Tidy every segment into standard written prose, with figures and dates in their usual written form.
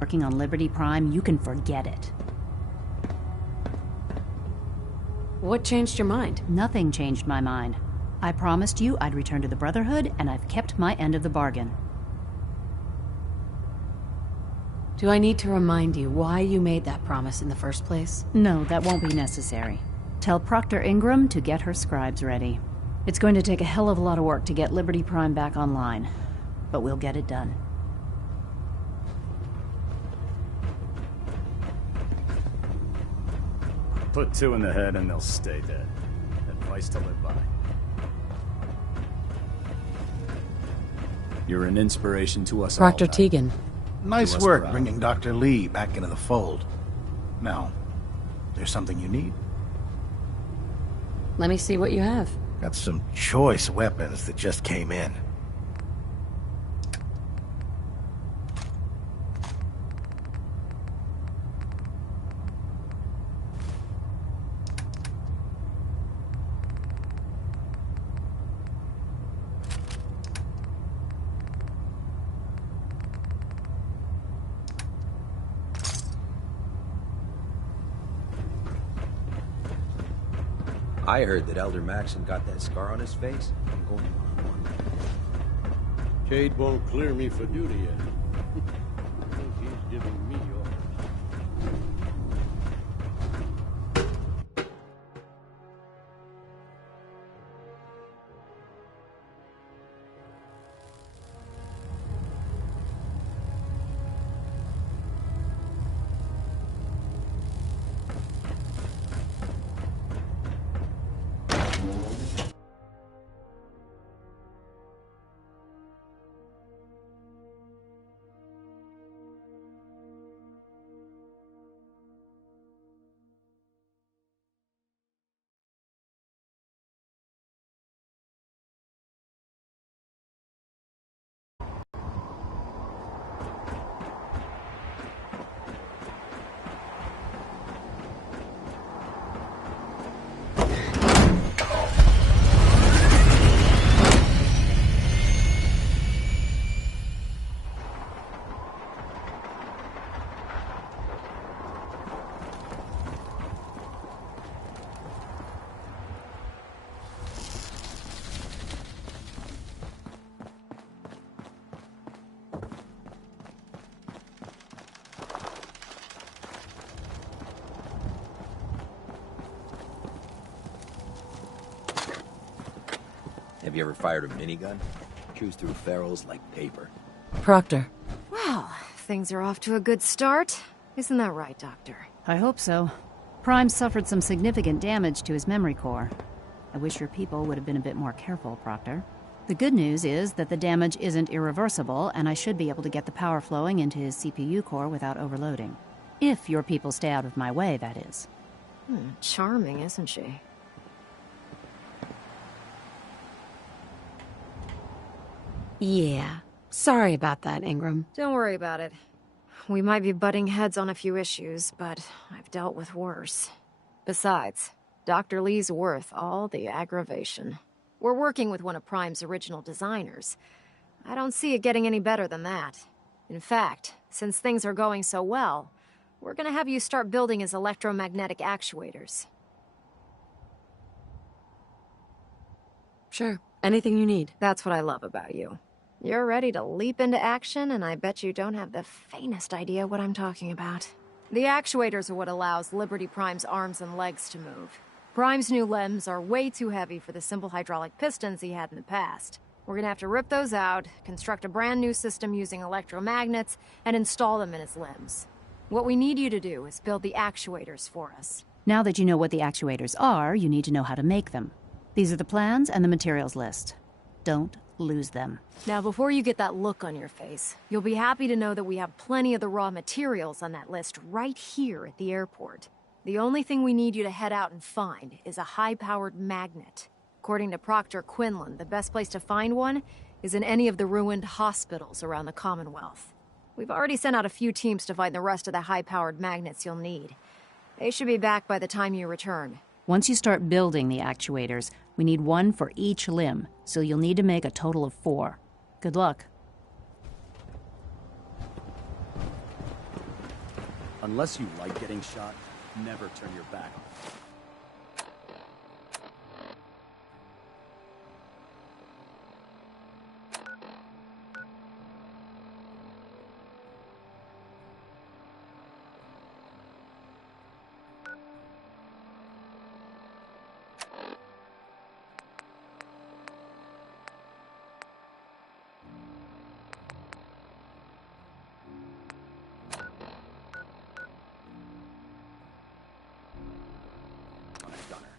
Working on Liberty Prime, you can forget it. What changed your mind? Nothing changed my mind. I promised you I'd return to the Brotherhood, and I've kept my end of the bargain. Do I need to remind you why you made that promise in the first place? No, that won't be necessary. Tell Proctor Ingram to get her scribes ready. It's going to take a hell of a lot of work to get Liberty Prime back online, but we'll get it done. Put 2 in the head and they'll stay dead. Advice to live by. You're an inspiration to us all. Proctor Tegan. Nice work bringing Dr. Lee back into the fold. Now, there's something you need? Let me see what you have. Got some choice weapons that just came in. I heard that Elder Maxon got that scar on his face. I'm going one-on-one. Cade won't clear me for duty yet. I think he's giving me orders. Have you ever fired a minigun? Chews through ferrules like paper. Proctor. Well, things are off to a good start. Isn't that right, Doctor? I hope so. Prime suffered some significant damage to his memory core. I wish your people would have been a bit more careful, Proctor. The good news is that the damage isn't irreversible, and I should be able to get the power flowing into his CPU core without overloading. If your people stay out of my way, that is. Charming, isn't she? Yeah. Sorry about that, Ingram. Don't worry about it. We might be butting heads on a few issues, but I've dealt with worse. Besides, Dr. Lee's worth all the aggravation. We're working with one of Prime's original designers. I don't see it getting any better than that. In fact, since things are going so well, we're gonna have you start building his electromagnetic actuators. Sure. Anything you need. That's what I love about you. You're ready to leap into action, and I bet you don't have the faintest idea what I'm talking about. The actuators are what allows Liberty Prime's arms and legs to move. Prime's new limbs are way too heavy for the simple hydraulic pistons he had in the past. We're gonna have to rip those out, construct a brand new system using electromagnets, and install them in his limbs. What we need you to do is build the actuators for us. Now that you know what the actuators are, you need to know how to make them. These are the plans and the materials list. Don't lose them. Now, before you get that look on your face, you'll be happy to know that we have plenty of the raw materials on that list right here at the airport. The only thing we need you to head out and find is a high-powered magnet. According to Proctor Quinlan, the best place to find one is in any of the ruined hospitals around the Commonwealth. We've already sent out a few teams to find the rest of the high-powered magnets you'll need. They should be back by the time you return. Once you start building the actuators, we need one for each limb, so you'll need to make a total of 4. Good luck. Unless you like getting shot, never turn your back on it. Gunner.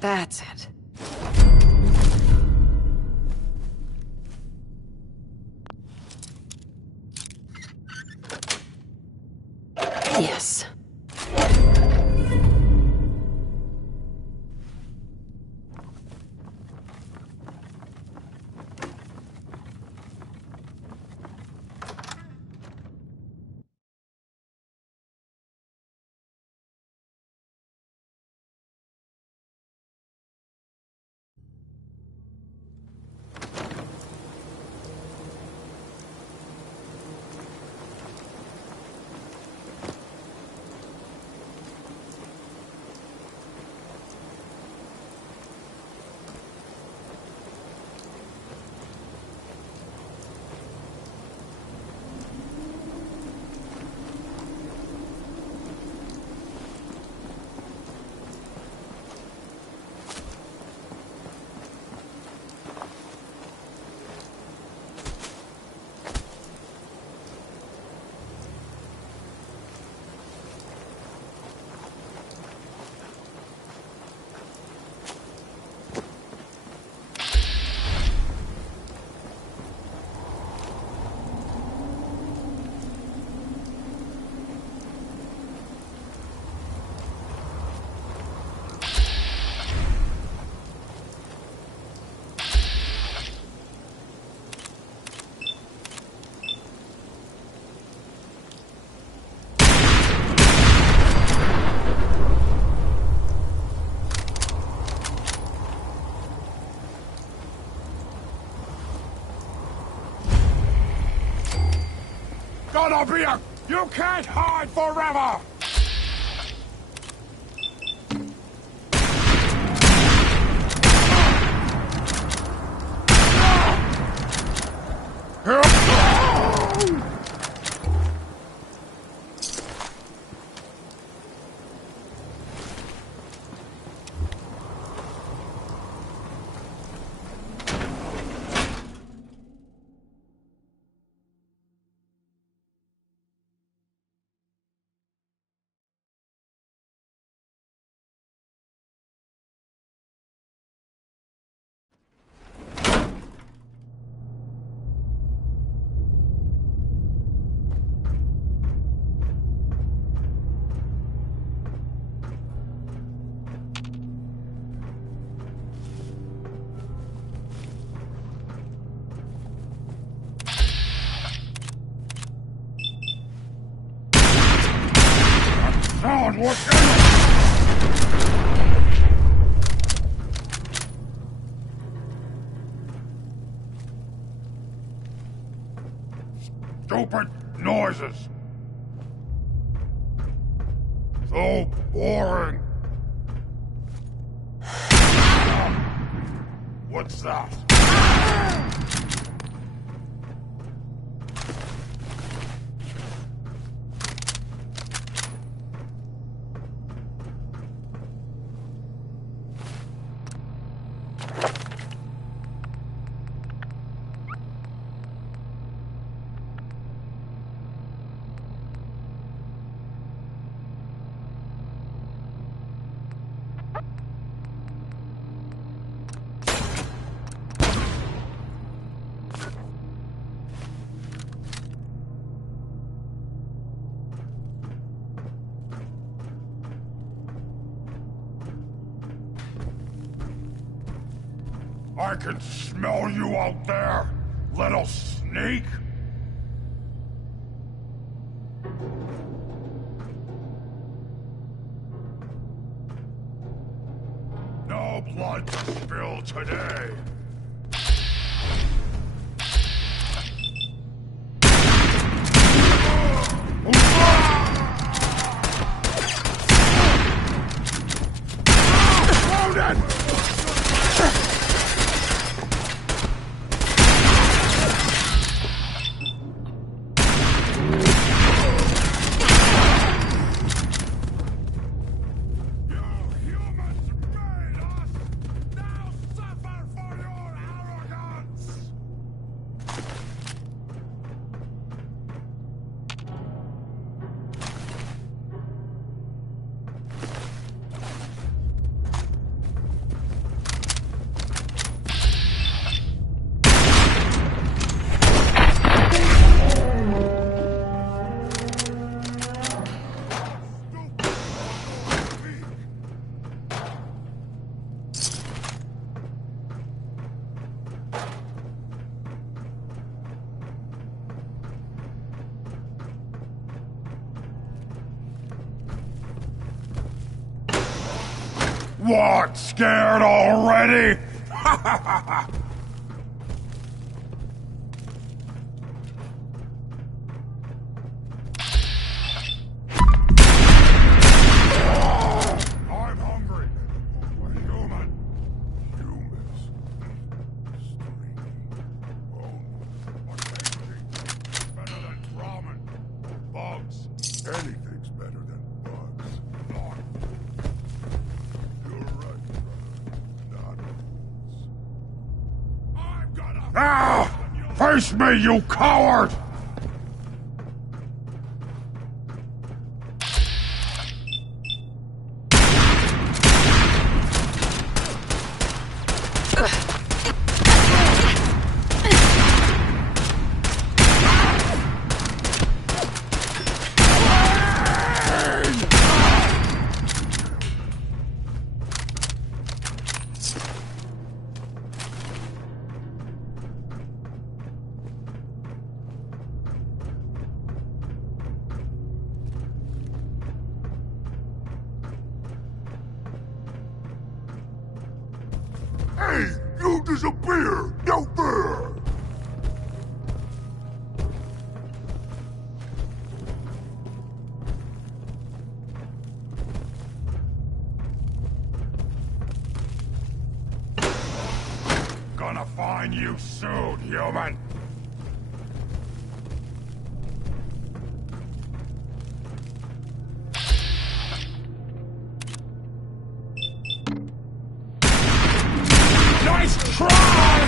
That's it. Yes. gonna be a... You can't hide forever! Sound what's in it! Stupid noises! So boring! What's that? I can smell you out there, little sneak! No blood to spill today! Loaded! What? Scared already? I'm hungry. A human. Humans. Streaky. Boneless. Tasty. Better than ramen. Or bugs. Anything's better than bugs. Not. You're right, brother. Not I'm gonna... Ah! Face me, you coward! Hey, you disappeared! No fair! find you soon, human! Nice try!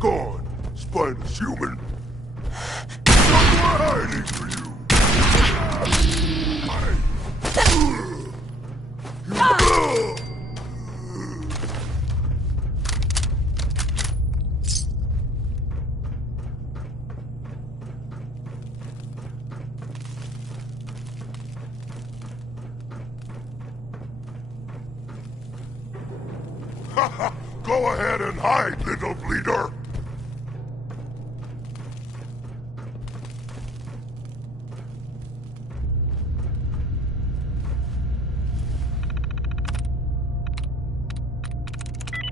Gone, spineless human. I'm hiding for you. Go ahead and hide, little bleeder.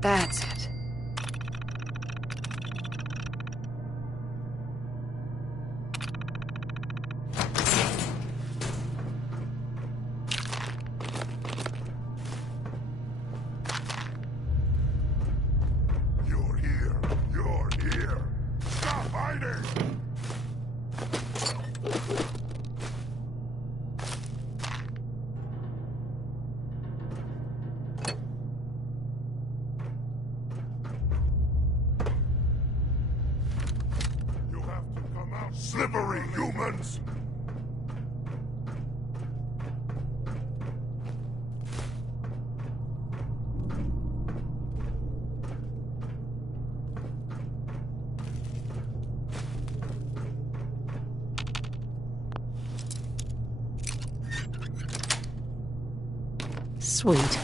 That's it. You're here. You're here. Stop hiding. You have to come out, slippery humans. Sweet.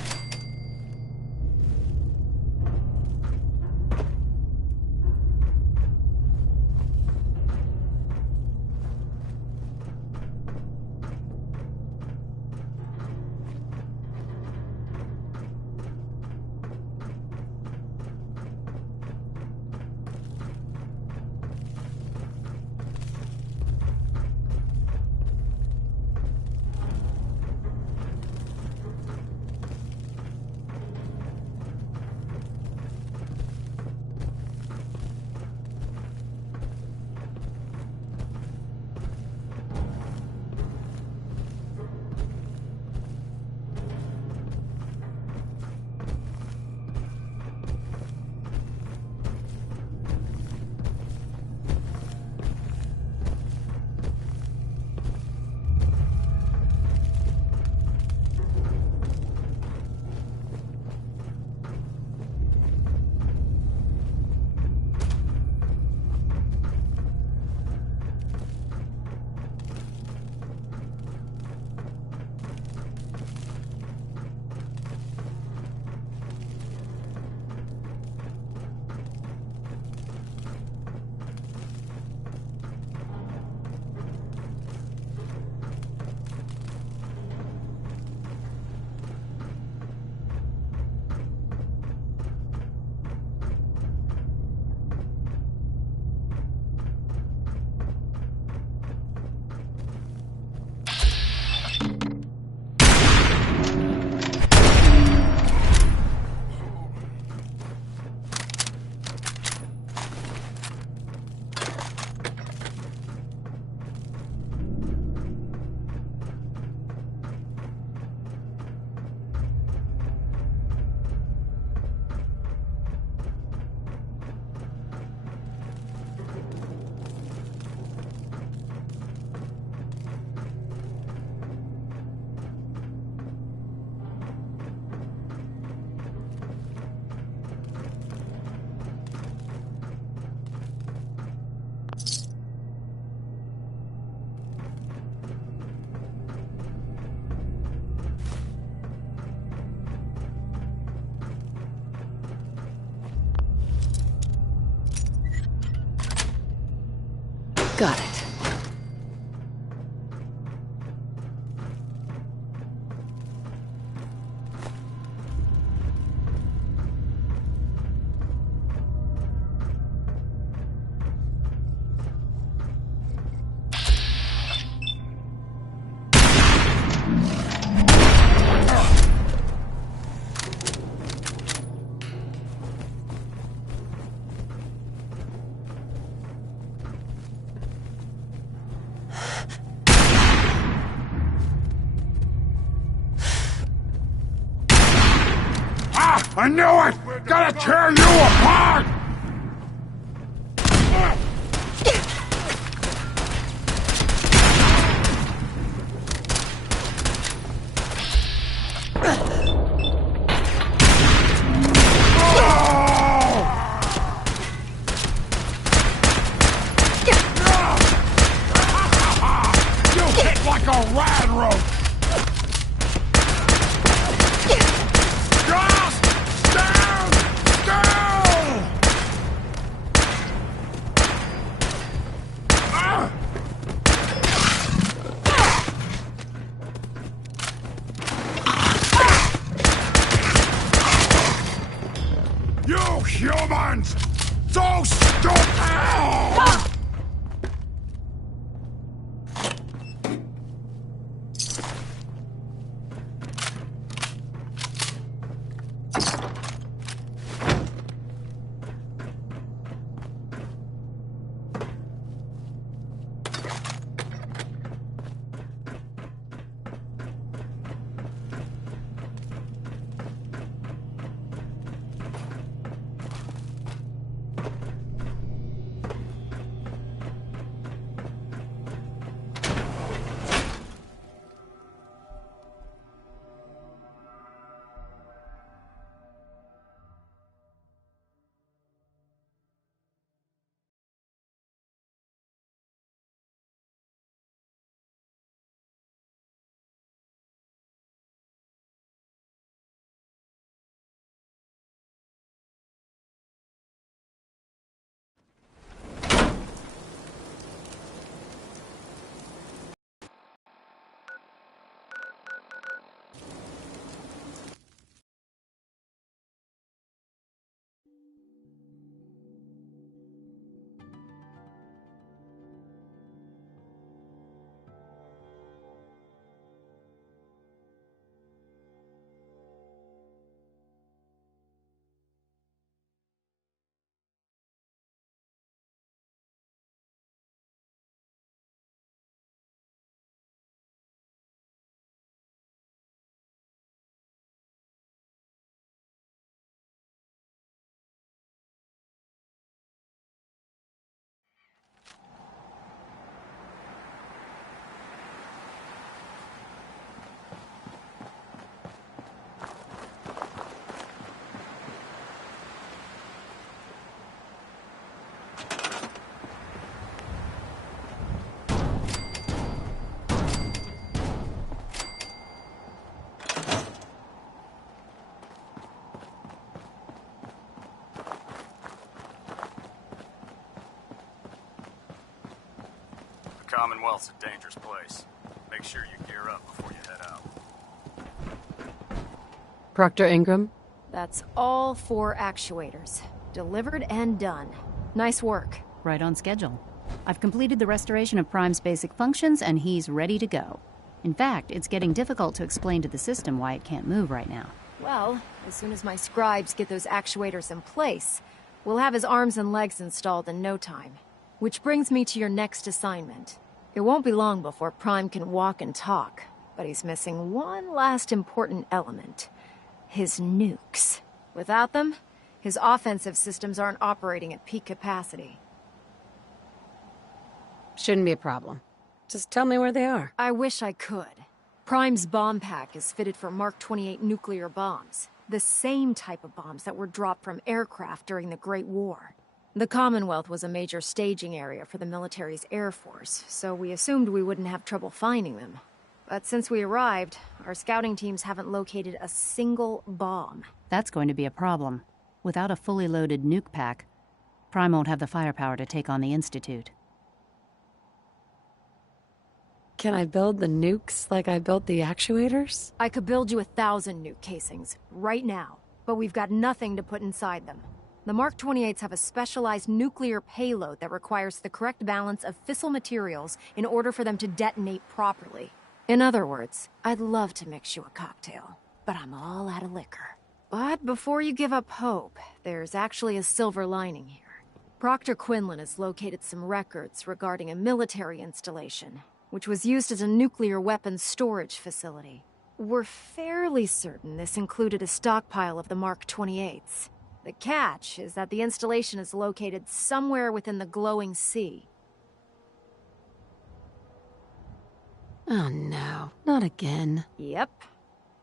Got it. I knew it! Gotta tear you apart! You hit like a rad rope! Humans! So stupid! Commonwealth's a dangerous place. Make sure you gear up before you head out. Proctor Ingram? That's all 4 actuators. Delivered and done. Nice work. Right on schedule. I've completed the restoration of Prime's basic functions, and he's ready to go. In fact, it's getting difficult to explain to the system why it can't move right now. Well, as soon as my scribes get those actuators in place, we'll have his arms and legs installed in no time. Which brings me to your next assignment. It won't be long before Prime can walk and talk, but he's missing one last important element. His nukes. Without them, his offensive systems aren't operating at peak capacity. Shouldn't be a problem. Just tell me where they are. I wish I could. Prime's bomb pack is fitted for Mark 28 nuclear bombs. The same type of bombs that were dropped from aircraft during the Great War. The Commonwealth was a major staging area for the military's Air Force, so we assumed we wouldn't have trouble finding them. But since we arrived, our scouting teams haven't located a single bomb. That's going to be a problem. Without a fully loaded nuke pack, Prime won't have the firepower to take on the Institute. Can I build the nukes like I built the actuators? I could build you 1,000 nuke casings, right now, but we've got nothing to put inside them. The Mark 28s have a specialized nuclear payload that requires the correct balance of fissile materials in order for them to detonate properly. In other words, I'd love to mix you a cocktail, but I'm all out of liquor. But before you give up hope, there's actually a silver lining here. Proctor Quinlan has located some records regarding a military installation, which was used as a nuclear weapons storage facility. We're fairly certain this included a stockpile of the Mark 28s. The catch is that the installation is located somewhere within the glowing sea. Oh no, not again. Yep.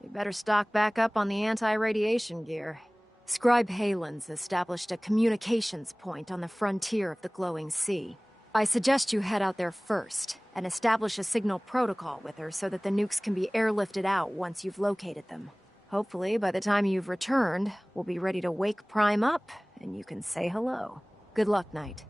You better stock back up on the anti-radiation gear. Scribe Halen's established a communications point on the frontier of the glowing sea. I suggest you head out there first, and establish a signal protocol with her so that the nukes can be airlifted out once you've located them. Hopefully, by the time you've returned, we'll be ready to wake Prime up, and you can say hello. Good luck, Knight.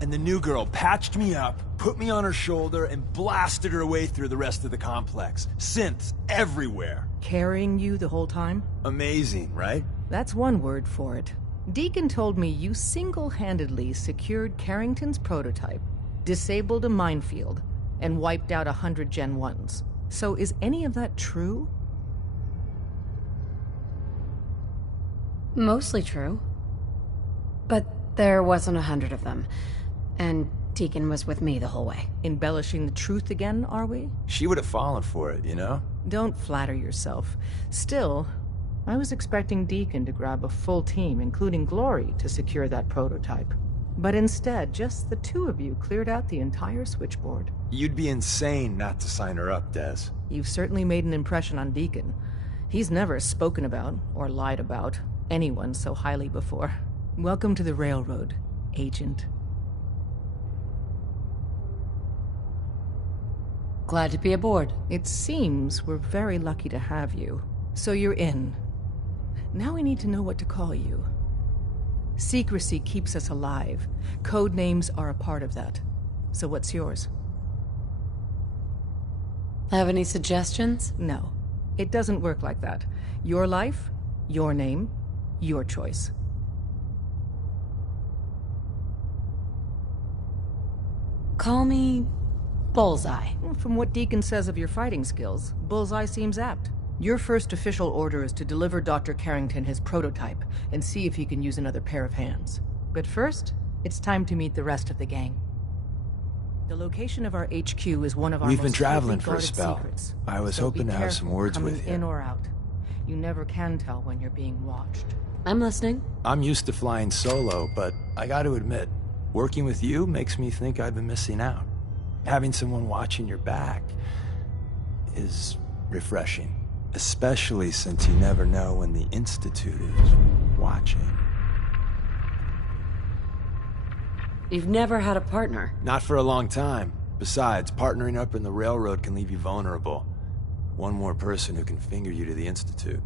And the new girl patched me up, put me on her shoulder, and blasted her way through the rest of the complex. Synths everywhere. Carrying you the whole time? Amazing, right? That's one word for it. Deacon told me you single-handedly secured Carrington's prototype, disabled a minefield, and wiped out 100 Gen 1s. So is any of that true? Mostly true. But there wasn't 100 of them. And Deacon was with me the whole way. Embellishing the truth again, are we? She would have fallen for it, you know? Don't flatter yourself. Still, I was expecting Deacon to grab a full team, including Glory, to secure that prototype. But instead, just the two of you cleared out the entire switchboard. You'd be insane not to sign her up, Des. You've certainly made an impression on Deacon. He's never spoken about, or lied about, anyone so highly before. Welcome to the Railroad, Agent. Glad to be aboard. It seems we're very lucky to have you. So you're in. Now we need to know what to call you. Secrecy keeps us alive. Code names are a part of that. So what's yours? Have any suggestions? No. It doesn't work like that. Your life, your name, your choice. Call me Bullseye. From what Deacon says of your fighting skills, Bullseye seems apt. Your first official order is to deliver Dr. Carrington his prototype and see if he can use another pair of hands. But first, it's time to meet the rest of the gang. The location of our HQ is one of our We've been most traveling tightly for a guarded spell. secrets. I was So hoping be to have some careful words coming with you. in or out. You never can tell when you're being watched. I'm listening. I'm used to flying solo, but I gotta admit, working with you makes me think I've been missing out. Having someone watching your back is refreshing. Especially since you never know when the Institute is watching. You've never had a partner. Not for a long time. Besides, partnering up in the railroad can leave you vulnerable. One more person who can finger you to the Institute.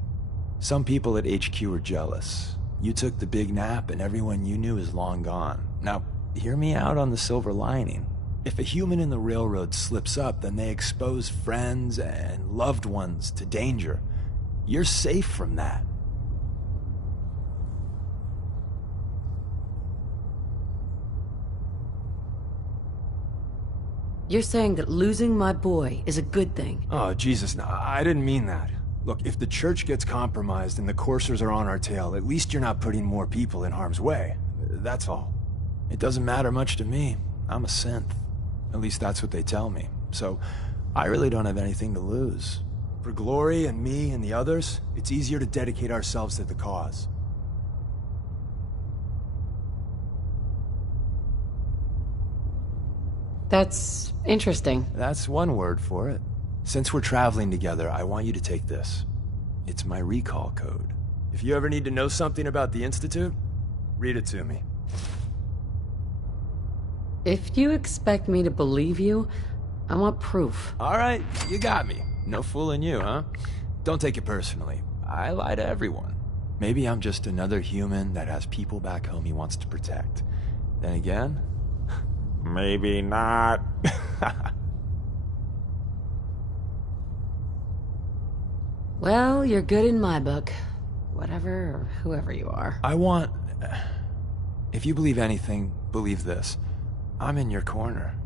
Some people at HQ are jealous. You took the big nap and everyone you knew is long gone. Now, hear me out on the silver lining. If a human in the railroad slips up, then they expose friends and loved ones to danger. You're safe from that. You're saying that losing my boy is a good thing? Oh, Jesus, no, I didn't mean that. Look, if the church gets compromised and the coursers are on our tail, at least you're not putting more people in harm's way. That's all. It doesn't matter much to me. I'm a synth. At least that's what they tell me. So, I really don't have anything to lose. For Glory and me and the others, it's easier to dedicate ourselves to the cause. That's interesting. That's one word for it. Since we're traveling together, I want you to take this. It's my recall code. If you ever need to know something about the Institute, read it to me. If you expect me to believe you, I want proof. All right, you got me. No fooling you, huh? Don't take it personally. I lie to everyone. Maybe I'm just another human that has people back home he wants to protect. Then again, maybe not. Well, you're good in my book. Whatever or whoever you are. I want... If you believe anything, believe this. I'm in your corner.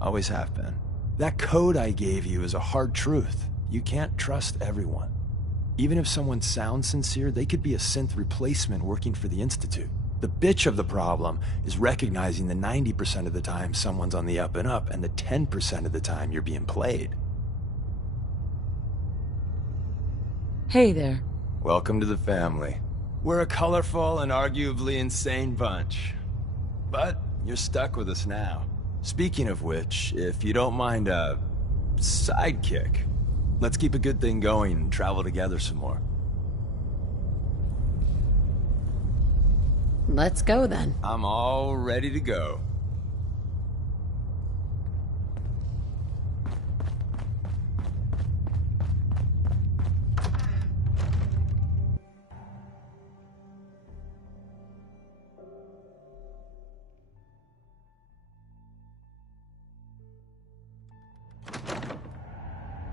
Always have been. That code I gave you is a hard truth. You can't trust everyone. Even if someone sounds sincere, they could be a synth replacement working for the Institute. The bitch of the problem is recognizing the 90% of the time someone's on the up and up, and the 10% of the time you're being played. Hey there. Welcome to the family. We're a colorful and arguably insane bunch. But you're stuck with us now. Speaking of which, if you don't mind a sidekick, let's keep a good thing going and travel together some more. Let's go then. I'm all ready to go.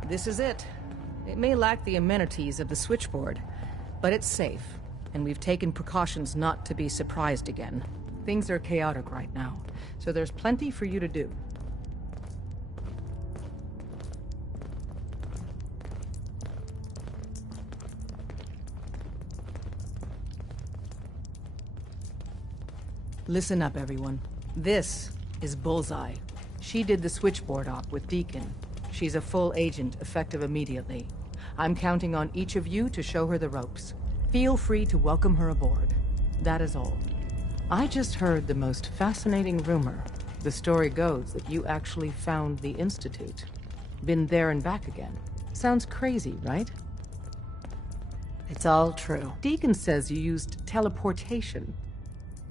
This is it. It may lack the amenities of the switchboard, but it's safe, and we've taken precautions not to be surprised again. Things are chaotic right now, so there's plenty for you to do. Listen up, everyone. This is Bullseye. She did the switchboard op with Deacon. She's a full agent, effective immediately. I'm counting on each of you to show her the ropes. Feel free to welcome her aboard. That is all. I just heard the most fascinating rumor. The story goes that you actually found the Institute. Been there and back again. Sounds crazy, right? It's all true. Deacon says you used teleportation.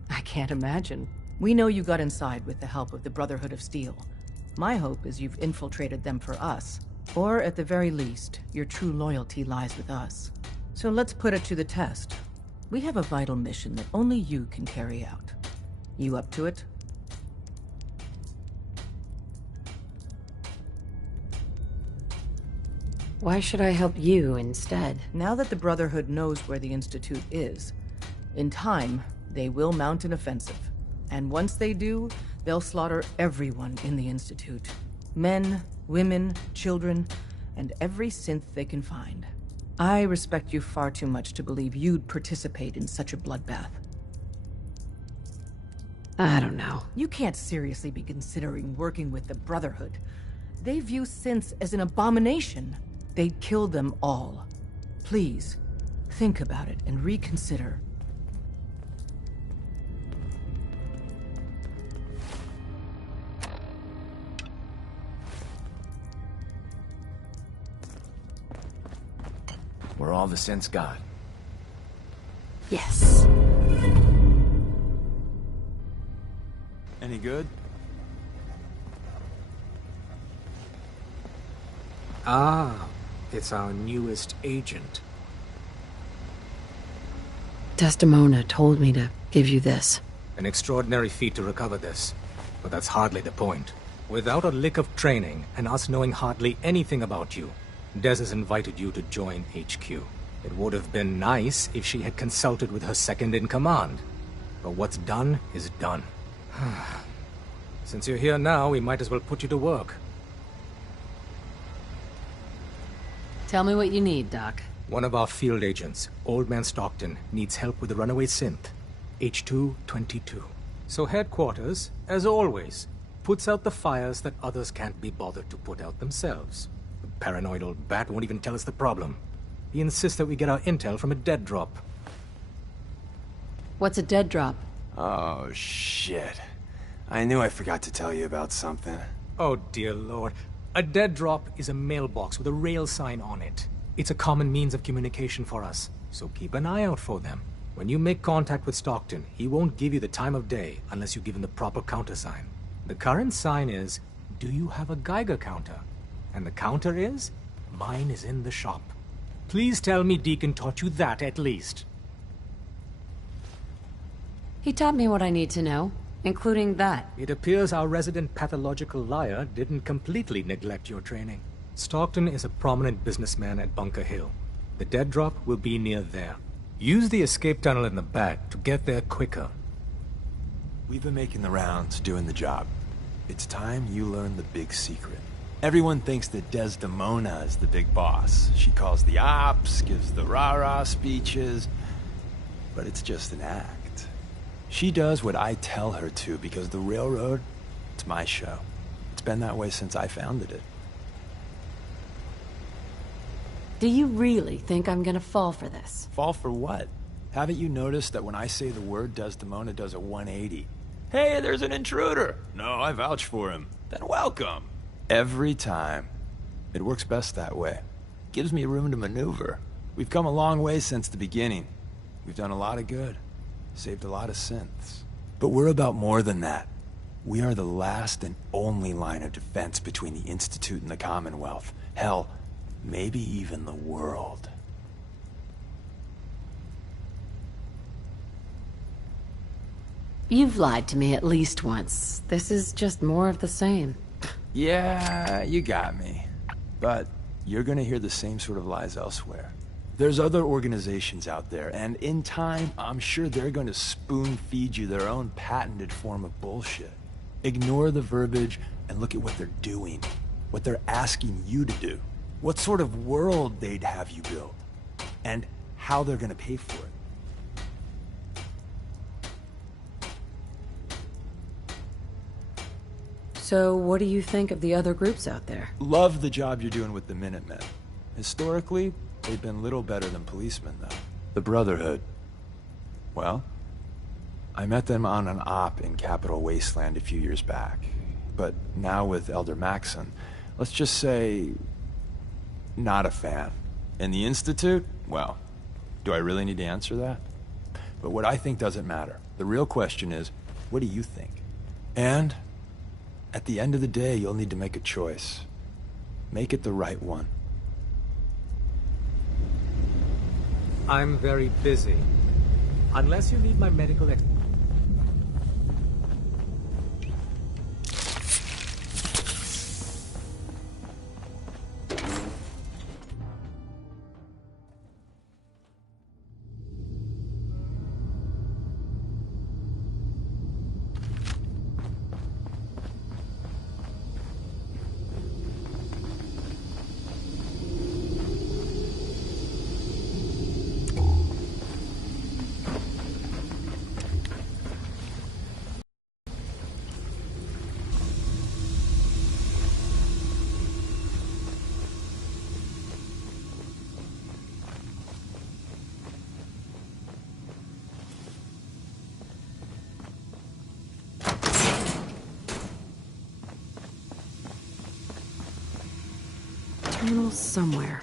I can't imagine. We know you got inside with the help of the Brotherhood of Steel. My hope is you've infiltrated them for us. Or at the very least, your true loyalty lies with us. So let's put it to the test. We have a vital mission that only you can carry out. You up to it? Why should I help you instead? Now that the Brotherhood knows where the Institute is, in time, they will mount an offensive. And once they do, they'll slaughter everyone in the Institute. Men, women, children, and every synth they can find. I respect you far too much to believe you'd participate in such a bloodbath. I don't know. You can't seriously be considering working with the Brotherhood. They view synths as an abomination. They'd kill them all. Please, think about it and reconsider. We're all the synths got. Yes. Any good? Ah, it's our newest agent. Desdemona told me to give you this. An extraordinary feat to recover this, but that's hardly the point. Without a lick of training, and us knowing hardly anything about you, Des has invited you to join HQ. It would have been nice if she had consulted with her second-in-command, but what's done is done. Since you're here now, we might as well put you to work. Tell me what you need, Doc. One of our field agents, Old Man Stockton, needs help with the runaway synth, H222. So headquarters, as always, puts out the fires that others can't be bothered to put out themselves. The paranoid old bat won't even tell us the problem. He insists that we get our intel from a dead drop. What's a dead drop? Oh, shit. I knew I forgot to tell you about something. Oh, dear Lord. A dead drop is a mailbox with a rail sign on it. It's a common means of communication for us, so keep an eye out for them. When you make contact with Stockton, he won't give you the time of day unless you give him the proper countersign. The current sign is, do you have a Geiger counter? And the counter is, mine is in the shop. Please tell me Deacon taught you that at least. He taught me what I need to know, including that. It appears our resident pathological liar didn't completely neglect your training. Stockton is a prominent businessman at Bunker Hill. The dead drop will be near there. Use the escape tunnel in the back to get there quicker. We've been making the rounds, doing the job. It's time you learn the big secret. Everyone thinks that Desdemona is the big boss. She calls the ops, gives the rah-rah speeches, but it's just an act. She does what I tell her to because the railroad, it's my show. It's been that way since I founded it. Do you really think I'm gonna fall for this? Fall for what? Haven't you noticed that when I say the word, Desdemona does a 180? Hey, there's an intruder! No, I vouch for him. Then welcome! Every time. It works best that way. Gives me room to maneuver. We've come a long way since the beginning. We've done a lot of good. Saved a lot of synths. But we're about more than that. We are the last and only line of defense between the Institute and the Commonwealth. Hell, maybe even the world. You've lied to me at least once. This is just more of the same. Yeah, you got me. But you're gonna hear the same sort of lies elsewhere. There's other organizations out there, and in time, I'm sure they're gonna spoon-feed you their own patented form of bullshit. Ignore the verbiage and look at what they're doing. What they're asking you to do. What sort of world they'd have you build. And how they're gonna pay for it. So what do you think of the other groups out there? Love the job you're doing with the Minutemen. Historically, they've been little better than policemen, though. The Brotherhood. Well, I met them on an op in Capital Wasteland a few years back. But now with Elder Maxon, let's just say, not a fan. And the Institute? Well, do I really need to answer that? But what I think doesn't matter. The real question is, what do you think? And at the end of the day, you'll need to make a choice. Make it the right one. I'm very busy. Unless you need my medical terminal somewhere.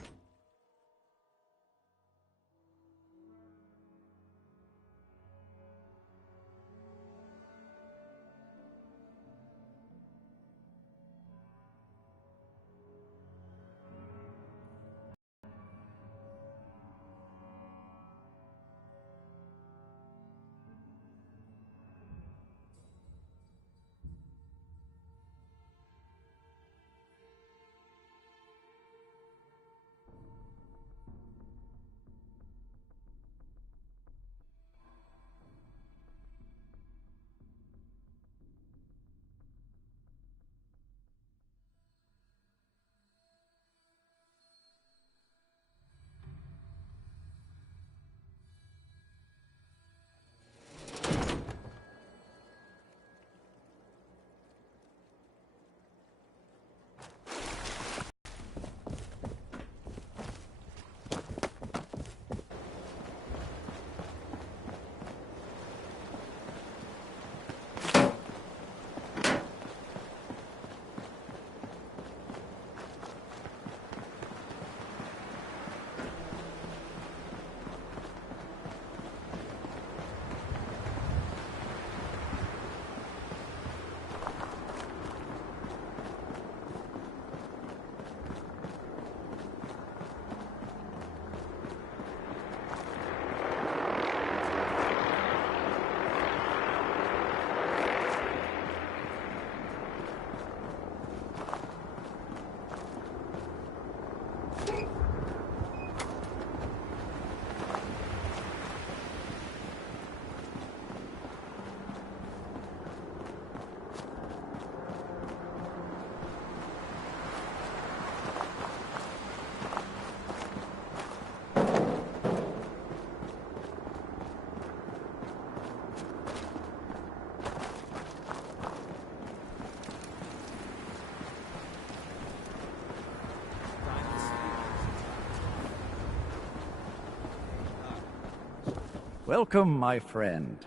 Welcome, my friend.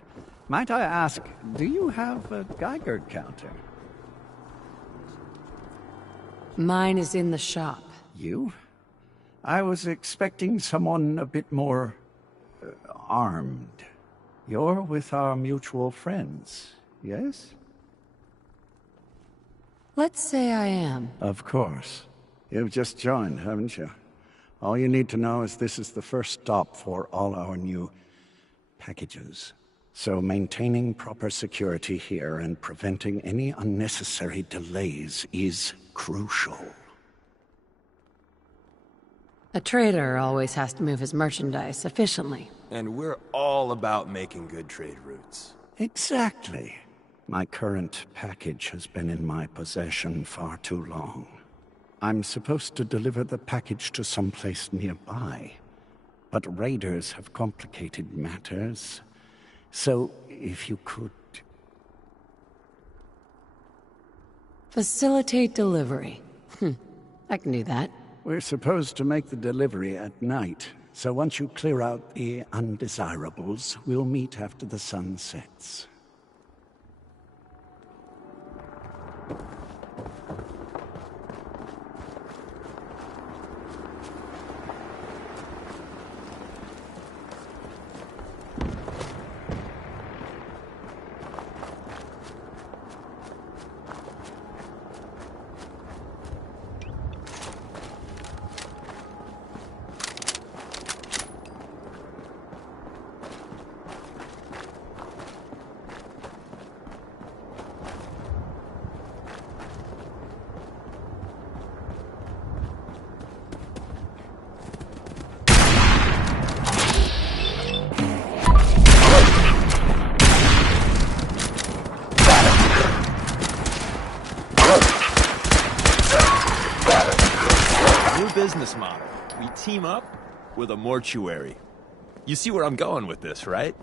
Might I ask, do you have a Geiger counter? Mine is in the shop. You? I was expecting someone a bit more armed. You're with our mutual friends, yes? Let's say I am. Of course. You've just joined, haven't you? All you need to know is this is the first stop for all our new packages. So maintaining proper security here and preventing any unnecessary delays is crucial. A trader always has to move his merchandise efficiently. And we're all about making good trade routes. Exactly. My current package has been in my possession far too long. I'm supposed to deliver the package to someplace nearby, but raiders have complicated matters. So, if you could... Facilitate delivery. I can do that. We're supposed to make the delivery at night, so once you clear out the undesirables, we'll meet after the sun sets. Business model. We team up with a mortuary. You see where I'm going with this, right?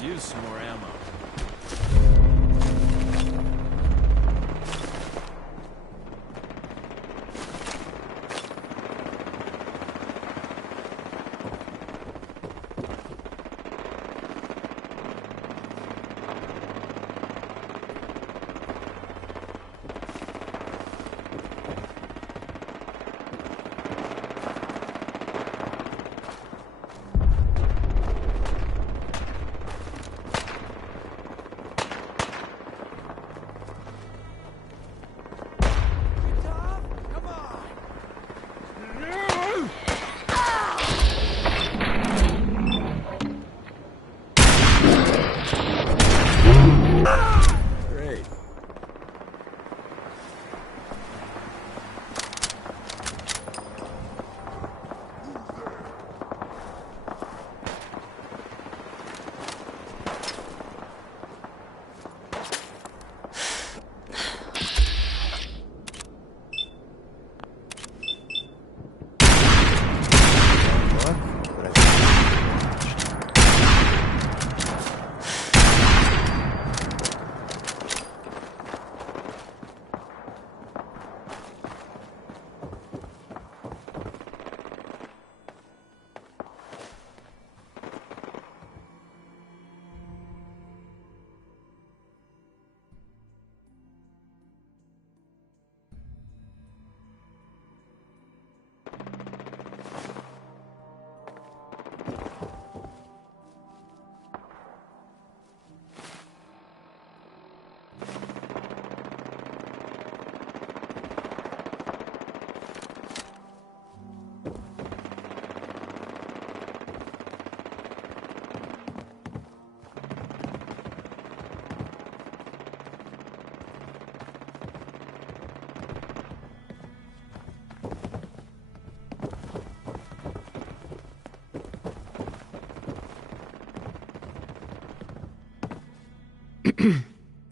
could use some more ammo. Great.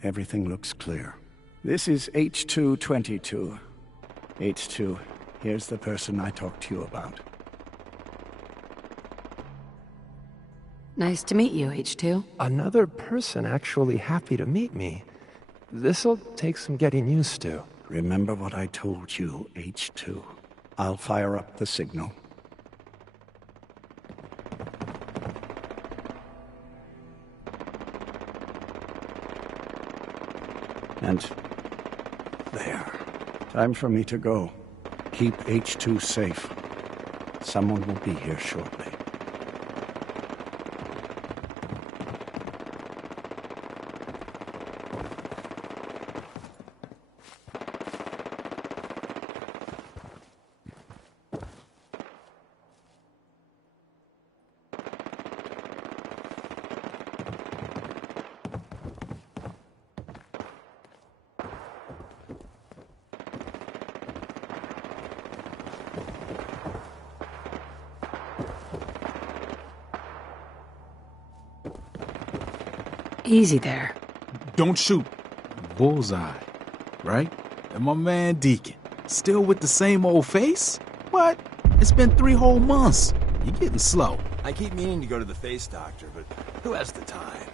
Everything looks clear. This is H222. H2, here's the person I talked to you about. Nice to meet you, H2. Another person actually happy to meet me. This'll take some getting used to. Remember what I told you, H2. I'll fire up the signal. And there. Time for me to go. Keep H2 safe. Someone will be here shortly. Easy there. Don't shoot. Bullseye. Right? And my man Deacon. Still with the same old face? What? It's been 3 whole months. You're getting slow. I keep meaning to go to the face doctor, but who has the time,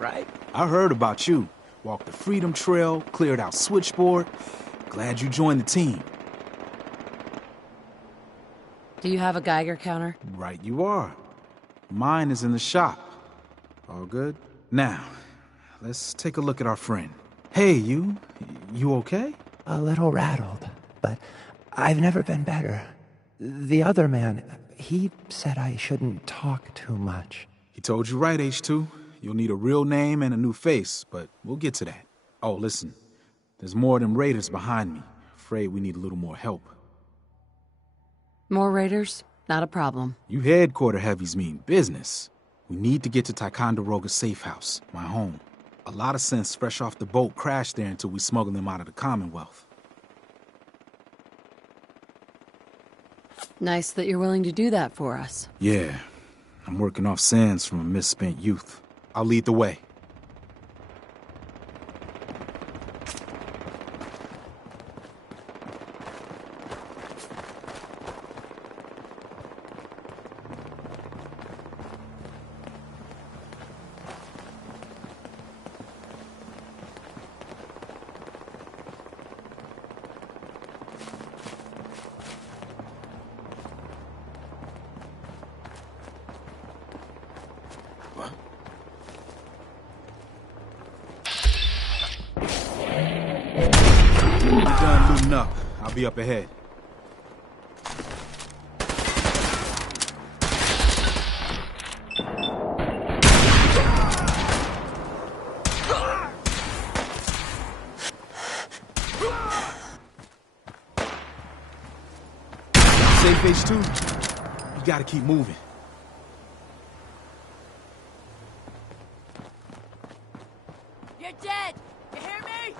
right? I heard about you. Walked the Freedom Trail, cleared out Switchboard. Glad you joined the team. Do you have a Geiger counter? Right you are. Mine is in the shop. All good? Now, let's take a look at our friend. Hey, you okay? A little rattled, but I've never been better. The other man, he said I shouldn't talk too much. He told you right, H2. You'll need a real name and a new face, but we'll get to that. Oh, listen. There's more of them raiders behind me. Afraid we need a little more help. More raiders? Not a problem. You headquarter heavies mean business. We need to get to Ticonderoga's safe house, my home. A lot of synths fresh off the boat crashed there until we smuggled them out of the Commonwealth. Nice that you're willing to do that for us. Yeah, I'm working off sands from a misspent youth. I'll lead the way. up. I'll be up ahead. Safe H2? You gotta keep moving. You're dead! You hear me?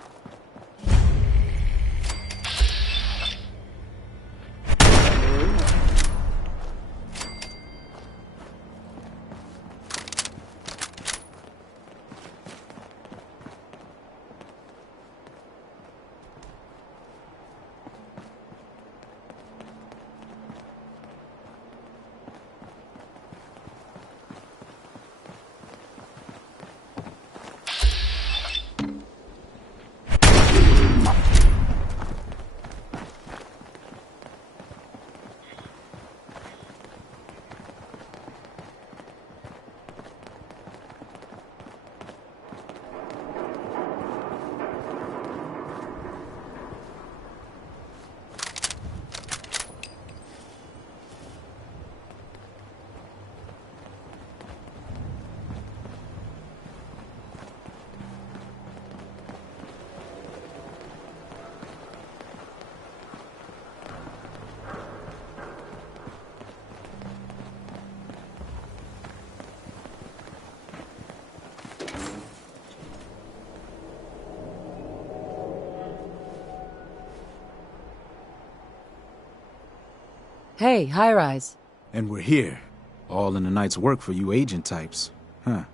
Hey, high rise. And we're here. All in the night's work for you agent types. Huh.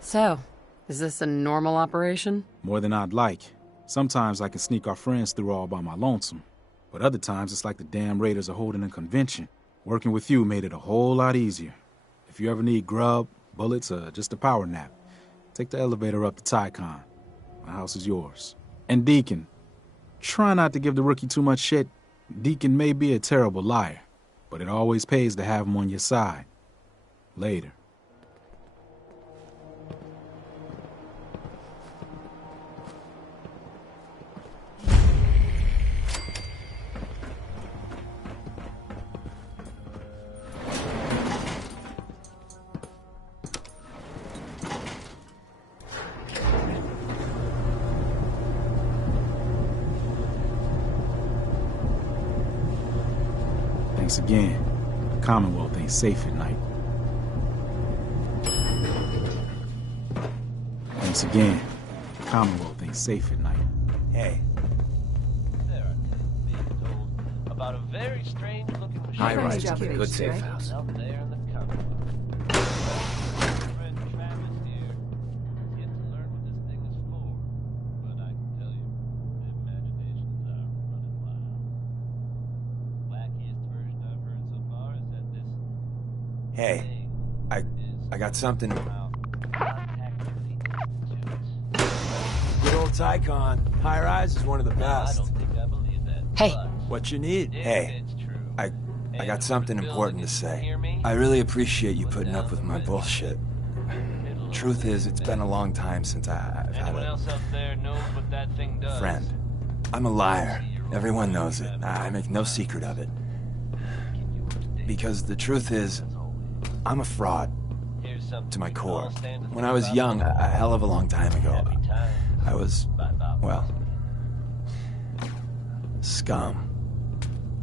So, is this a normal operation? More than I'd like. Sometimes I can sneak our friends through all by my lonesome. But other times it's like the damn Raiders are holding a convention. Working with you made it a whole lot easier. If you ever need grub, bullets, or just a power nap, take the elevator up to Tycon. My house is yours. And Deacon, try not to give the rookie too much shit. Deacon may be a terrible liar, but it always pays to have him on your side. Later. Thanks again. The Commonwealth ain't safe at night. Thanks again. The Commonwealth ain't safe at night. Hey. There are being told about a very strange looking machine. High rise, good safe house. Out there in the Commonwealth. Friend Travis here. Yet to learn what this thing is for. But I can tell you, the imaginations are running wild. Wackiest version I've heard so far is that this Hey, I got something. Good old Tycon. High rise is one of the best. I don't think I believe that. Hey. What you need? Hey, It's true. I got something important to say. I really appreciate you putting up with my bullshit. Truth is, it's been a long time since I've had Anyone a else out there knows what that thing does? friend. I'm a liar. Everyone knows it. I make no secret of it. Because the truth is, I'm a fraud. To my core. When I was young, a hell of a long time ago, I was, well, scum.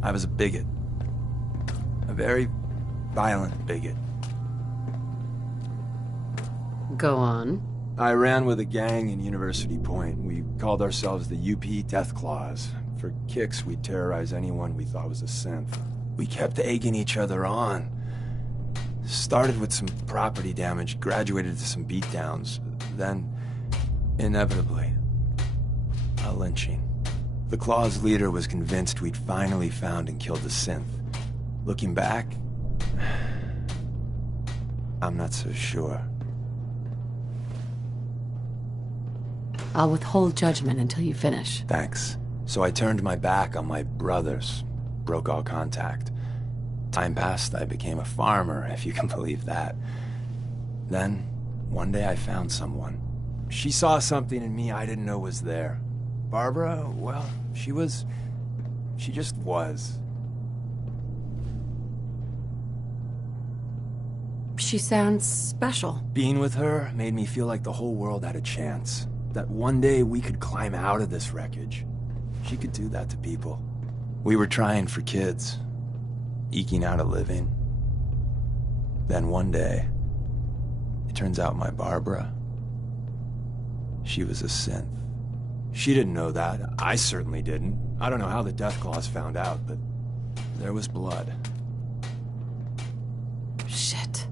I was a bigot. A very violent bigot. Go on. I ran with a gang in University Point. We called ourselves the UP Death Claws. For kicks, we'd terrorize anyone we thought was a synth. We kept egging each other on. Started with some property damage, graduated to some beatdowns, then, inevitably, a lynching. The Claw's leader was convinced we'd finally found and killed the synth. Looking back, I'm not so sure. I'll withhold judgment until you finish. Thanks. So I turned my back on my brothers, broke all contact. Time passed, I became a farmer, if you can believe that. Then, one day I found someone. She saw something in me I didn't know was there. Barbara, well, she just was. She sounds special. Being with her made me feel like the whole world had a chance. That one day we could climb out of this wreckage. She could do that to people. We were trying for kids, eking out a living. Then one day, it turns out my Barbara, she was a synth. She didn't know that. I certainly didn't. I don't know how the Deathclaws found out, but there was blood. Shit.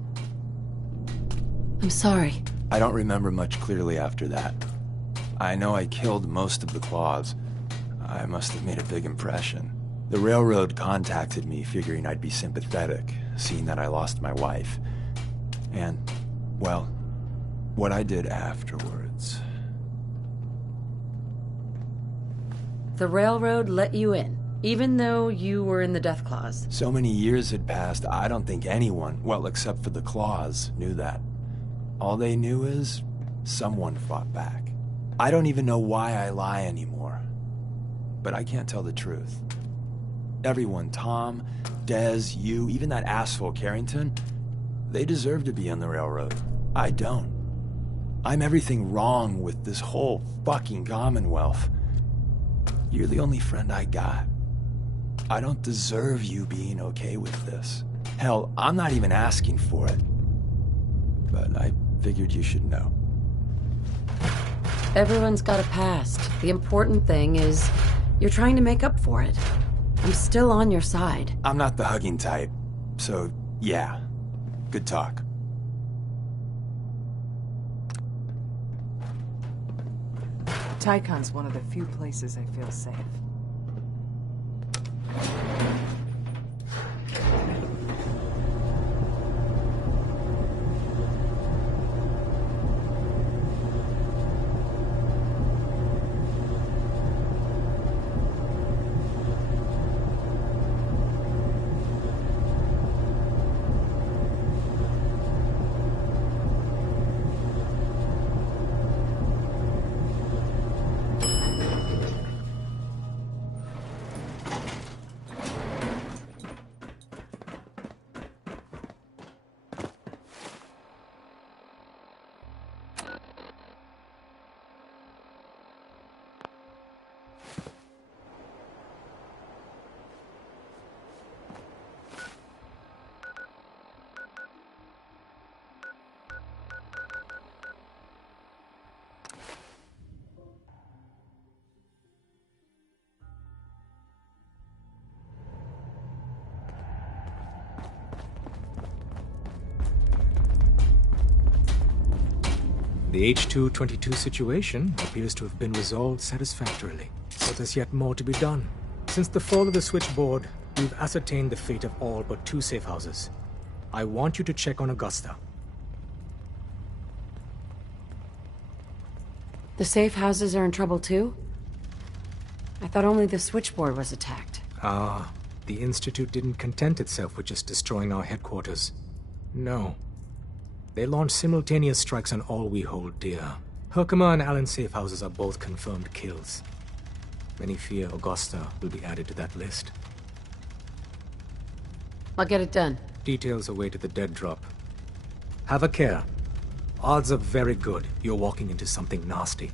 I'm sorry. I don't remember much clearly after that. I know I killed most of the Claws. I must have made a big impression. The railroad contacted me, figuring I'd be sympathetic, seeing that I lost my wife. And, well, what I did afterwards. The railroad let you in, even though you were in the Deathclaws. So many years had passed, I don't think anyone, well, except for the Claws, knew that. All they knew is someone fought back. I don't even know why I lie anymore. But I can't tell the truth. Everyone, Tom, Dez, you, even that asshole Carrington, they deserve to be on the railroad. I don't. I'm everything wrong with this whole fucking Commonwealth. You're the only friend I got. I don't deserve you being okay with this. Hell, I'm not even asking for it. But I figured you should know. Everyone's got a past. The important thing is you're trying to make up for it. I'm still on your side. I'm not the hugging type, so yeah, good talk. Tycon's one of the few places I feel safe. The H222 situation appears to have been resolved satisfactorily, but there's yet more to be done. Since the fall of the switchboard, we've ascertained the fate of all but 2 safe houses. I want you to check on Augusta. The safe houses are in trouble too? I thought only the switchboard was attacked. The Institute didn't content itself with just destroying our headquarters. No. They launched simultaneous strikes on all we hold dear. Herkimer and Allen's safe houses are both confirmed kills. Many fear Augusta will be added to that list. I'll get it done. Details await at the dead drop. Have a care. Odds are very good you're walking into something nasty.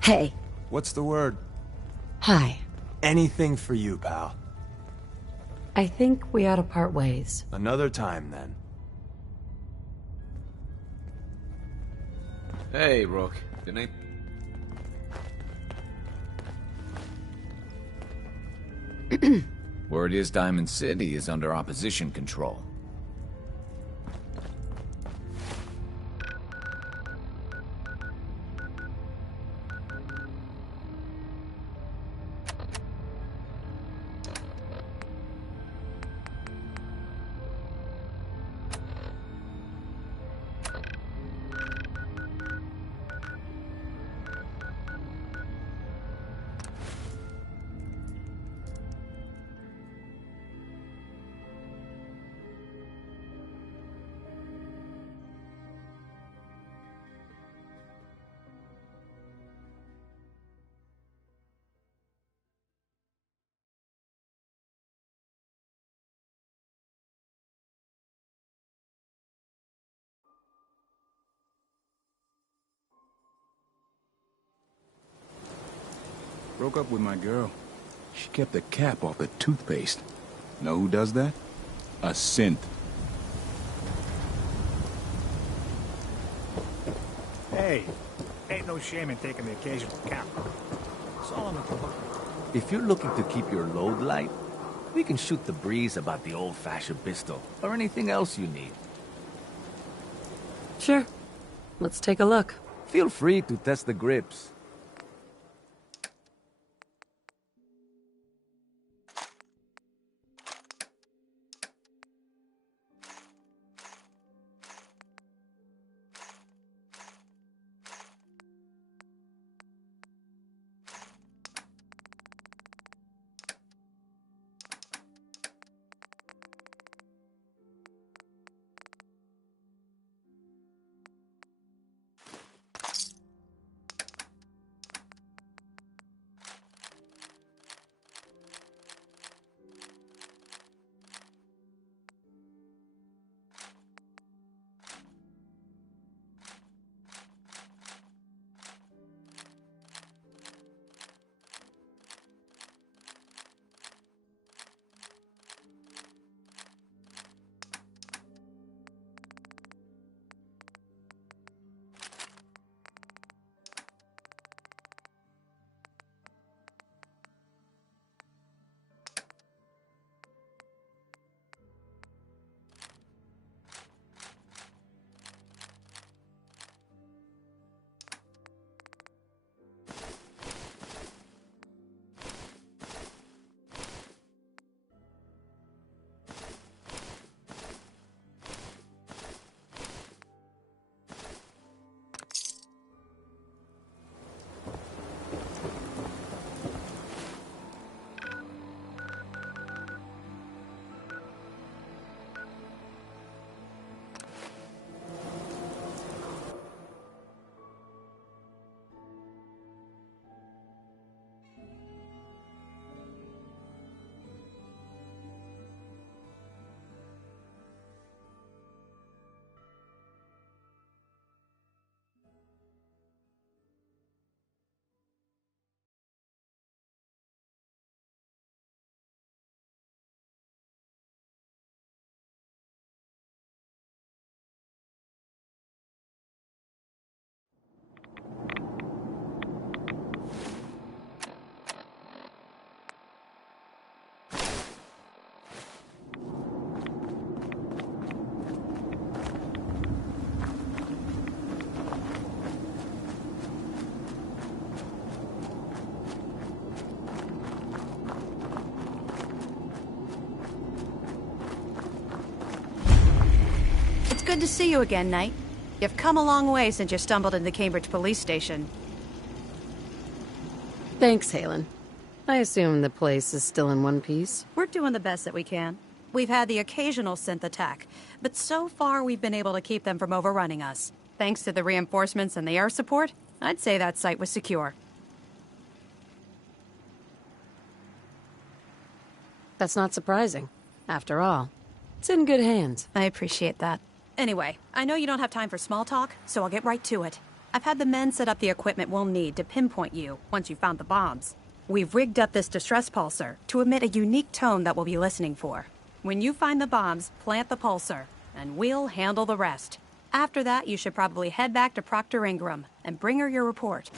Hey. What's the word? Hi. Anything for you, pal. I think we ought to part ways. Another time, then. Hey, Rook. Good night. Word is Diamond City is under opposition control. Broke up with my girl. She kept the cap off the toothpaste. Know who does that? A synth. Hey, ain't no shame in taking the occasional cap. That's all I'm looking for. If you're looking to keep your load light, we can shoot the breeze about the old-fashioned pistol, or anything else you need. Sure. Let's take a look. Feel free to test the grips. Good to see you again, Knight. You've come a long way since you stumbled into the Cambridge police station. Thanks, Halen. I assume the place is still in one piece? We're doing the best that we can. We've had the occasional synth attack, but so far we've been able to keep them from overrunning us. Thanks to the reinforcements and the air support, I'd say that site was secure. That's not surprising. After all, it's in good hands. I appreciate that. Anyway, I know you don't have time for small talk, so I'll get right to it. I've had the men set up the equipment we'll need to pinpoint you once you've found the bombs. We've rigged up this distress pulsar to emit a unique tone that we'll be listening for. When you find the bombs, plant the pulsar, and we'll handle the rest. After that, you should probably head back to Proctor Ingram and bring her your report.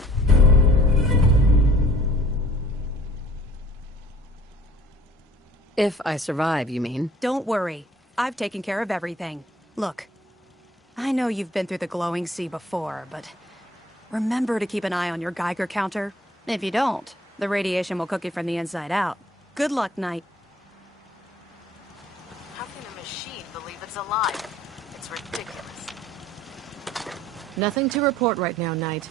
If I survive, you mean? Don't worry. I've taken care of everything. Look, I know you've been through the glowing sea before, but remember to keep an eye on your Geiger counter. If you don't, the radiation will cook you from the inside out. Good luck, Knight. How can a machine believe it's alive? It's ridiculous. Nothing to report right now, Knight.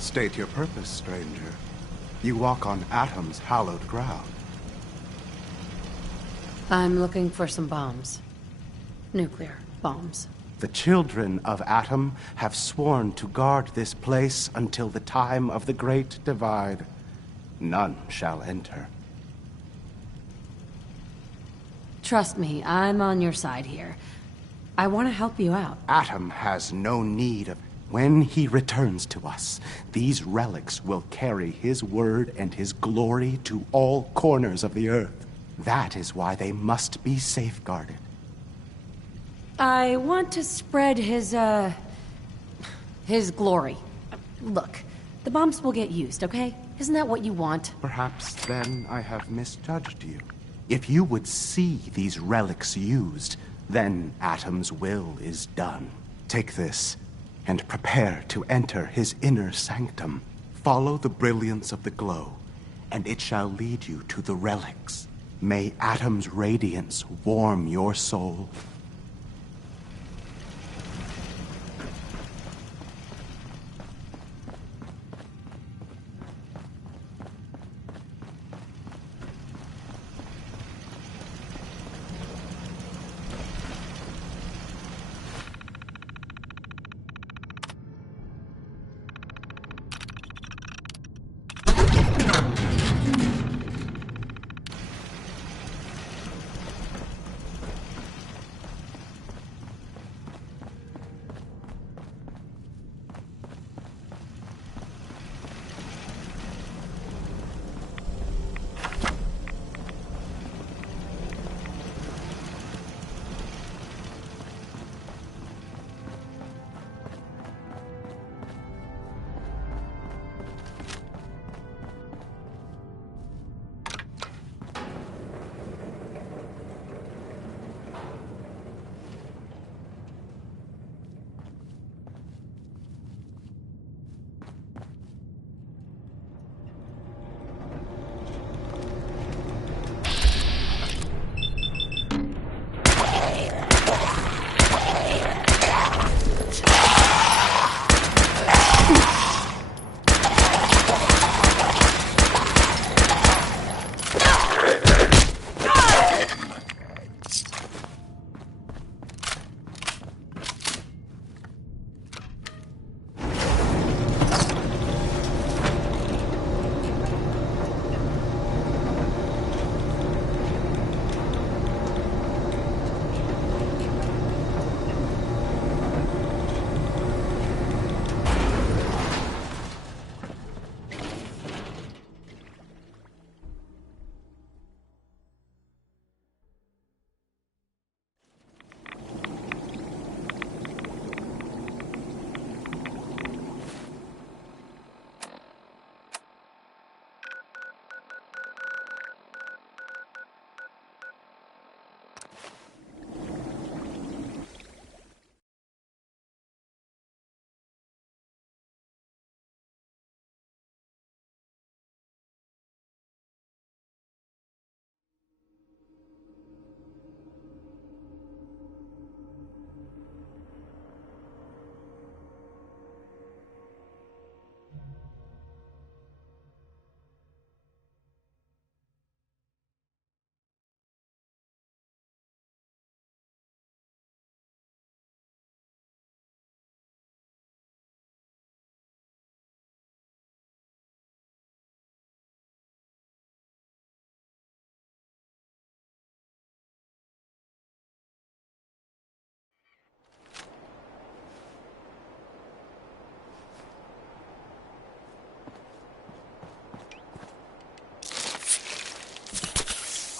State your purpose, stranger. You walk on Atom's hallowed ground. I'm looking for some bombs. Nuclear bombs. The children of Atom have sworn to guard this place until the time of the Great Divide. None shall enter. Trust me, I'm on your side here. I want to help you out. Atom has no need of... When he returns to us, these relics will carry his word and his glory to all corners of the earth. That is why they must be safeguarded. I want to spread his glory. Look, the bombs will get used, okay? Isn't that what you want? Perhaps then I have misjudged you. If you would see these relics used, then Atom's will is done. Take this, and prepare to enter his inner sanctum. Follow the brilliance of the glow, and it shall lead you to the relics. May Atom's radiance warm your soul.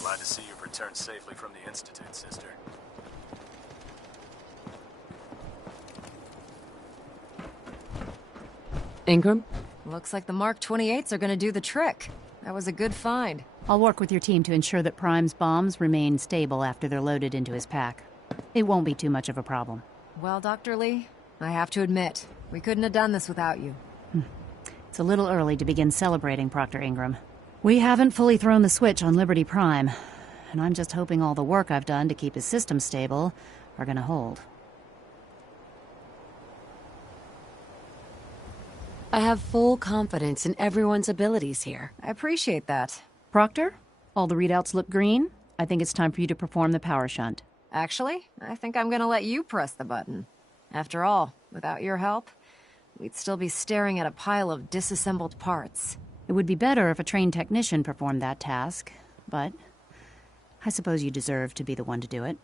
Glad to see you've returned safely from the Institute, sister. Ingram? Looks like the Mark 28s are gonna do the trick. That was a good find. I'll work with your team to ensure that Prime's bombs remain stable after they're loaded into his pack. It won't be too much of a problem. Well, Dr. Lee, I have to admit, we couldn't have done this without you. It's a little early to begin celebrating, Proctor Ingram. We haven't fully thrown the switch on Liberty Prime, and I'm just hoping all the work I've done to keep his system stable are gonna hold. I have full confidence in everyone's abilities here. I appreciate that. Proctor, all the readouts look green. I think it's time for you to perform the power shunt. Actually, I think I'm gonna let you press the button. After all, without your help, we'd still be staring at a pile of disassembled parts. It would be better if a trained technician performed that task, but I suppose you deserve to be the one to do it.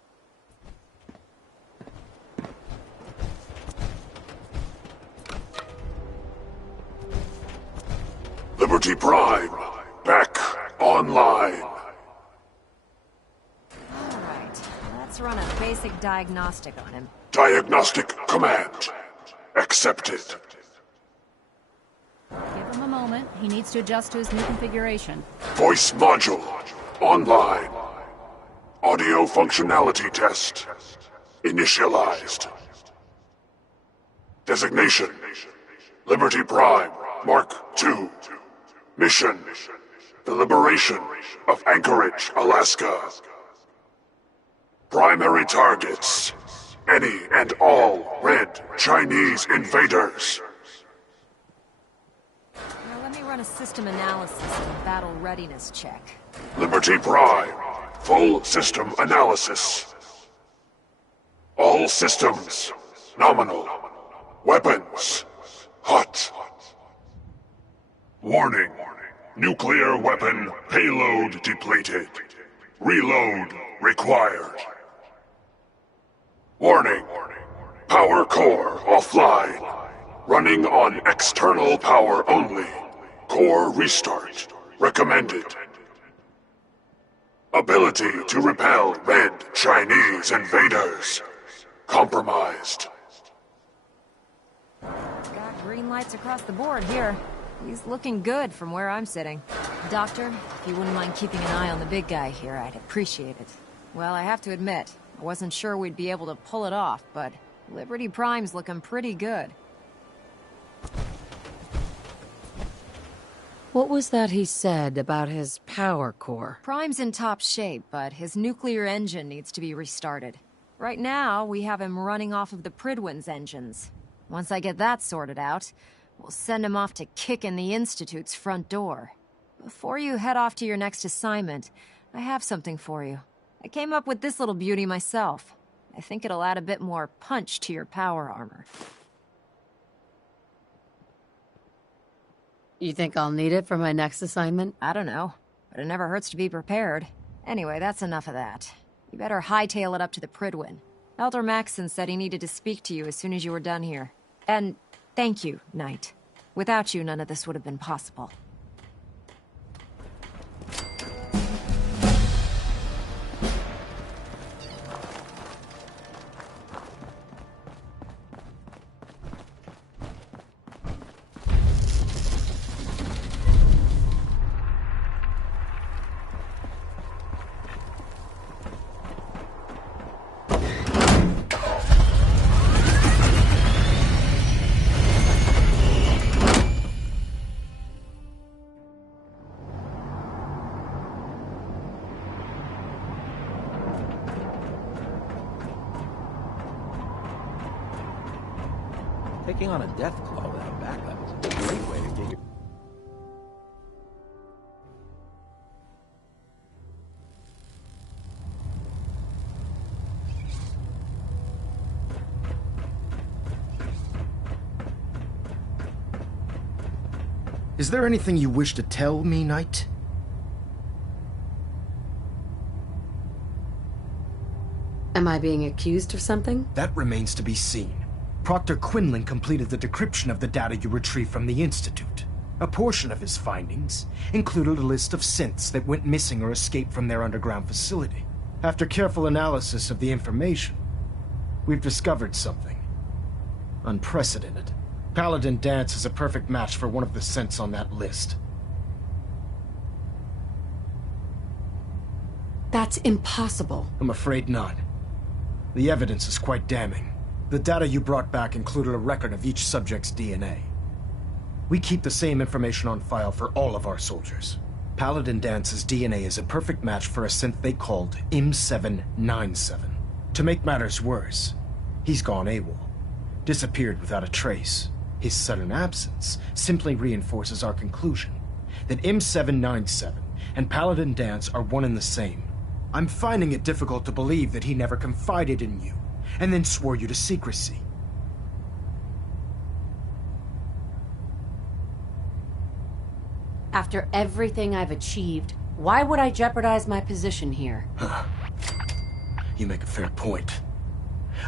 Liberty Prime, back online. Alright, let's run a basic diagnostic on him. Diagnostic command accepted. Give him a moment. He needs to adjust to his new configuration. Voice module online. Audio functionality test initialized. Designation: Liberty Prime Mark II. Mission: the liberation of Anchorage, Alaska. Primary targets: any and all red Chinese invaders. Now let me run a system analysis and battle readiness check. Liberty Prime, full system analysis. All systems nominal. Weapons hot. Warning. Nuclear weapon payload depleted. Reload required. Warning. Power core offline. Running on external power only. Core restart recommended. Ability to repel red Chinese invaders compromised. Got green lights across the board here. He's looking good from where I'm sitting. Doctor, if you wouldn't mind keeping an eye on the big guy here, I'd appreciate it. Well, I have to admit, I wasn't sure we'd be able to pull it off, but Liberty Prime's looking pretty good. What was that he said about his power core? Prime's in top shape, but his nuclear engine needs to be restarted. Right now, we have him running off of the Prydwen's engines. Once I get that sorted out, we'll send him off to kick in the Institute's front door. Before you head off to your next assignment, I have something for you. I came up with this little beauty myself. I think it'll add a bit more punch to your power armor. You think I'll need it for my next assignment? I don't know, but it never hurts to be prepared. Anyway, that's enough of that. You better hightail it up to the Prydwen. Elder Maxson said he needed to speak to you as soon as you were done here. And thank you, Knight. Without you, none of this would have been possible. Taking on a death claw without backup is a great way to get your... Is there anything you wish to tell me, Knight? Am I being accused of something? That remains to be seen. Proctor Quinlan completed the decryption of the data you retrieved from the Institute. A portion of his findings included a list of synths that went missing or escaped from their underground facility. After careful analysis of the information, we've discovered something unprecedented. Paladin Danse is a perfect match for one of the synths on that list. That's impossible. I'm afraid not. The evidence is quite damning. The data you brought back included a record of each subject's DNA. We keep the same information on file for all of our soldiers. Paladin Dance's DNA is a perfect match for a synth they called M797. To make matters worse, he's gone AWOL. Disappeared without a trace. His sudden absence simply reinforces our conclusion that M797 and Paladin Danse are one and the same. I'm finding it difficult to believe that he never confided in you, and then swore you to secrecy. After everything I've achieved, why would I jeopardize my position here? You make a fair point.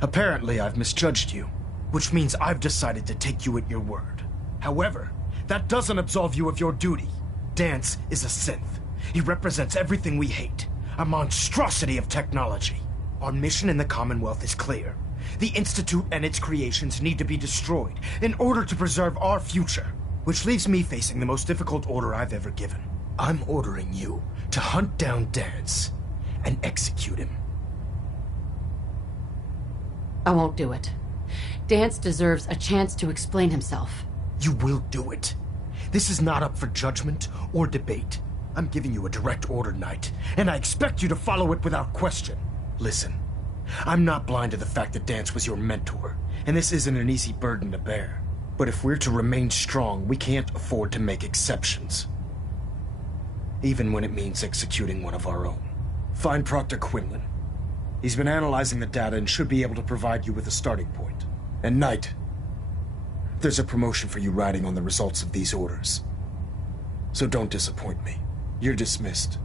Apparently, I've misjudged you, which means I've decided to take you at your word. However, that doesn't absolve you of your duty. Danse is a synth. He represents everything we hate, a monstrosity of technology. Our mission in the Commonwealth is clear. The Institute and its creations need to be destroyed in order to preserve our future, which leaves me facing the most difficult order I've ever given. I'm ordering you to hunt down Danse and execute him. I won't do it. Danse deserves a chance to explain himself. You will do it. This is not up for judgment or debate. I'm giving you a direct order, Knight, and I expect you to follow it without question. Listen, I'm not blind to the fact that Danse was your mentor, and this isn't an easy burden to bear. But if we're to remain strong, we can't afford to make exceptions. Even when it means executing one of our own. Find Proctor Quinlan. He's been analyzing the data and should be able to provide you with a starting point. And Knight, there's a promotion for you riding on the results of these orders. So don't disappoint me. You're dismissed.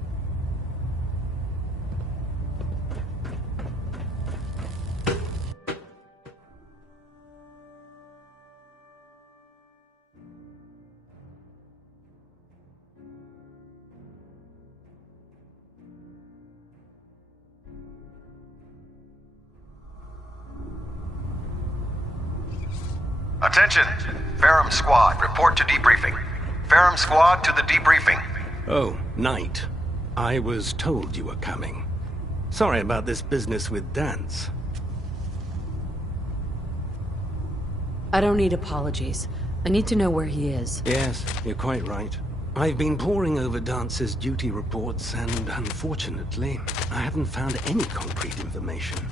Attention! Ferrum Squad, report to debriefing. Ferrum Squad to the debriefing. Oh, Knight. I was told you were coming. Sorry about this business with Danse. I don't need apologies. I need to know where he is. Yes, you're quite right. I've been poring over Dance's duty reports, and unfortunately, I haven't found any concrete information.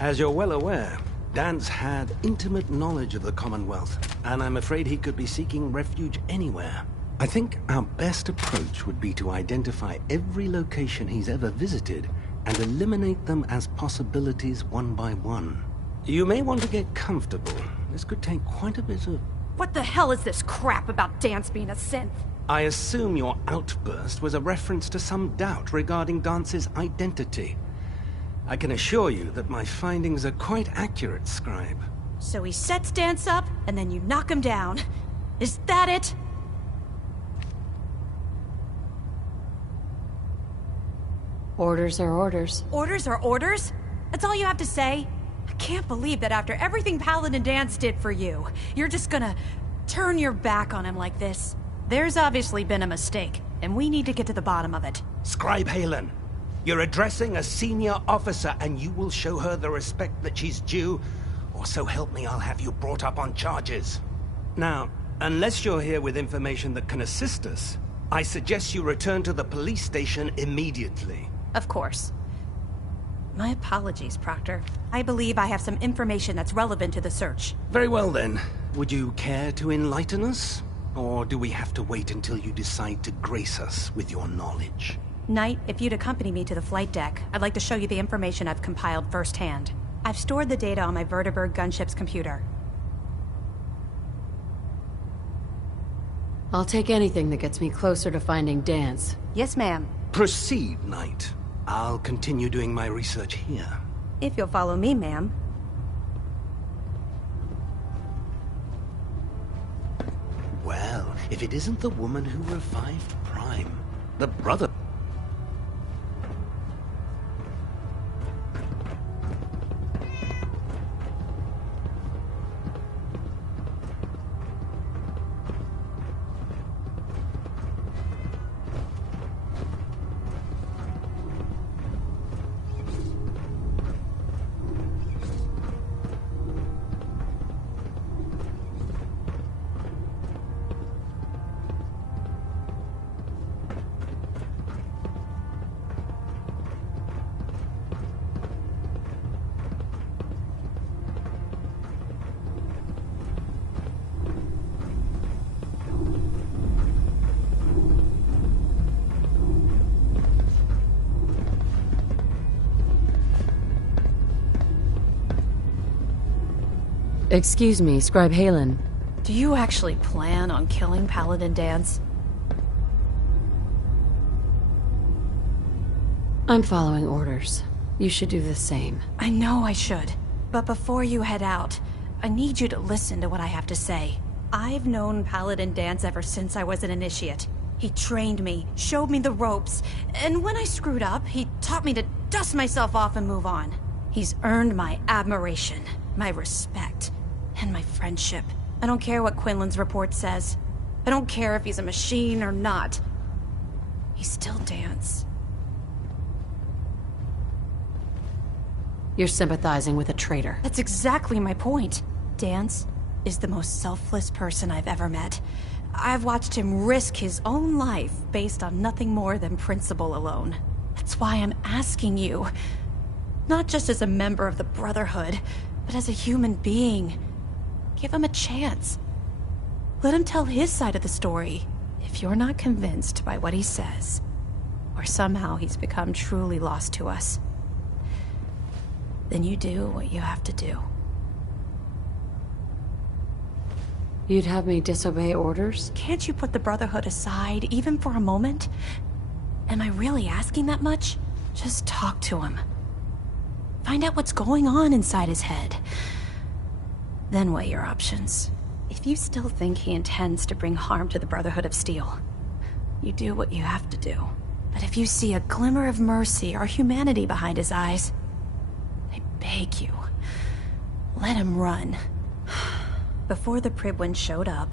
As you're well aware, Danse had intimate knowledge of the Commonwealth, and I'm afraid he could be seeking refuge anywhere. I think our best approach would be to identify every location he's ever visited and eliminate them as possibilities one by one. You may want to get comfortable. This could take quite a bit of... What the hell is this crap about Danse being a synth? I assume your outburst was a reference to some doubt regarding Dance's identity. I can assure you that my findings are quite accurate, Scribe. So he sets Danse up, and then you knock him down. Is that it? Orders are orders. Orders are orders? That's all you have to say? I can't believe that after everything Paladin Danse did for you, you're just gonna turn your back on him like this. There's obviously been a mistake, and we need to get to the bottom of it. Scribe Halen, you're addressing a senior officer, and you will show her the respect that she's due, or so help me, I'll have you brought up on charges. Now, unless you're here with information that can assist us, I suggest you return to the police station immediately. Of course. My apologies, Proctor. I believe I have some information that's relevant to the search. Very well then. Would you care to enlighten us? Or do we have to wait until you decide to grace us with your knowledge? Knight, if you'd accompany me to the flight deck, I'd like to show you the information I've compiled firsthand. I've stored the data on my Vertibird gunship's computer. I'll take anything that gets me closer to finding Danse. Yes, ma'am. Proceed, Knight. I'll continue doing my research here. If you'll follow me, ma'am. Well, if it isn't the woman who revived Prime, the brother... Excuse me, Scribe Halen. Do you actually plan on killing Paladin Dance? I'm following orders. You should do the same. I know I should. But before you head out, I need you to listen to what I have to say. I've known Paladin Dance ever since I was an initiate. He trained me, showed me the ropes, and when I screwed up, he taught me to dust myself off and move on. He's earned my admiration, my respect, and my friendship. I don't care what Quinlan's report says. I don't care if he's a machine or not. He's still Dance. You're sympathizing with a traitor. That's exactly my point. Dance is the most selfless person I've ever met. I've watched him risk his own life based on nothing more than principle alone. That's why I'm asking you. Not just as a member of the Brotherhood, but as a human being. Give him a chance. Let him tell his side of the story. If you're not convinced by what he says, or somehow he's become truly lost to us, then you do what you have to do. You'd have me disobey orders? Can't you put the Brotherhood aside, even for a moment? Am I really asking that much? Just talk to him. Find out what's going on inside his head. Then weigh your options. If you still think he intends to bring harm to the Brotherhood of Steel, you do what you have to do. But if you see a glimmer of mercy or humanity behind his eyes, I beg you, let him run. Before the Pribwin showed up,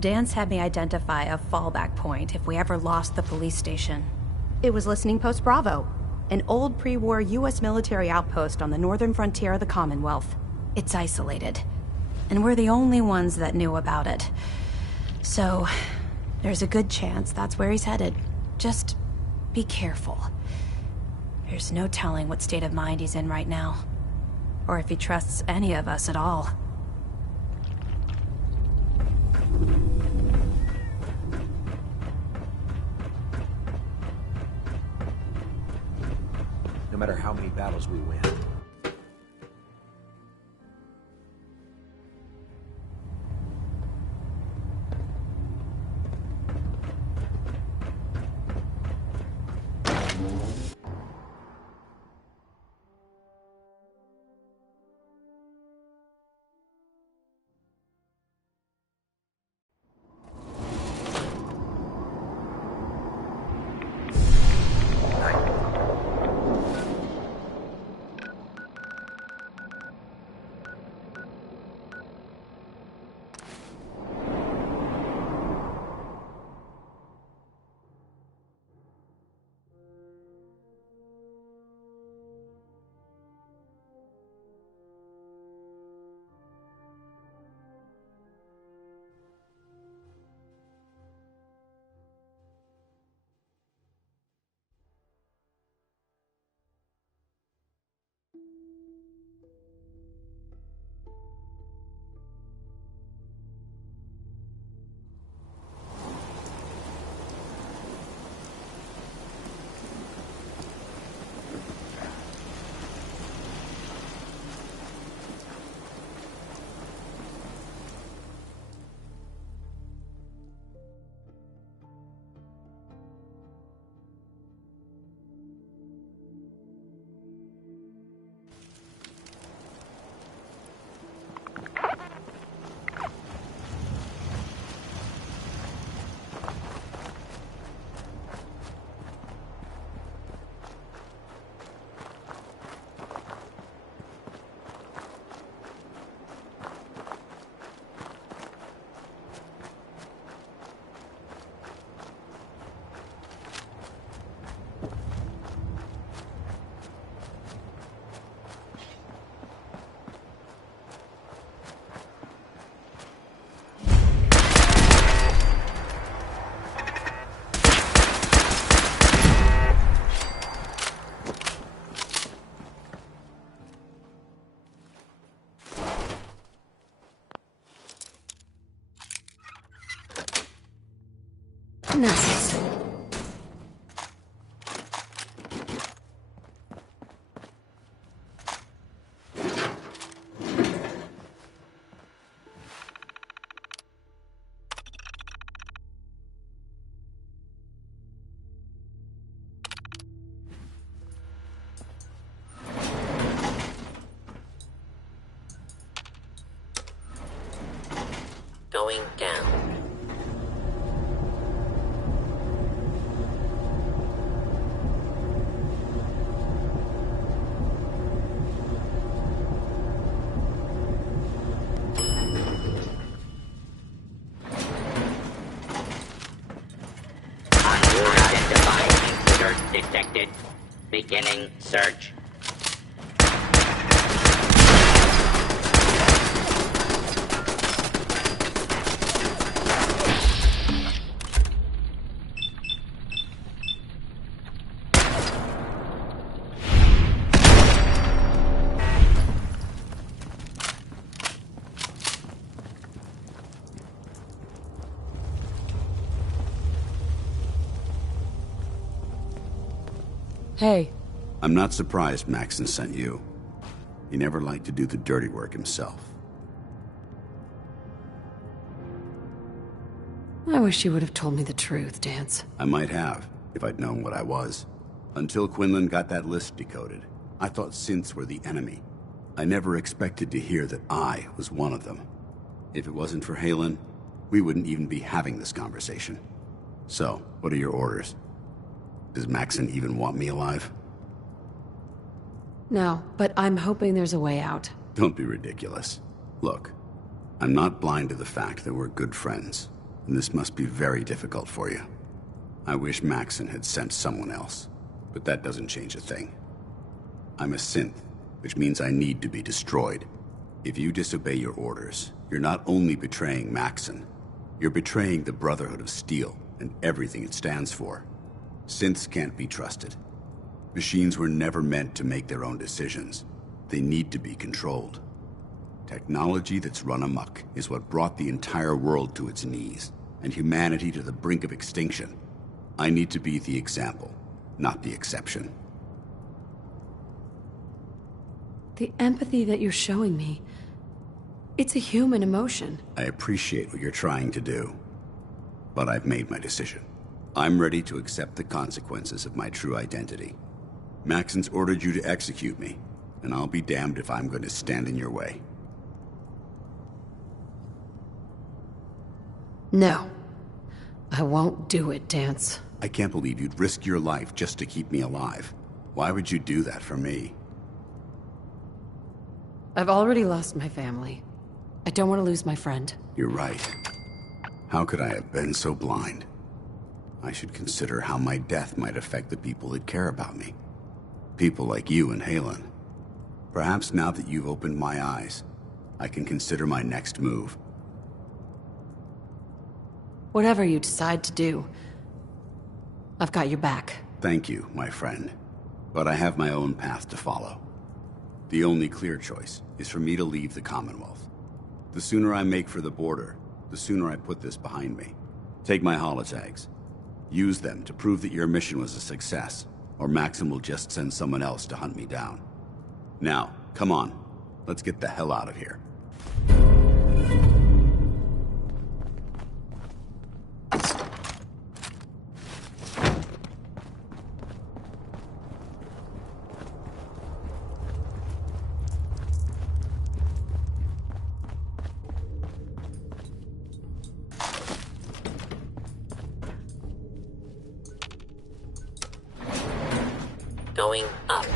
Dance had me identify a fallback point if we ever lost the police station. It was Listening Post Bravo, an old pre-war US military outpost on the northern frontier of the Commonwealth. It's isolated, and we're the only ones that knew about it. So, there's a good chance that's where he's headed. Just be careful. There's no telling what state of mind he's in right now, or if he trusts any of us at all. No matter how many battles we win. Nice. detected. Beginning search. Hey. I'm not surprised Maxon sent you. He never liked to do the dirty work himself. I wish you would have told me the truth, Dance. I might have, if I'd known what I was. Until Quinlan got that list decoded, I thought synths were the enemy. I never expected to hear that I was one of them. If it wasn't for Halen, we wouldn't even be having this conversation. So, what are your orders? Does Maxon even want me alive? No, but I'm hoping there's a way out. Don't be ridiculous. Look, I'm not blind to the fact that we're good friends, and this must be very difficult for you. I wish Maxon had sent someone else, but that doesn't change a thing. I'm a synth, which means I need to be destroyed. If you disobey your orders, you're not only betraying Maxon, you're betraying the Brotherhood of Steel and everything it stands for. Synths can't be trusted. Machines were never meant to make their own decisions. They need to be controlled. Technology that's run amok is what brought the entire world to its knees, and humanity to the brink of extinction. I need to be the example, not the exception. The empathy that you're showing me, it's a human emotion. I appreciate what you're trying to do, but I've made my decision. I'm ready to accept the consequences of my true identity. Maxon's ordered you to execute me, and I'll be damned if I'm going to stand in your way. No. I won't do it, Dance. I can't believe you'd risk your life just to keep me alive. Why would you do that for me? I've already lost my family. I don't want to lose my friend. You're right. How could I have been so blind? I should consider how my death might affect the people that care about me. People like you and Halen. Perhaps now that you've opened my eyes, I can consider my next move. Whatever you decide to do, I've got your back. Thank you, my friend. But I have my own path to follow. The only clear choice is for me to leave the Commonwealth. The sooner I make for the border, the sooner I put this behind me. Take my holotags. Use them to prove that your mission was a success, or Maxon will just send someone else to hunt me down. Now, come on. Let's get the hell out of here. Going up.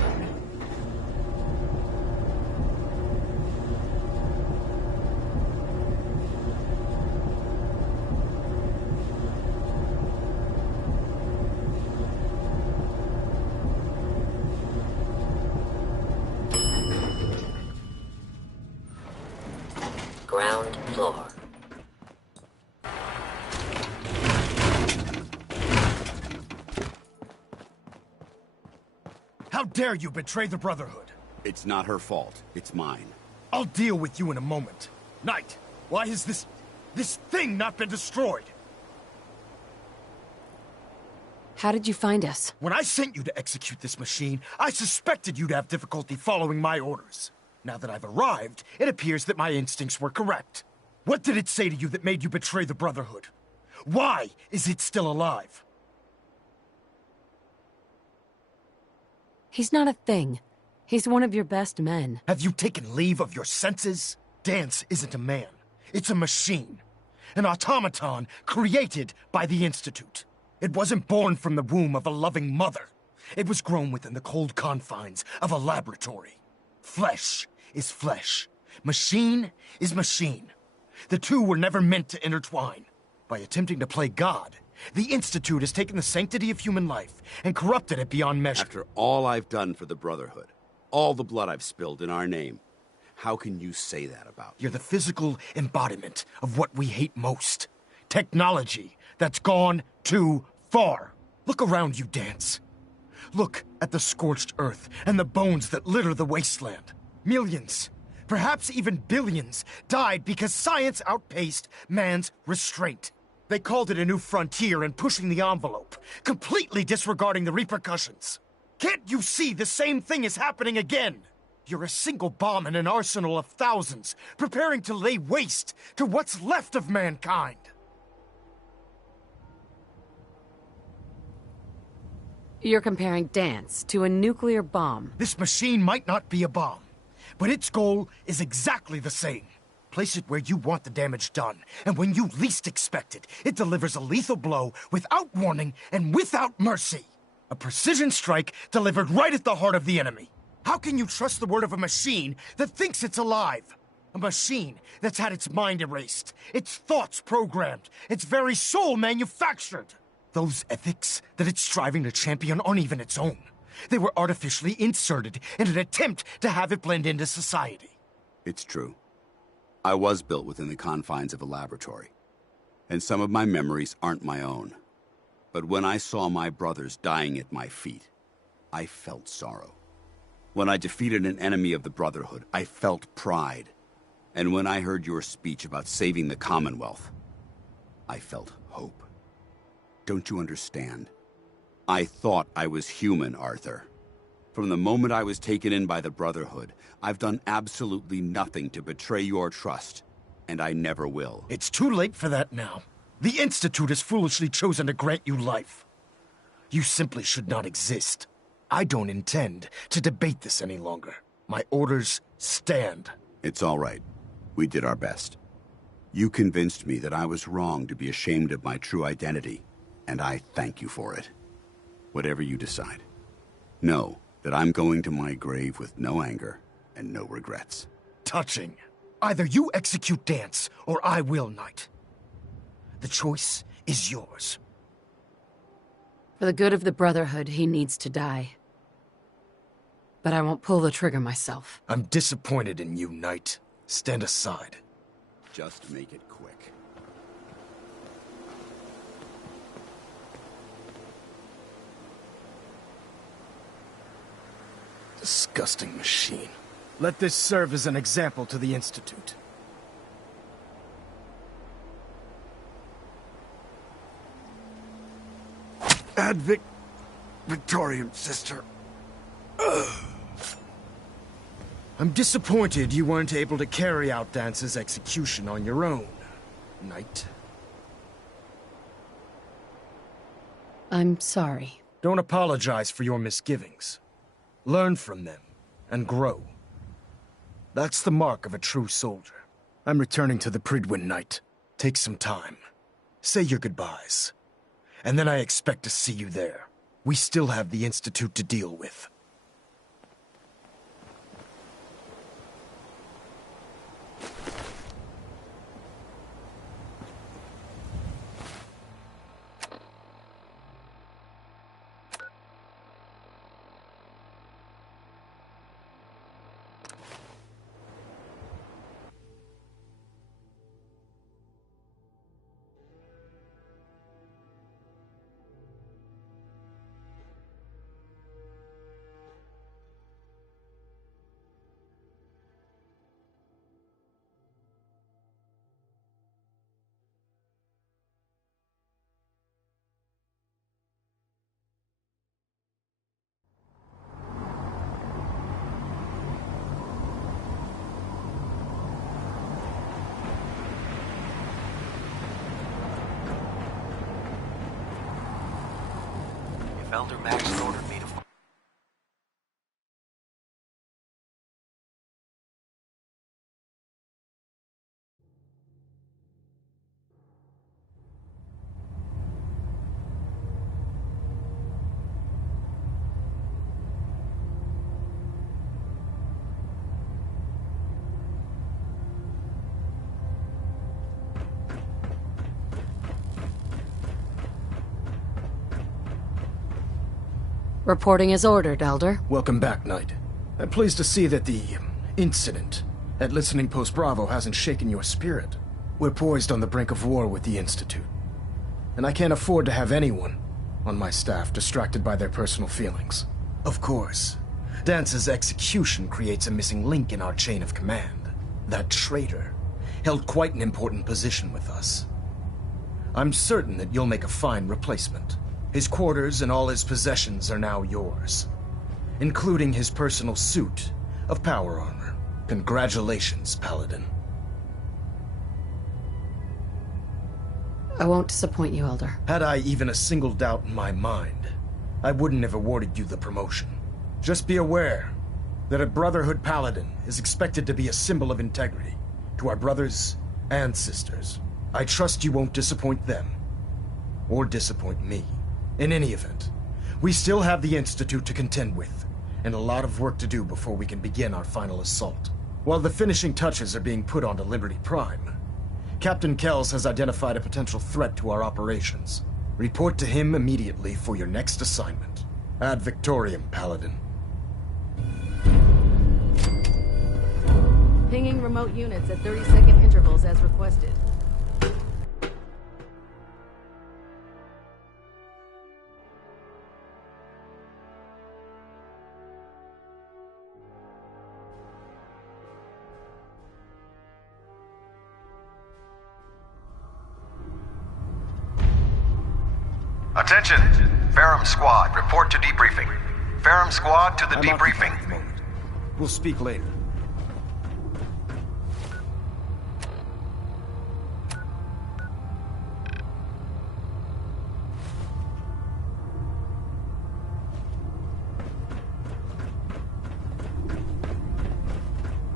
Ground floor. How dare you betray the Brotherhood? It's not her fault. It's mine. I'll deal with you in a moment. Knight, why has this thing not been destroyed? How did you find us? When I sent you to execute this machine, I suspected you'd have difficulty following my orders. Now that I've arrived, it appears that my instincts were correct. What did it say to you that made you betray the Brotherhood? Why is it still alive? He's not a thing. He's one of your best men. Have you taken leave of your senses? Dance isn't a man. It's a machine. An automaton created by the Institute. It wasn't born from the womb of a loving mother. It was grown within the cold confines of a laboratory. Flesh is flesh. Machine is machine. The two were never meant to intertwine. By attempting to play God, The Institute has taken the sanctity of human life and corrupted it beyond measure. After all I've done for the Brotherhood, all the blood I've spilled in our name, how can you say that about me? You're the physical embodiment of what we hate most. Technology that's gone too far. Look around you, Dance. Look at the scorched earth and the bones that litter the wasteland. Millions, perhaps even billions, died because science outpaced man's restraint. They called it a new frontier and pushing the envelope, completely disregarding the repercussions. Can't you see the same thing is happening again? You're a single bomb in an arsenal of thousands, preparing to lay waste to what's left of mankind. You're comparing Dance to a nuclear bomb. This machine might not be a bomb, but its goal is exactly the same. Place it where you want the damage done, and when you least expect it, it delivers a lethal blow without warning and without mercy. A precision strike delivered right at the heart of the enemy. How can you trust the word of a machine that thinks it's alive? A machine that's had its mind erased, its thoughts programmed, its very soul manufactured. Those ethics that it's striving to champion aren't even its own. They were artificially inserted in an attempt to have it blend into society. It's true. I was built within the confines of a laboratory, and some of my memories aren't my own. But when I saw my brothers dying at my feet, I felt sorrow. When I defeated an enemy of the Brotherhood, I felt pride. And when I heard your speech about saving the Commonwealth, I felt hope. Don't you understand? I thought I was human, Arthur. From the moment I was taken in by the Brotherhood, I've done absolutely nothing to betray your trust, and I never will. It's too late for that now. The Institute has foolishly chosen to grant you life. You simply should not exist. I don't intend to debate this any longer. My orders stand. It's all right. We did our best. You convinced me that I was wrong to be ashamed of my true identity, and I thank you for it. Whatever you decide, know that I'm going to my grave with no anger and no regrets. Touching. Either you execute Dance, or I will, Knight. The choice is yours. For the good of the Brotherhood, he needs to die. But I won't pull the trigger myself. I'm disappointed in you, Knight. Stand aside. Just make it quick. Disgusting machine. Let this serve as an example to the Institute. Victorian, sister. I'm disappointed you weren't able to carry out Dance's execution on your own, Knight. I'm sorry. Don't apologize for your misgivings. Learn from them, and grow. That's the mark of a true soldier. I'm returning to the Pridwin, Knight. Take some time. Say your goodbyes. And then I expect to see you there. We still have the Institute to deal with. Elder Max ordered me to... Reporting is ordered, Elder. Welcome back, Knight. I'm pleased to see that the incident at Listening Post Bravo hasn't shaken your spirit. We're poised on the brink of war with the Institute, and I can't afford to have anyone on my staff distracted by their personal feelings. Of course, Dance's execution creates a missing link in our chain of command. That traitor held quite an important position with us. I'm certain that you'll make a fine replacement. His quarters and all his possessions are now yours, including his personal suit of power armor. Congratulations, Paladin. I won't disappoint you, Elder. Had I even a single doubt in my mind, I wouldn't have awarded you the promotion. Just be aware that a Brotherhood Paladin is expected to be a symbol of integrity to our brothers and sisters. I trust you won't disappoint them, or disappoint me. In any event, we still have the Institute to contend with, and a lot of work to do before we can begin our final assault. While the finishing touches are being put onto Liberty Prime, Captain Kells has identified a potential threat to our operations. Report to him immediately for your next assignment. Ad Victoriam, Paladin. Pinging remote units at 30-second intervals as requested. Attention! Ferrum Squad, report to debriefing. Ferrum Squad to the debriefing. We'll speak later.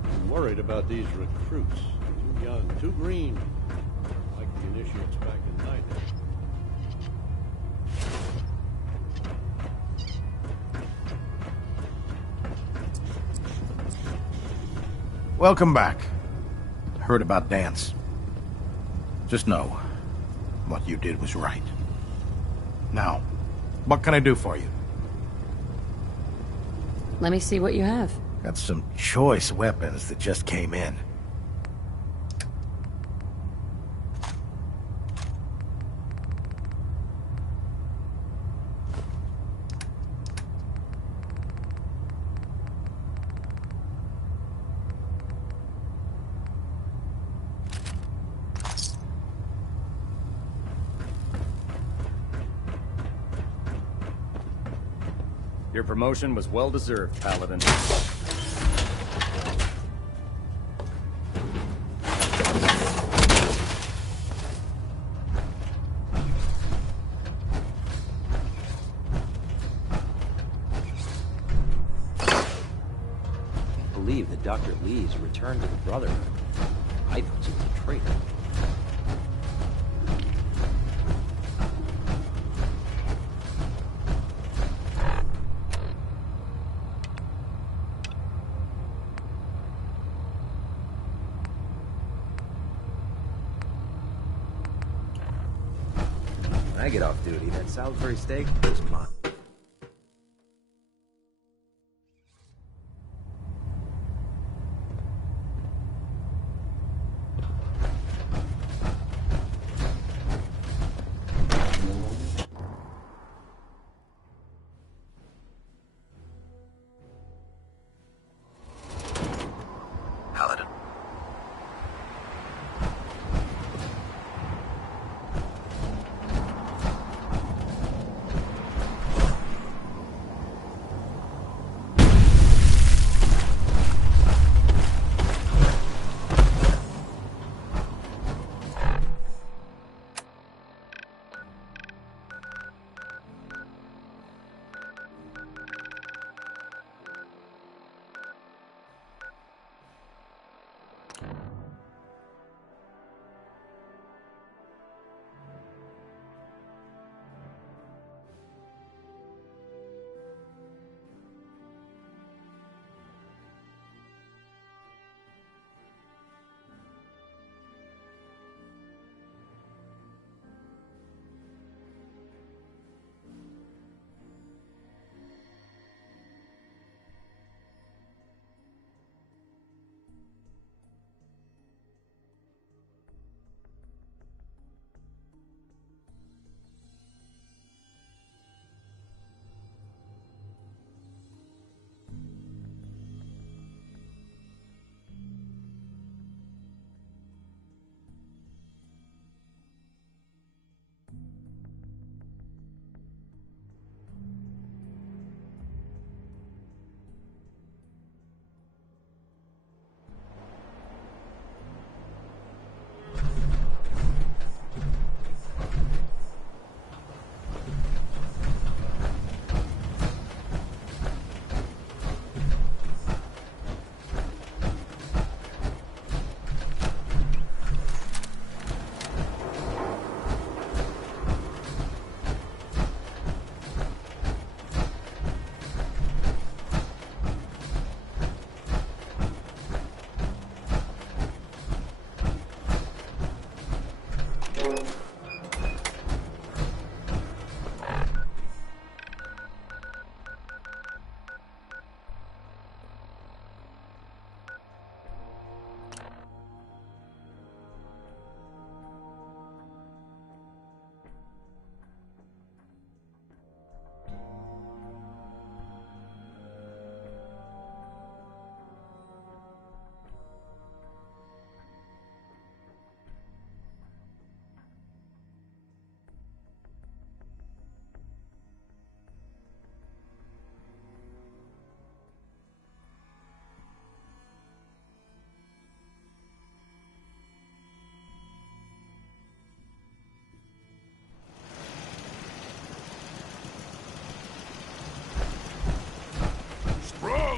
I'm worried about these recruits. Too young, too green. Like the initiates back in Night. Welcome back. Heard about Dance. Just know, what you did was right. Now, what can I do for you? Let me see what you have. Got some choice weapons that just came in. Your promotion was well-deserved, Paladin. I believe that Dr. Lee's returned to the Brotherhood. I thought he was a traitor. When I get off duty, that Salisbury steak is mine. Paladin.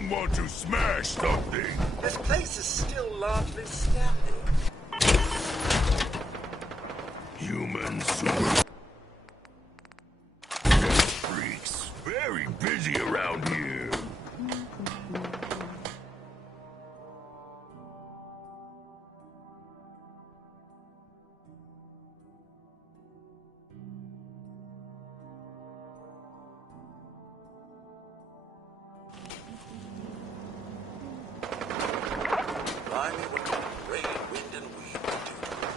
Anyone want to smash something? This place is still largely standing. Human super death freaks. Very busy around here. Blimey, what kind of rain, wind, and weed will do to it.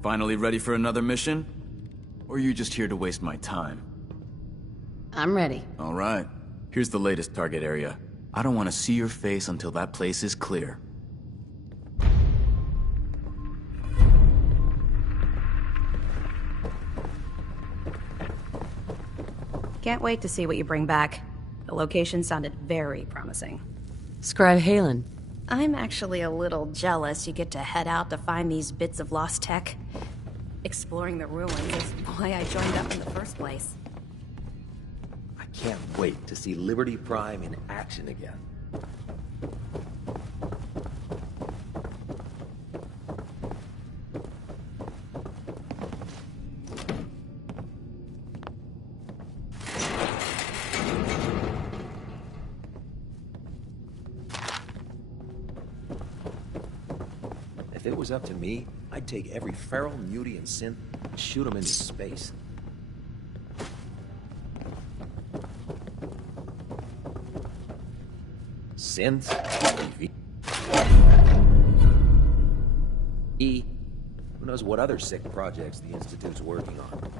Finally ready for another mission? Or are you just here to waste my time? I'm ready. All right. Here's the latest target area. I don't want to see your face until that place is clear. Can't wait to see what you bring back. The location sounded very promising. Scribe Halen. I'm actually a little jealous you get to head out to find these bits of lost tech. Exploring the ruins is why I joined up in the first place. I can't wait to see Liberty Prime in action again. If it was up to me, I'd take every feral, mutie, and synth and shoot them into space. Synths? Who knows what other sick projects the Institute's working on?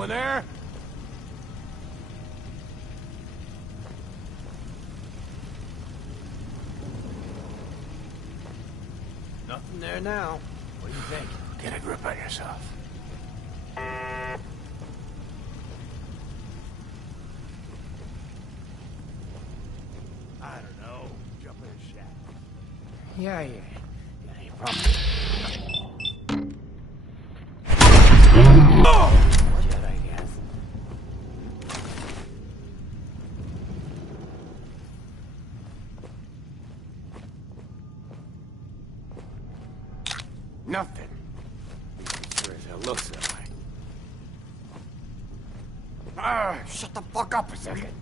Anyone there? Nothing there now. What do you think? Get a grip on yourself. I don't know. Jump in a shack. Yeah, you probably... Shit, I guess. Nothing. Sure as hell looks that way. Shut the fuck up a second.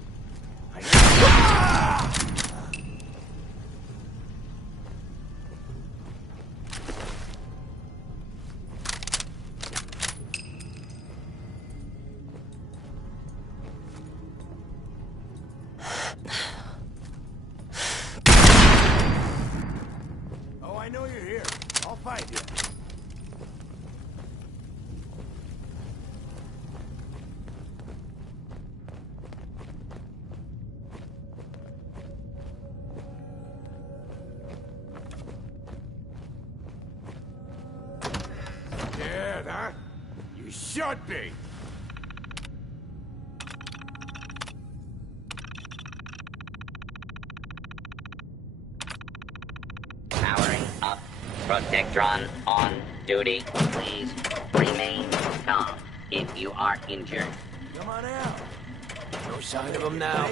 Oh, I know you're here. I'll find you. Scared, huh? You should be. Powering up. Protectron on duty. Please remain calm if you are injured. Come on out. No sign of him now.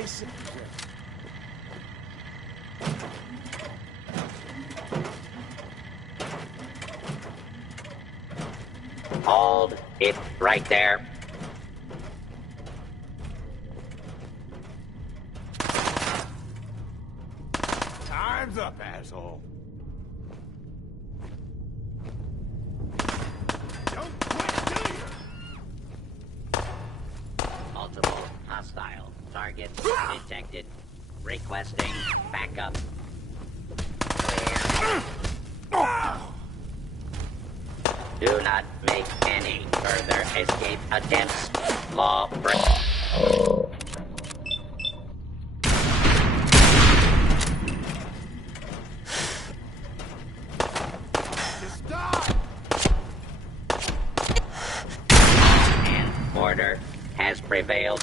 Hold it right there. Time's up, asshole. Don't quit, do you? Multiple hostile targets detected. Requesting backup. Do not make any further escape attempts. Law break. Just stop! And order has prevailed.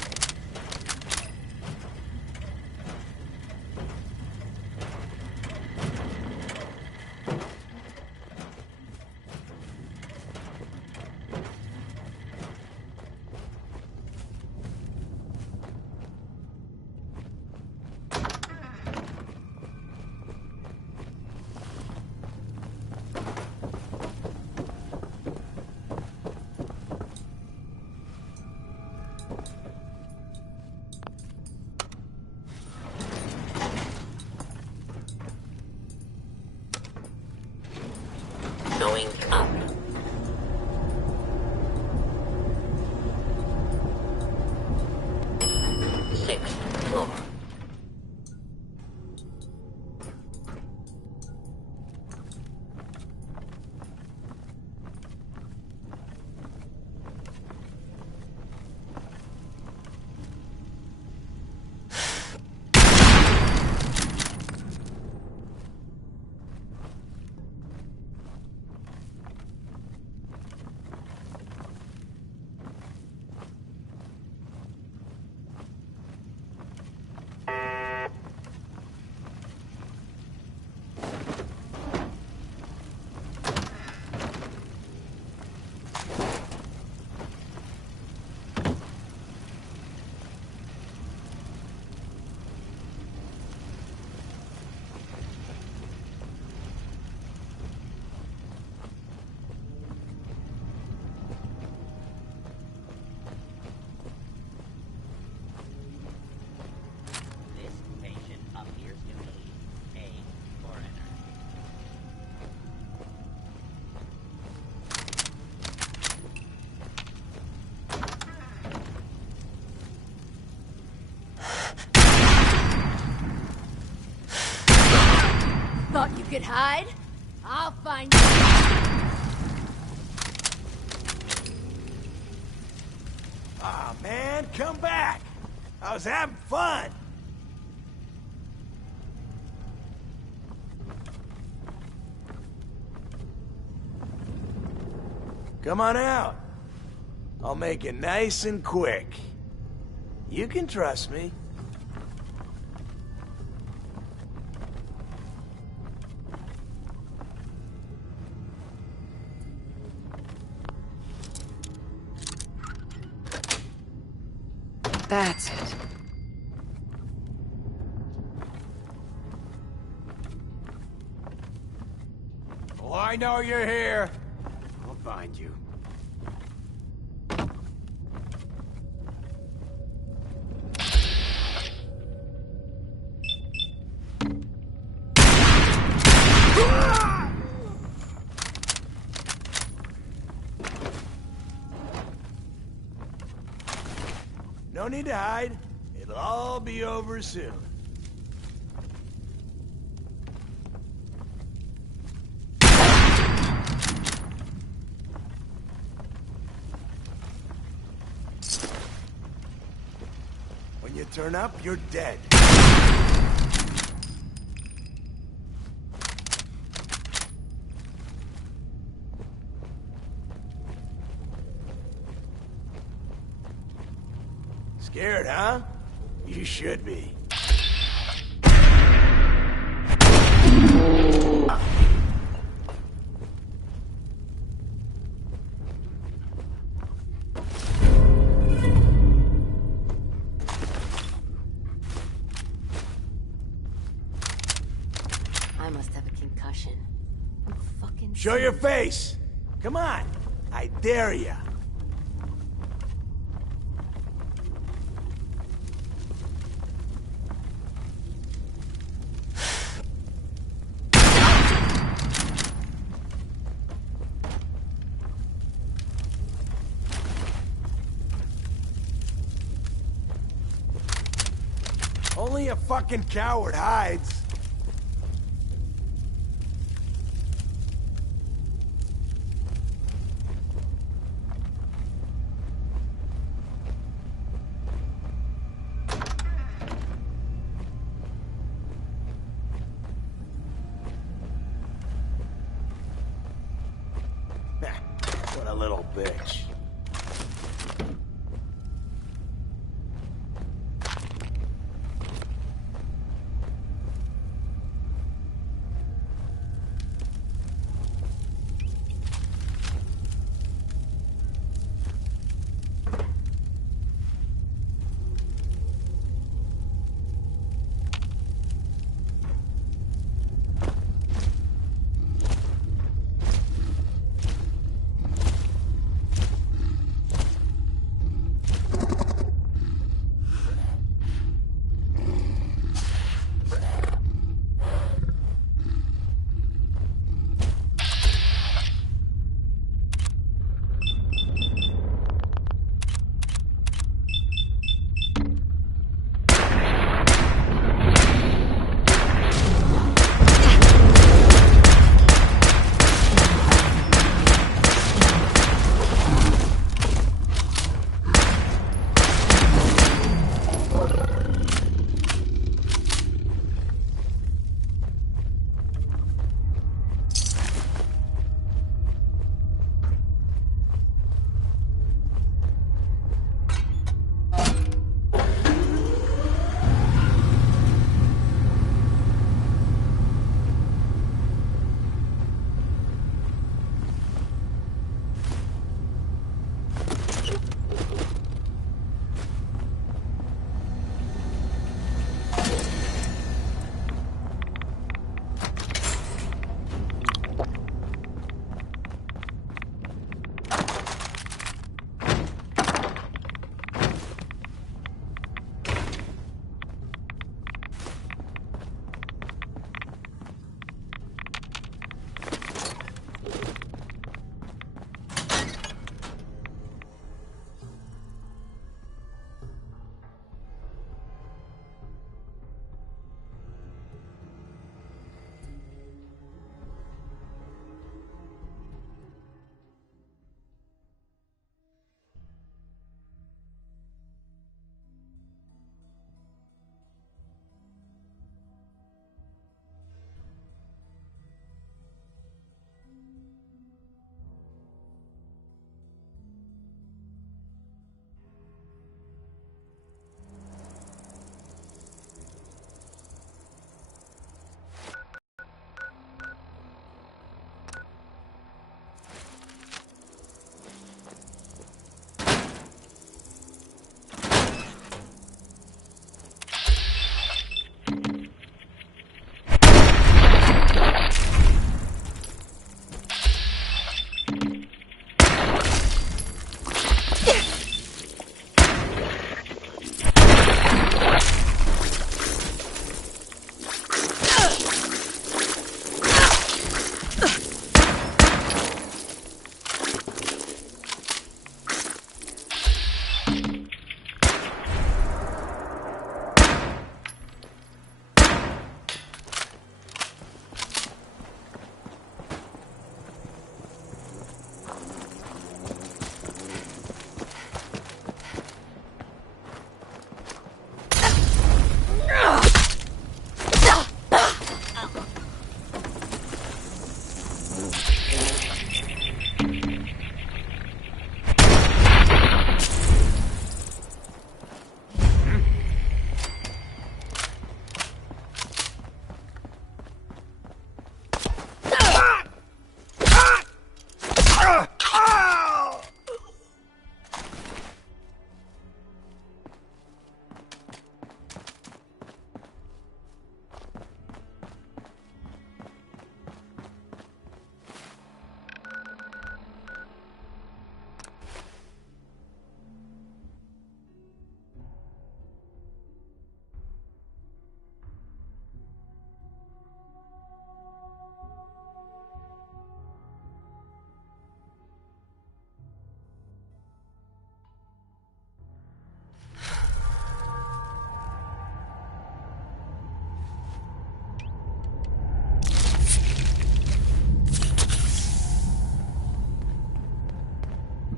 Going up. Sixth floor. Thought you could hide? I'll find you. man, come back! I was having fun! Come on out. I'll make it nice and quick. You can trust me. That's it. Oh, I know you're here. I'll find you. No need to hide. It'll all be over soon. When you turn up, you're dead. Scared, huh? You should be. I must have a concussion. I'm fucking Show your face! Come on! I dare ya! Only a fucking coward hides. What a little bitch.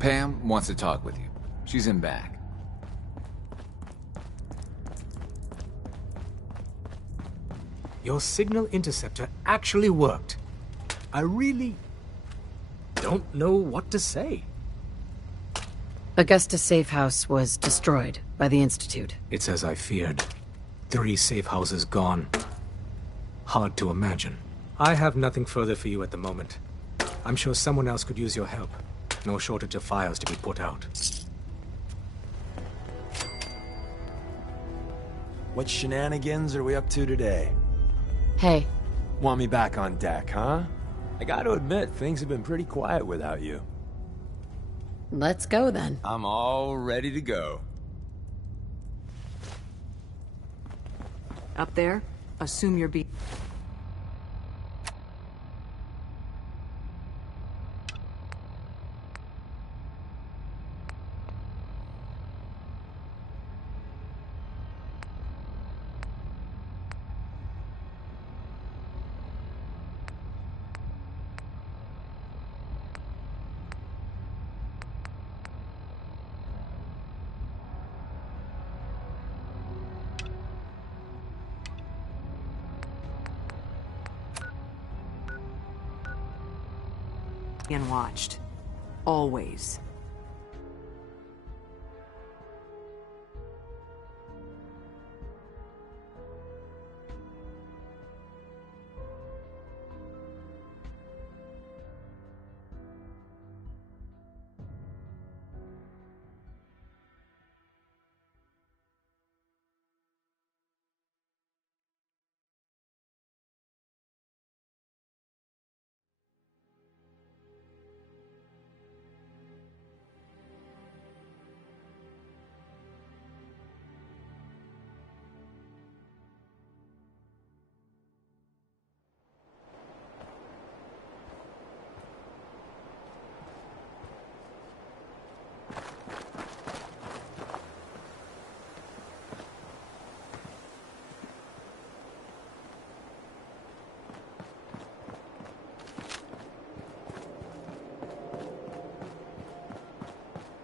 Pam wants to talk with you. She's in back. Your signal interceptor actually worked. I really don't know what to say. Augusta's safe house was destroyed by the Institute. It's as I feared. 3 safe houses gone. Hard to imagine. I have nothing further for you at the moment. I'm sure someone else could use your help. No shortage of fires to be put out. What shenanigans are we up to today? Hey. Want me back on deck, huh? I gotta admit, things have been pretty quiet without you. Let's go then. I'm all ready to go. Up there, assume you're being... and watched. Always.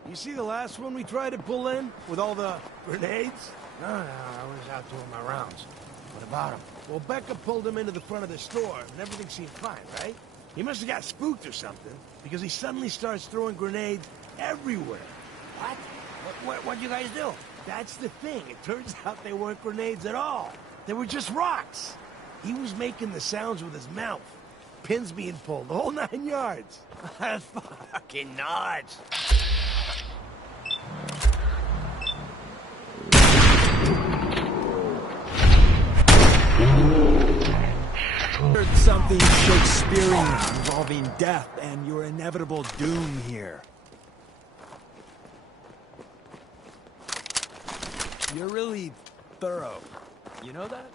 You see the last one we tried to pull in? With all the grenades? No, I was out doing my rounds. What about him? Well, Becca pulled him into the front of the store, and everything seemed fine, right? He must have got spooked or something, because he suddenly starts throwing grenades everywhere. What? What'd you guys do? That's the thing. It turns out they weren't grenades at all. They were just rocks. He was making the sounds with his mouth. Pins being pulled, the whole 9 yards. That's fucking nuts. Heard something Shakespearean involving death and your inevitable doom here. You're really thorough. You know that?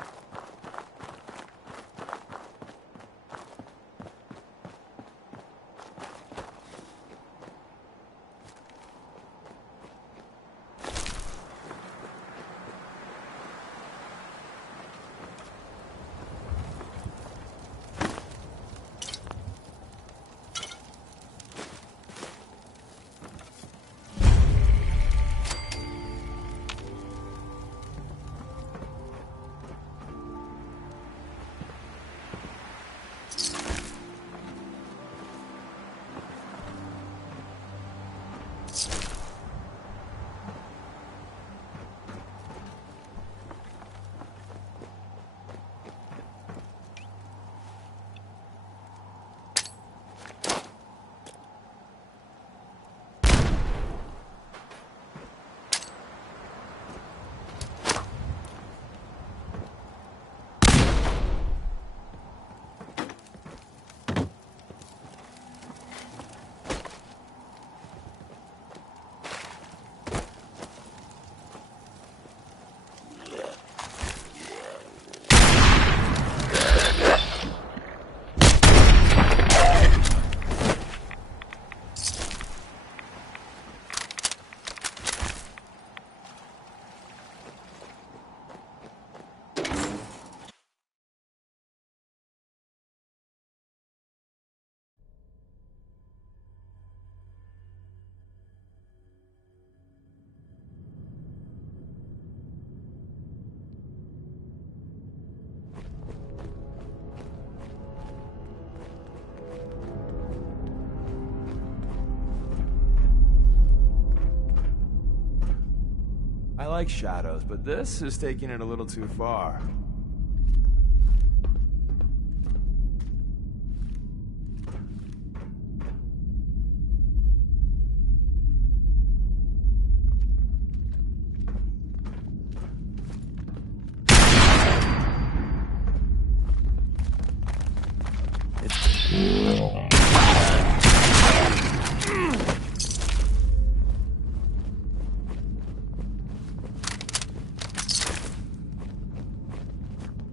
like shadows, but this is taking it a little too far.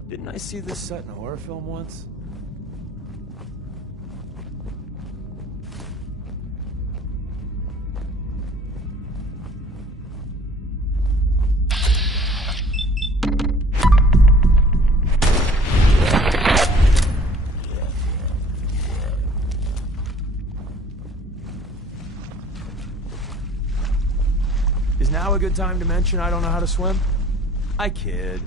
Didn't I see this set in a horror film once? Is now a good time to mention I don't know how to swim? I kid.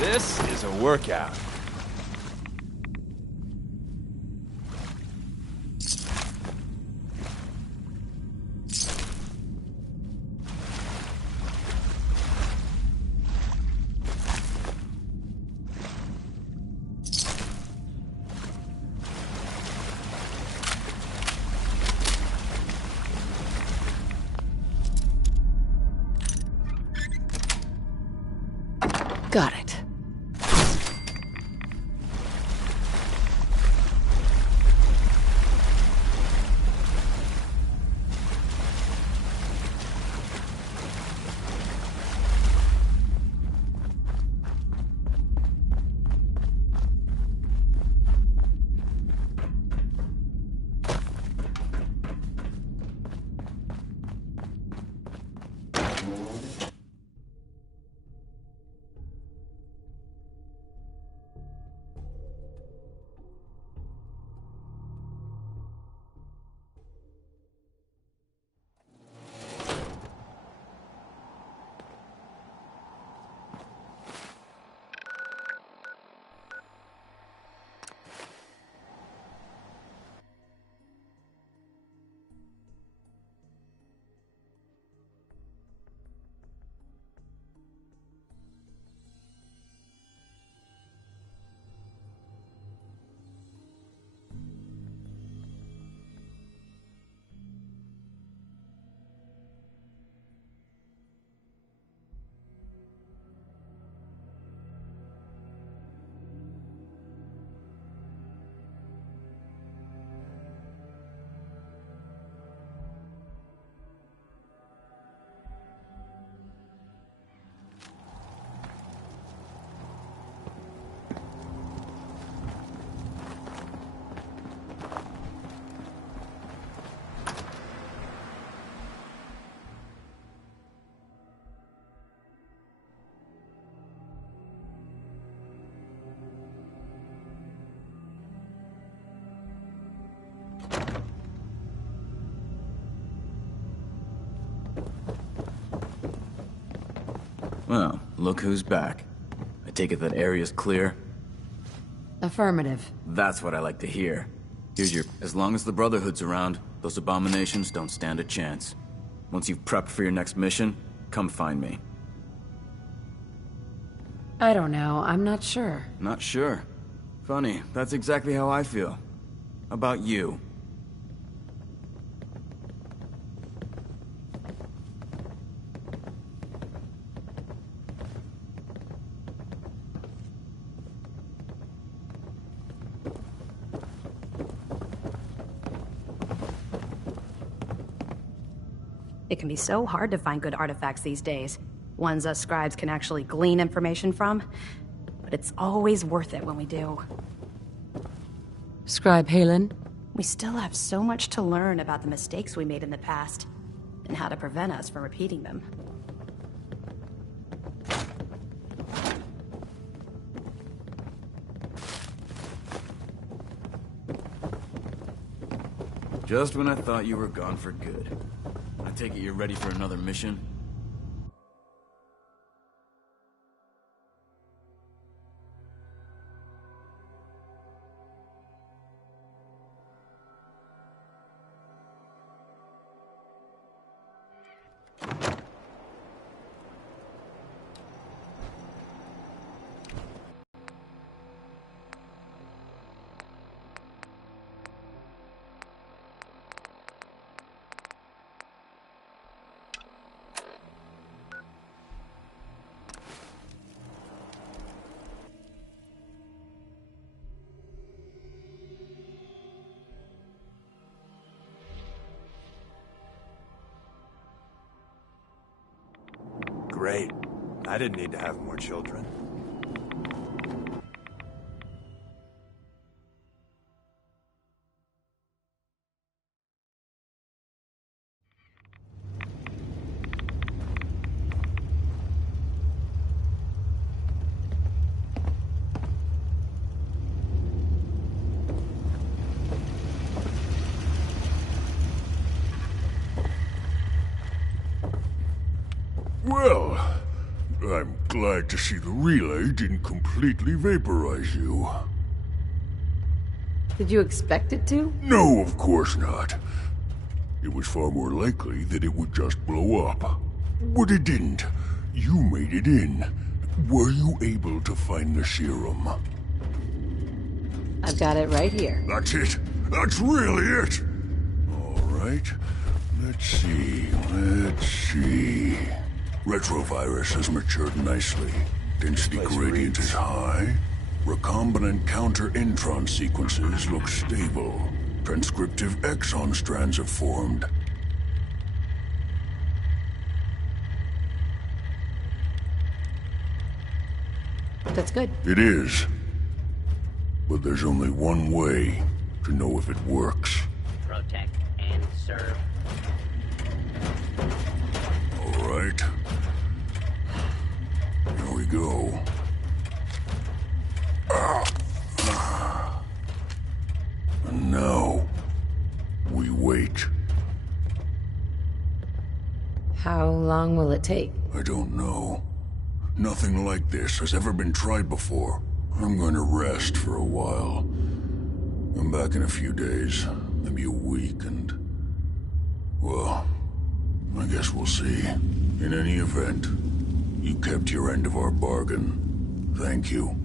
This is a workout. Got it. Well, look who's back. I take it that area's clear? Affirmative. That's what I like to hear. Here's your... As long as the Brotherhood's around, those abominations don't stand a chance. Once you've prepped for your next mission, come find me. I don't know. I'm not sure. Not sure. Funny, that's exactly how I feel. About you. It can be so hard to find good artifacts these days. Ones us scribes can actually glean information from. But it's always worth it when we do. Scribe Halen? We still have so much to learn about the mistakes we made in the past, and how to prevent us from repeating them. Just when I thought you were gone for good. I take it you're ready for another mission? Great. I didn't need to have more children. Well, I'm glad to see the relay didn't completely vaporize you. Did you expect it to? No, of course not. It was far more likely that it would just blow up. But it didn't. You made it in. Were you able to find the serum? I've got it right here. That's it. That's really it. All right. Let's see. Retrovirus has matured nicely. Density gradient is high. Recombinant counter-intron sequences look stable. Transcriptive exon strands have formed. That's good. It is. But there's only one way to know if it works. Protect and serve. All right. Here we go. And now, we wait. How long will it take? I don't know. Nothing like this has ever been tried before. I'm going to rest for a while. I'm back in a few days, maybe a week, and... well, I guess we'll see. In any event, you kept your end of our bargain. Thank you.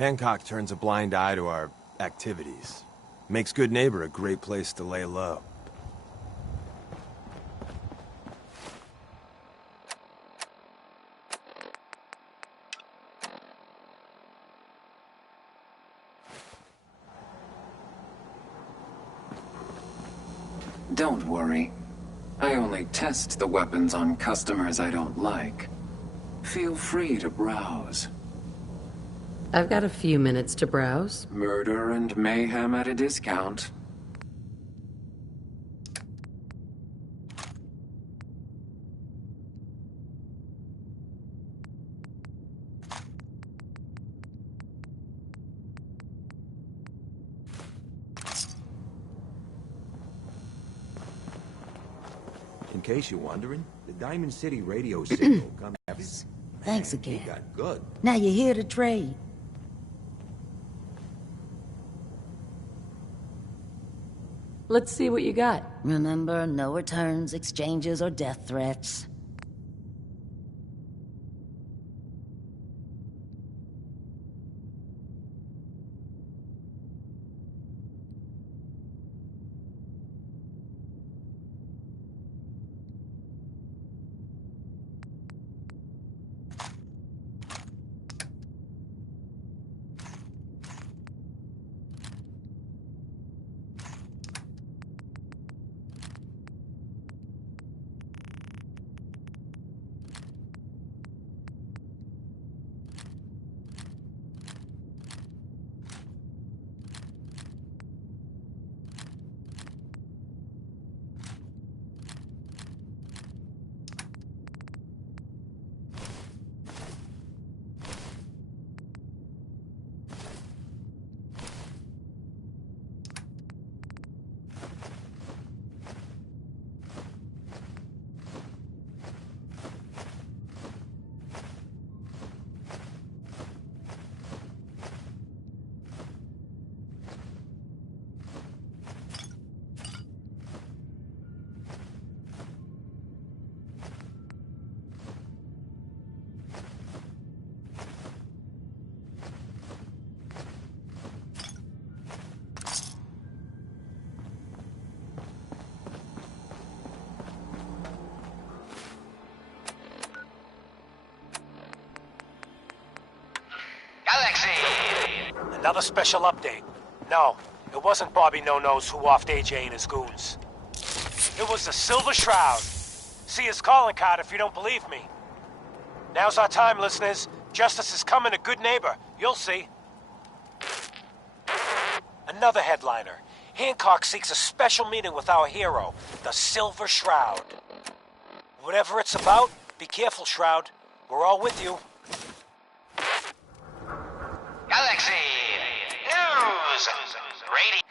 Hancock turns a blind eye to our activities. Makes Good Neighbor a great place to lay low. Don't worry. I only test the weapons on customers I don't like. Feel free to browse. I've got a few minutes to browse. Murder and mayhem at a discount. In case you're wondering, the Diamond City radio signal comes... Thanks again. He got good. Now you're here to trade. Let's see what you got. Remember, no returns, exchanges, or death threats. Another special update. No, it wasn't Bobby No-Nos who offed AJ and his goons. It was the Silver Shroud. See his calling card if you don't believe me. Now's our time, listeners. Justice is coming to Good Neighbor. You'll see. Another headliner. Hancock seeks a special meeting with our hero, the Silver Shroud. Whatever it's about, be careful, Shroud. We're all with you. Galaxy News Radio.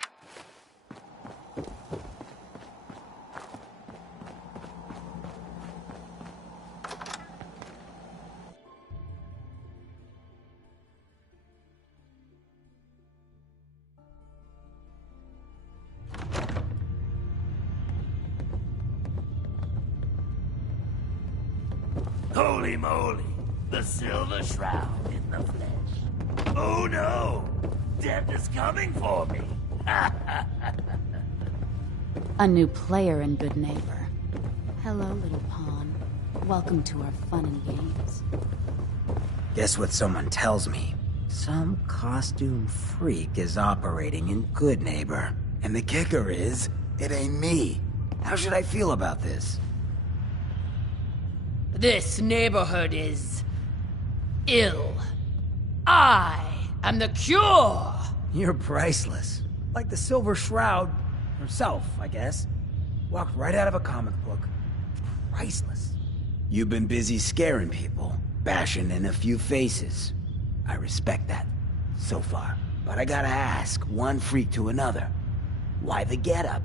Holy moly, the Silver Shroud in the flesh. Oh no, death is coming for me. A new player in Good Neighbor. Hello, little pawn. Welcome to our fun and games. Guess what someone tells me? Some costume freak is operating in Good Neighbor. And the kicker is, it ain't me. How should I feel about this? This neighborhood is ill. I am the cure! You're priceless. Like the Silver Shroud herself, I guess. Walked right out of a comic book. Priceless. You've been busy scaring people, bashing in a few faces. I respect that, so far. But I gotta ask, one freak to another. Why the getup?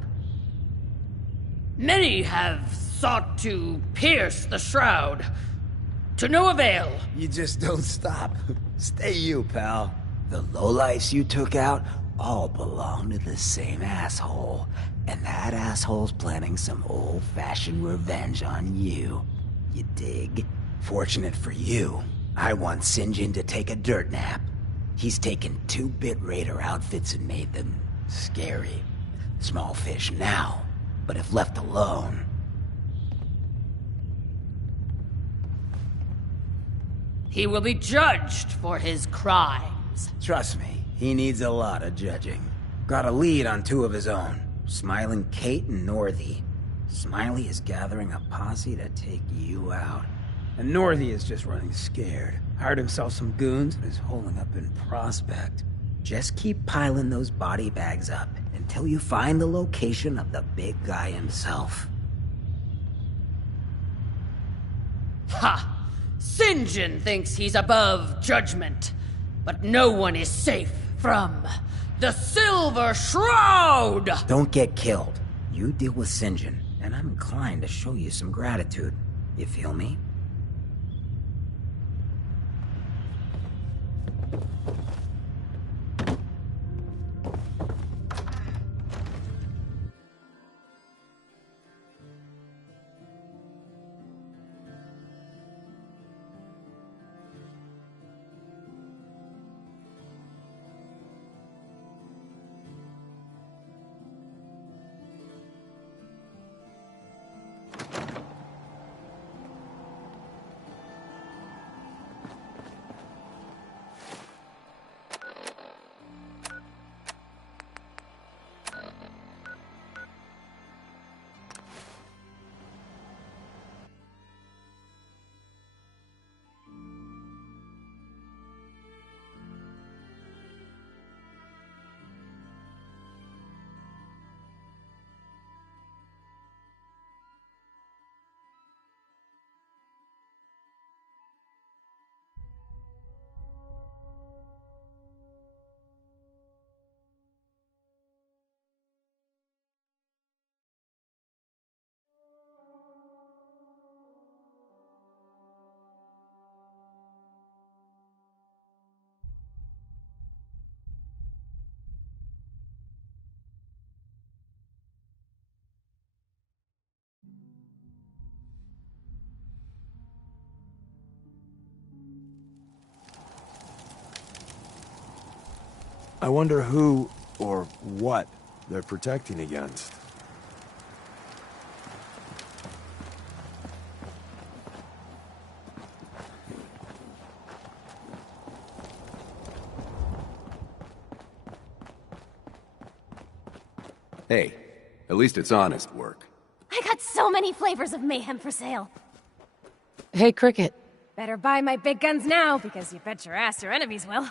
Many have sought to pierce the shroud. To no avail. You just don't stop. Stay you, pal. The lowlifes you took out all belong to the same asshole. And that asshole's planning some old-fashioned revenge on you. You dig? Fortunate for you, I want St. John to take a dirt nap. He's taken 2-bit radar outfits and made them scary. Small fish now, but if left alone... He will be judged for his crimes. Trust me, he needs a lot of judging. Got a lead on 2 of his own, Smiling Kate and Northy. Smiley is gathering a posse to take you out. And Northy is just running scared. Hired himself some goons and is holding up in Prospect. Just keep piling those body bags up until you find the location of the big guy himself. Ha! St. John thinks he's above judgment, but no one is safe from the Silver Shroud! Don't get killed. You deal with St. John, and I'm inclined to show you some gratitude. You feel me? I wonder who, or what, they're protecting against. Hey, at least it's honest work. I got so many flavors of mayhem for sale. Hey, Cricket. Better buy my big guns now, because you bet your ass your enemies will.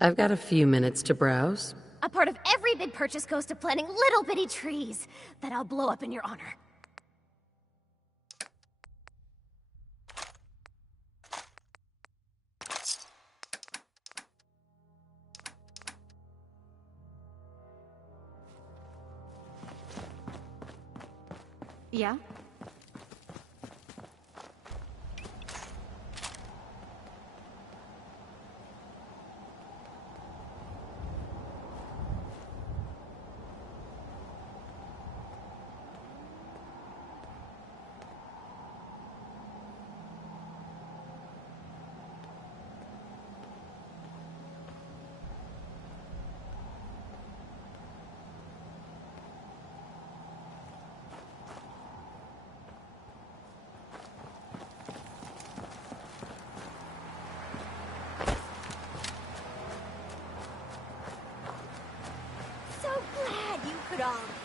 I've got a few minutes to browse. A part of every big purchase goes to planting little bitty trees that I'll blow up in your honor. Yeah?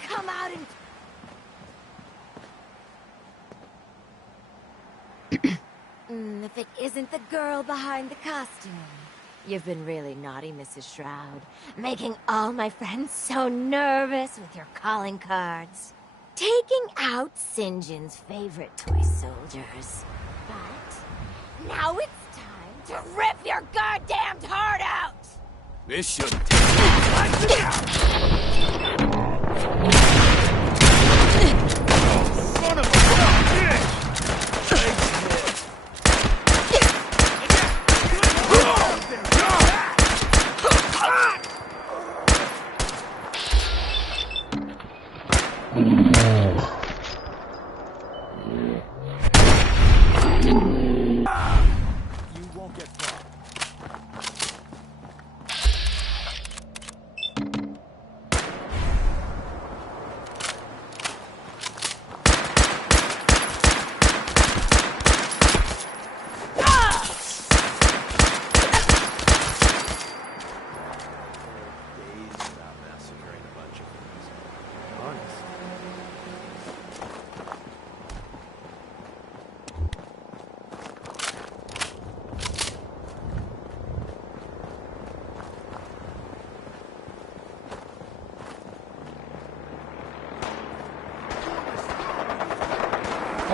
Come out and... if it isn't the girl behind the costume. You've been really naughty, Mrs. Shroud. Making all my friends so nervous with your calling cards. Taking out St. John's favorite toy soldiers. But now it's time to rip your goddamned heart out! This shouldn't take Son of a bitch!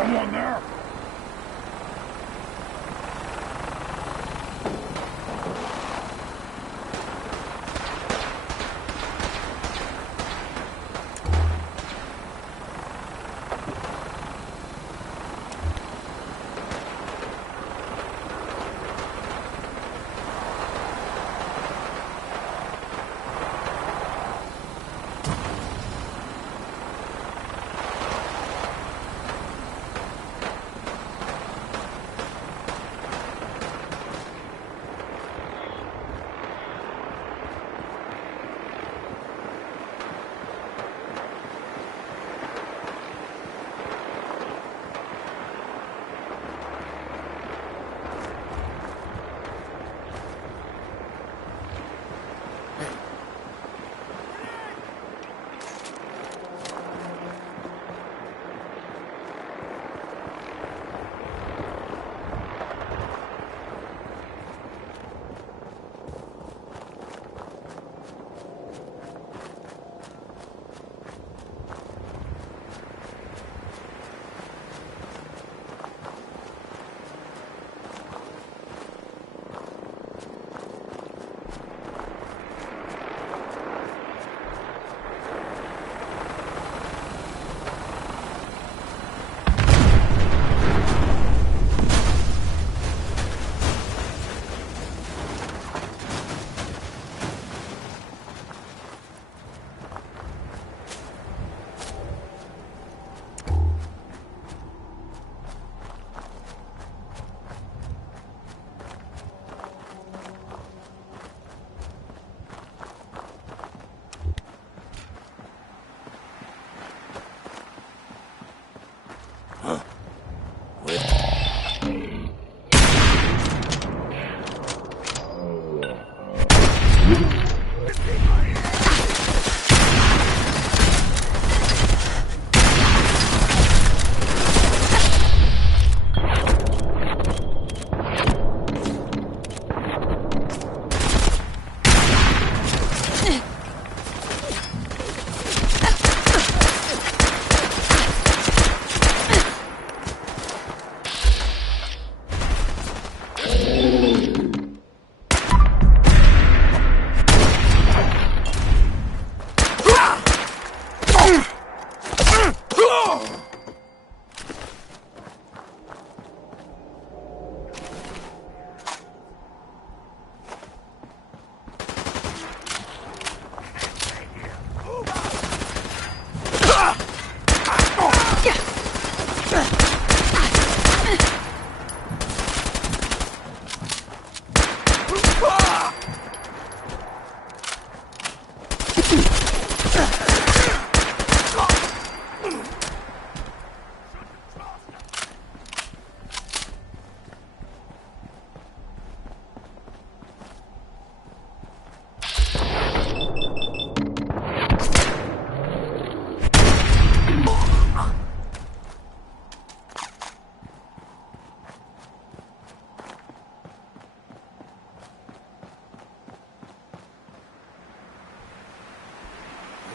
someone there?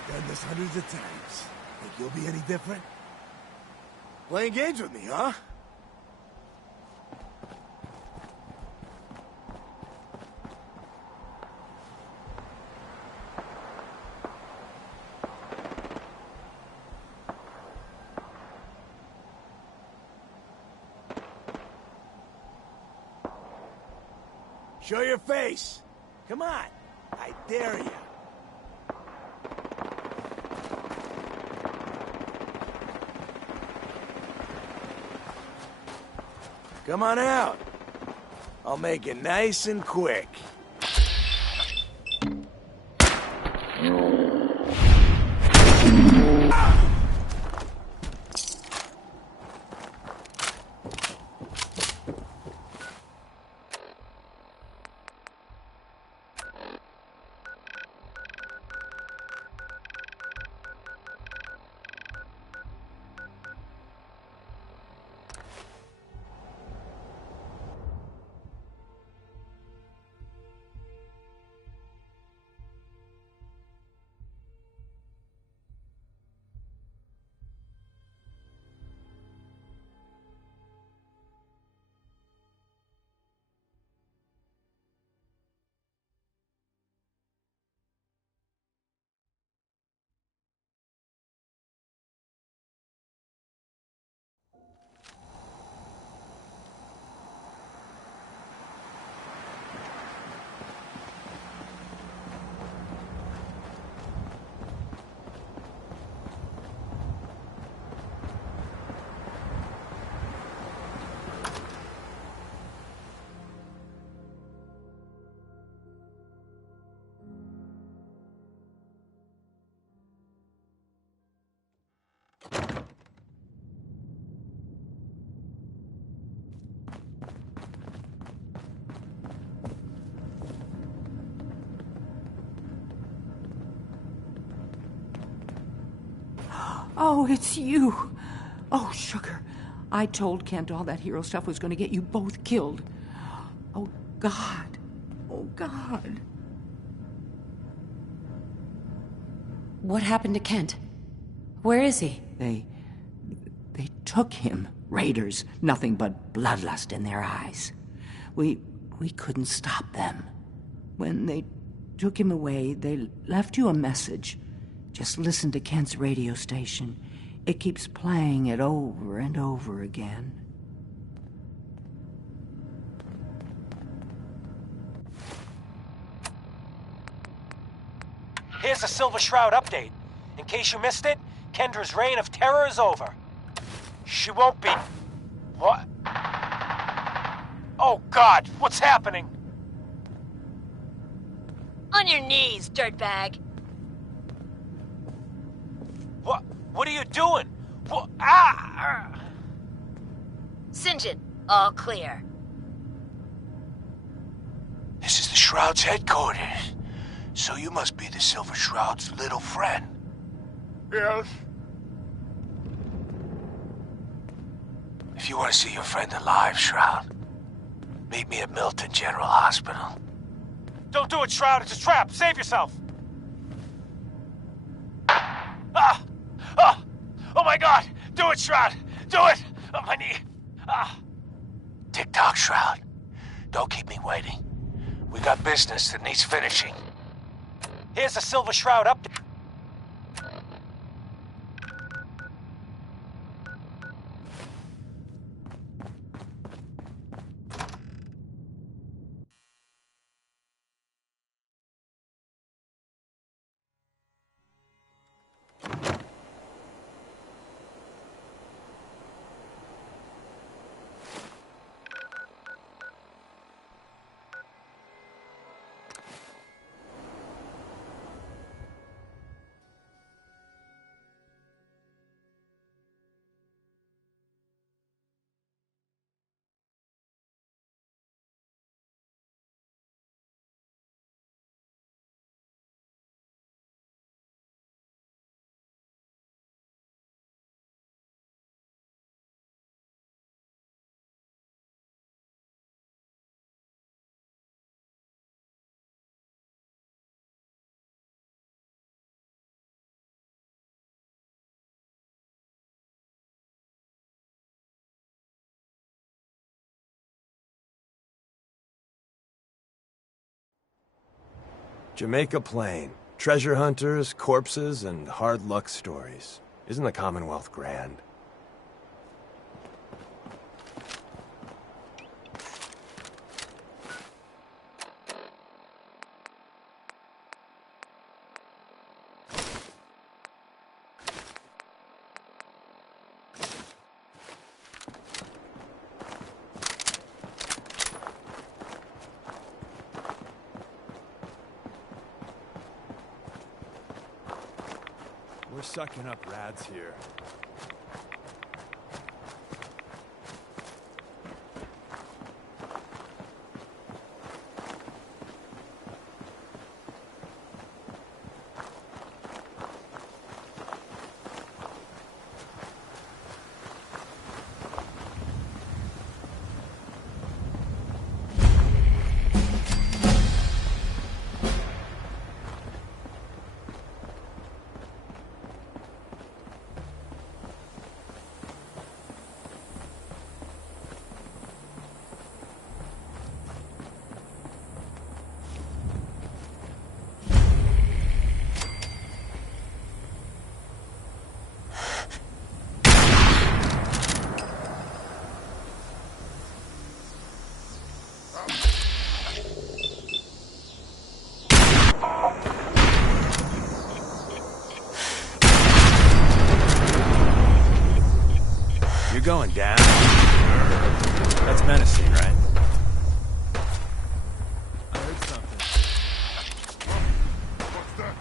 Done this hundreds of times. Think you'll be any different? Playing games with me, huh? Show your face. Come on. I dare you. Come on out. I'll make it nice and quick. Oh, it's you. Oh, sugar. I told Kent all that hero stuff was going to get you both killed. Oh, God. Oh, God. What happened to Kent? Where is he? They took him. Raiders. Nothing but bloodlust in their eyes. We couldn't stop them. When they took him away, they left you a message. Just listen to Kent's radio station. It keeps playing it over and over again. Here's the Silver Shroud update. In case you missed it, Kendra's reign of terror is over. She won't be... What? Oh, God, what's happening? On your knees, dirtbag. What are you doing? What? Ah! Sinjin, all clear. This is the Shroud's headquarters. So you must be the Silver Shroud's little friend. Yes. If you want to see your friend alive, Shroud, meet me at Milton General Hospital. Don't do it, Shroud. It's a trap. Save yourself. Ah! Ah! Oh, my God! Do it, Shroud! Do it! On my knee! Ah! Tick-tock, Shroud. Don't keep me waiting. We got business that needs finishing. Here's the Silver Shroud update. Jamaica Plain. Treasure hunters, corpses, and hard luck stories. Isn't the Commonwealth grand? We're sucking up rads here. Going down. That's menacing, right? I heard something. What's that?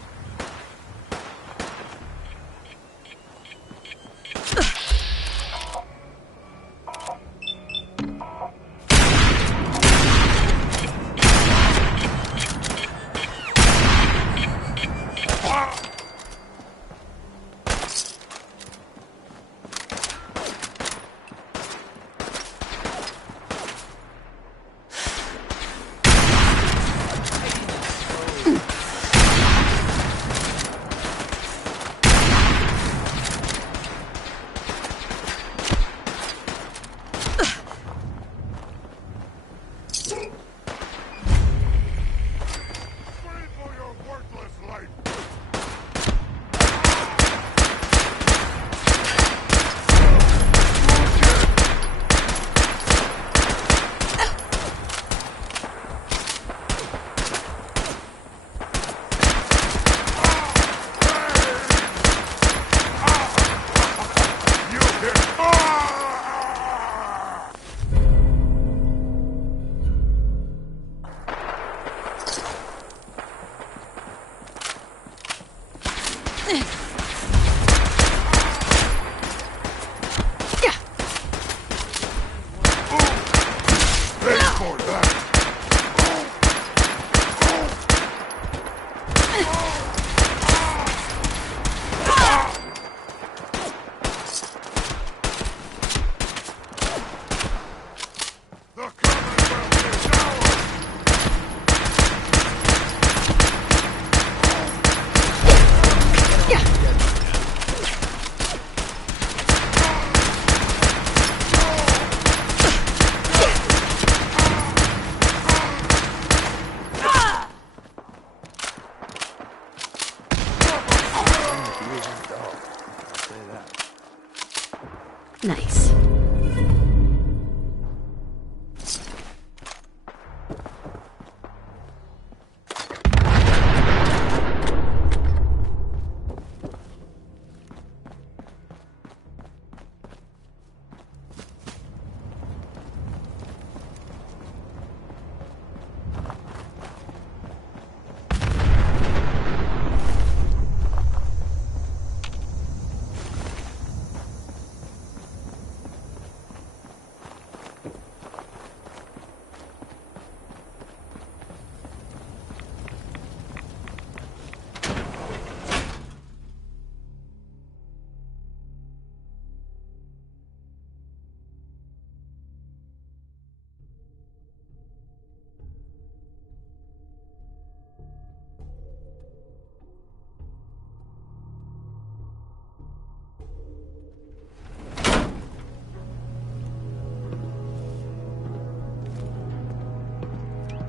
Nice.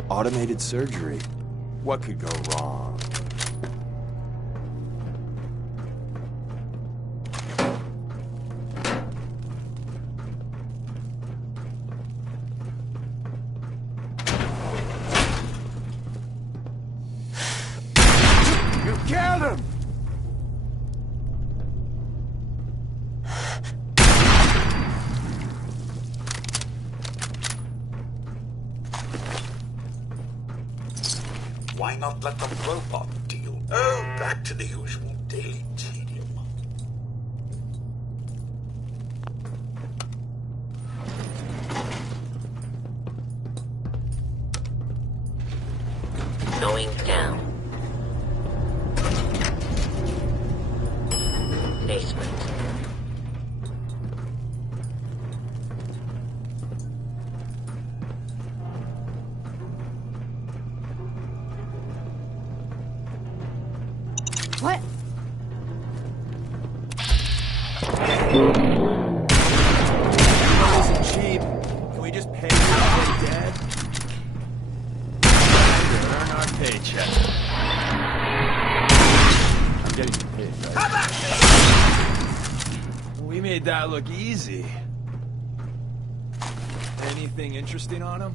Automated surgery. What could go wrong? You killed him! Why not let the robot deal? Oh, back to the usual daily tedium. Going down. Basement. What? Isn't cheap. Can we just pay you to stay dead? Earn our paycheck. I'm getting paid, right? We made that look easy. Anything interesting on him?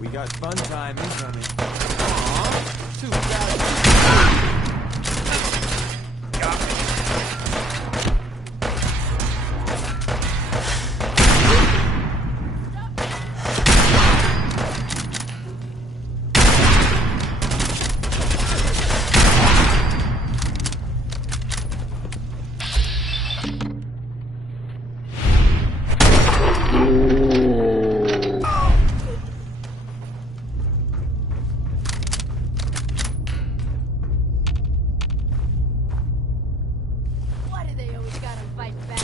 We got fun time incoming. Aww, too bad. Got me. Why do they always gotta fight back?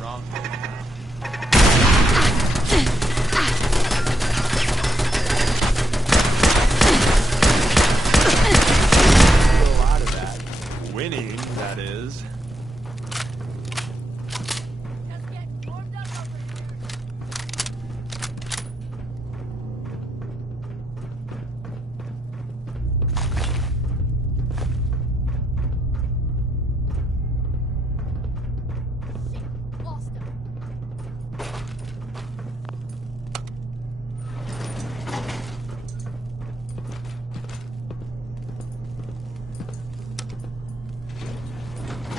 Wrong. A lot of that. Winning, that is.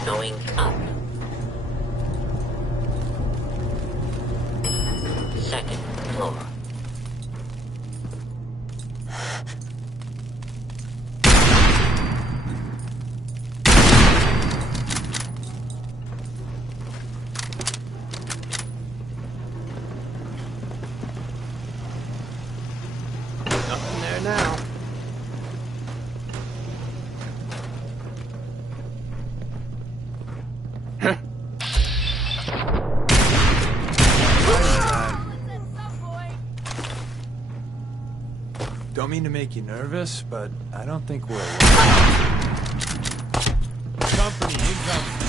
Going up. Second floor. Nothing there now. Don't mean to make you nervous, but I don't think we're alone. Company incoming.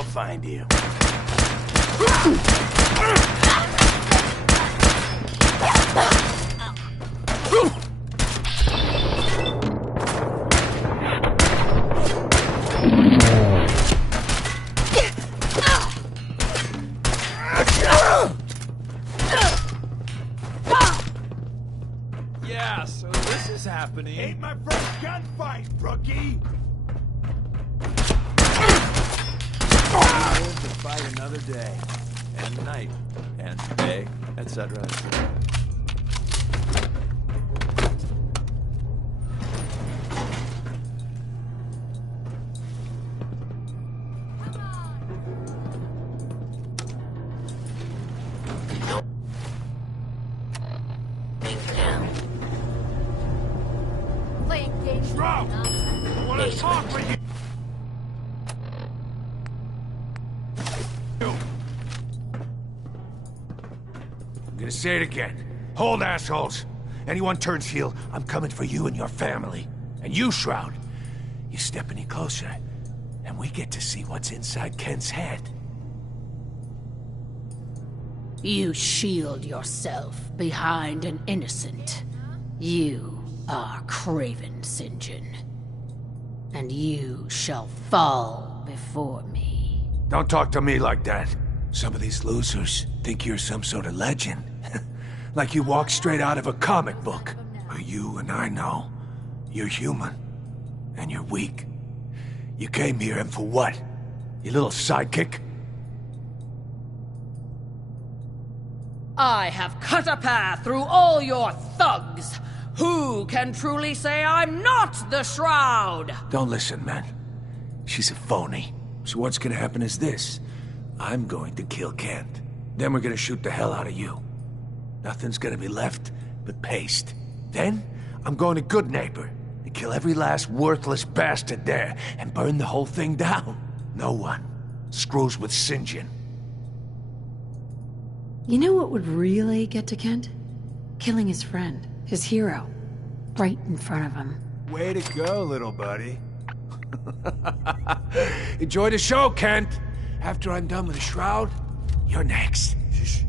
I'll find you. Yeah, so this is happening. Ain't my first gunfight, rookie! Live to fight another day, and night, and day, etc., etc. Playing games. Shroud! I wanna talk with you! I'm gonna say it again. Hold, assholes! Anyone turns heel, I'm coming for you and your family. And you, Shroud, you step any closer, and we get to see what's inside Ken's head. You shield yourself behind an innocent. You are Craven St. John. And you shall fall before me. Don't talk to me like that. Some of these losers think you're some sort of legend. Like you walked straight out of a comic book. But you and I know, you're human. And you're weak. You came here and for what? Your little sidekick? I have cut a path through all your thugs. Who can truly say I'm not the Shroud? Don't listen, man. She's a phony. So what's gonna happen is this. I'm going to kill Kent. Then we're gonna shoot the hell out of you. Nothing's gonna be left but paste. Then, I'm going to Good Neighbor and kill every last worthless bastard there and burn the whole thing down. No one screws with St. John. You know what would really get to Kent? Killing his friend, his hero, right in front of him. Way to go, little buddy. Enjoy the show, Kent. After I'm done with the Shroud, you're next. Shh.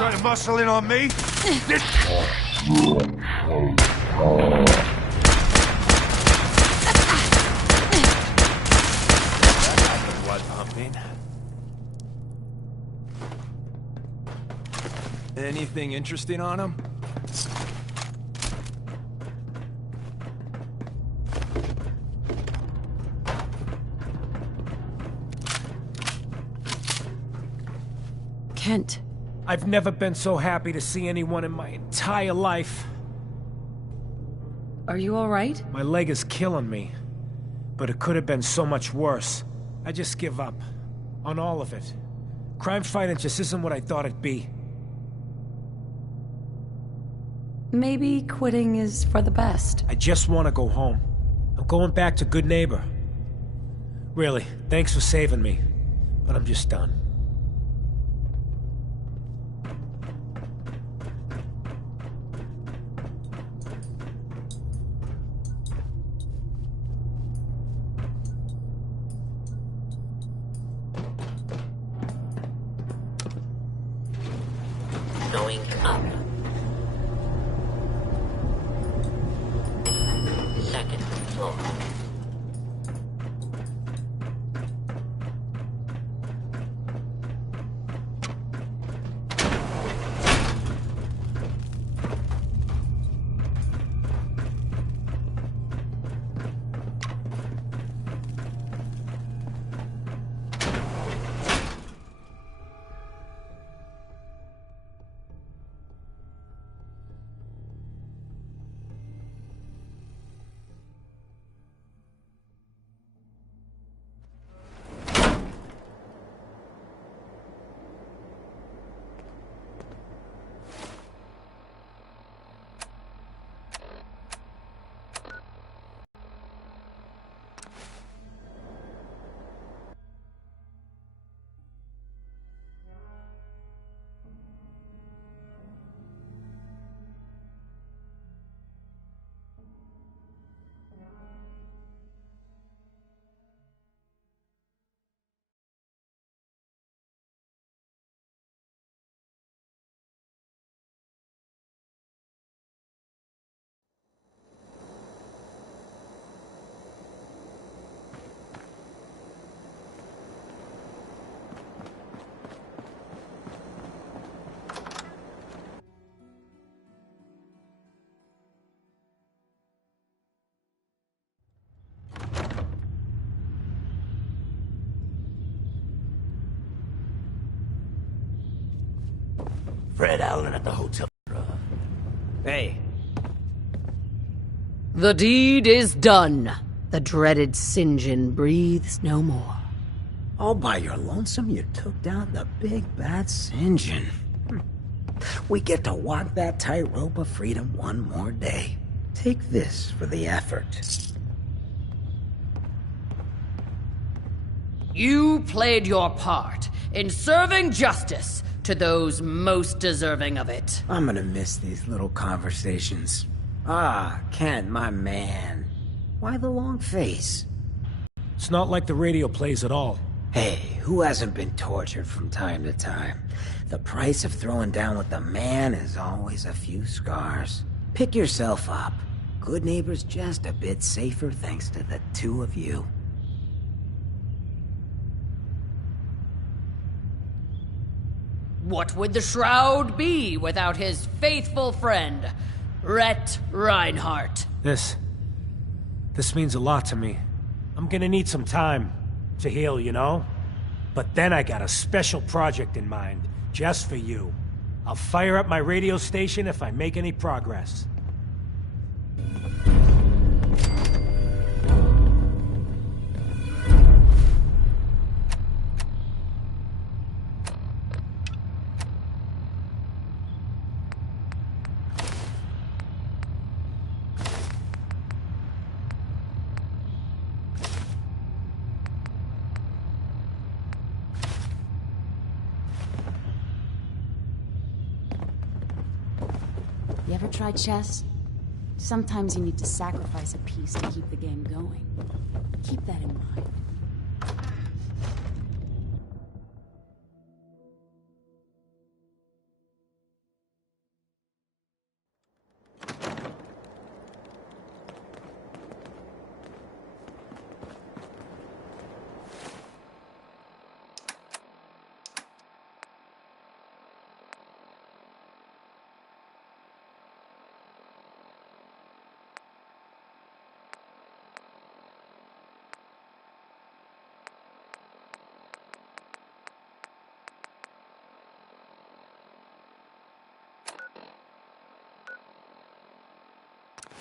Trying to muscle in on me? Blood pumping. Anything interesting on him? Kent. I've never been so happy to see anyone in my entire life. Are you alright? My leg is killing me. But it could have been so much worse. I just give up. On all of it. Crime fighting just isn't what I thought it'd be. Maybe quitting is for the best. I just want to go home. I'm going back to Good Neighbor. Really, thanks for saving me. But I'm just done. Going up. Second floor. Fred Allen at the hotel. Hey. The deed is done. The dreaded St. John breathes no more. All by your lonesome, you took down the big bad St. John. We get to walk that tightrope of freedom one more day. Take this for the effort. You played your part in serving justice to those most deserving of it. I'm gonna miss these little conversations. Ah, Kent, my man. Why the long face? It's not like the radio plays at all. Hey, who hasn't been tortured from time to time? The price of throwing down with the man is always a few scars. Pick yourself up. Good neighbor's just a bit safer thanks to the two of you. What would the Shroud be without his faithful friend, Rhett Reinhardt? This means a lot to me. I'm gonna need some time to heal, you know? But then I got a special project in mind, just for you. I'll fire up my radio station if I make any progress. You ever tried chess? Sometimes you need to sacrifice a piece to keep the game going. Keep that in mind.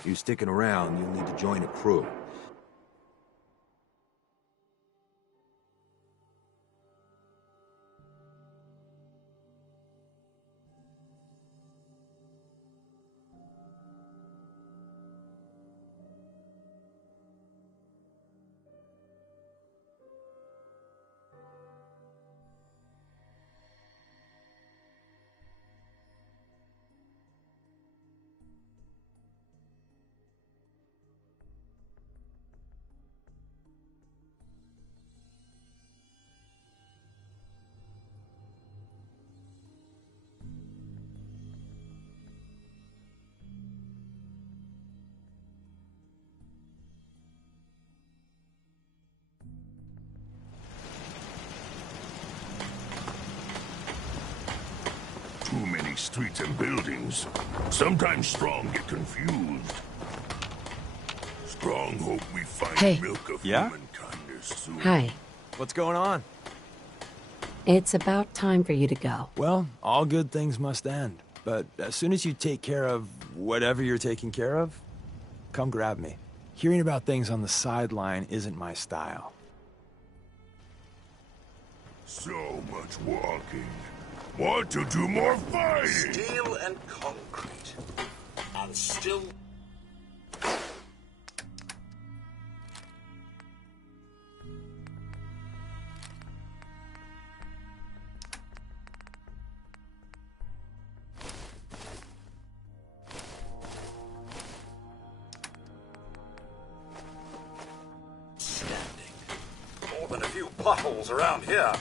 You sticking around, you'll need to join a crew. Too many streets and buildings. Sometimes Strong get confused. Strong hope we find Hey. milk of Yeah? human kindness soon. Hi. What's going on? It's about time for you to go. Well, all good things must end. But as soon as you take care of whatever you're taking care of, come grab me. Hearing about things on the sideline isn't my style. So much walking. Want to do more fighting? Steel and concrete. And still... standing. More than a few potholes around here.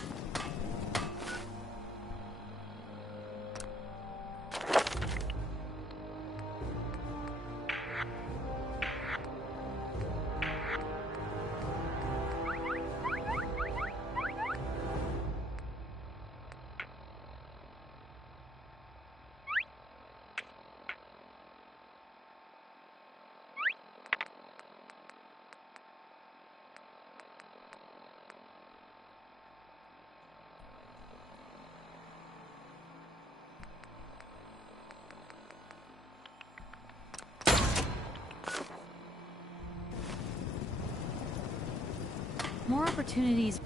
more opportunities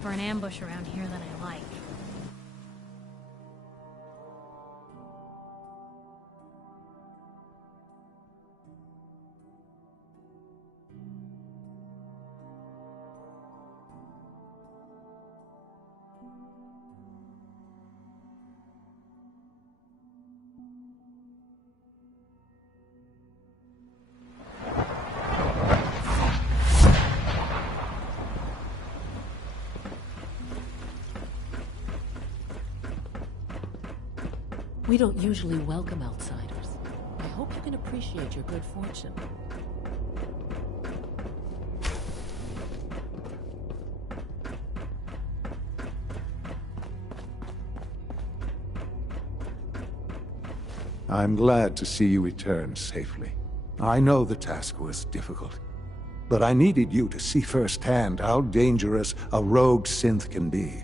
for an ambush around here than I like. We don't usually welcome outsiders. I hope you can appreciate your good fortune. I'm glad to see you return safely. I know the task was difficult, but I needed you to see firsthand how dangerous a rogue synth can be.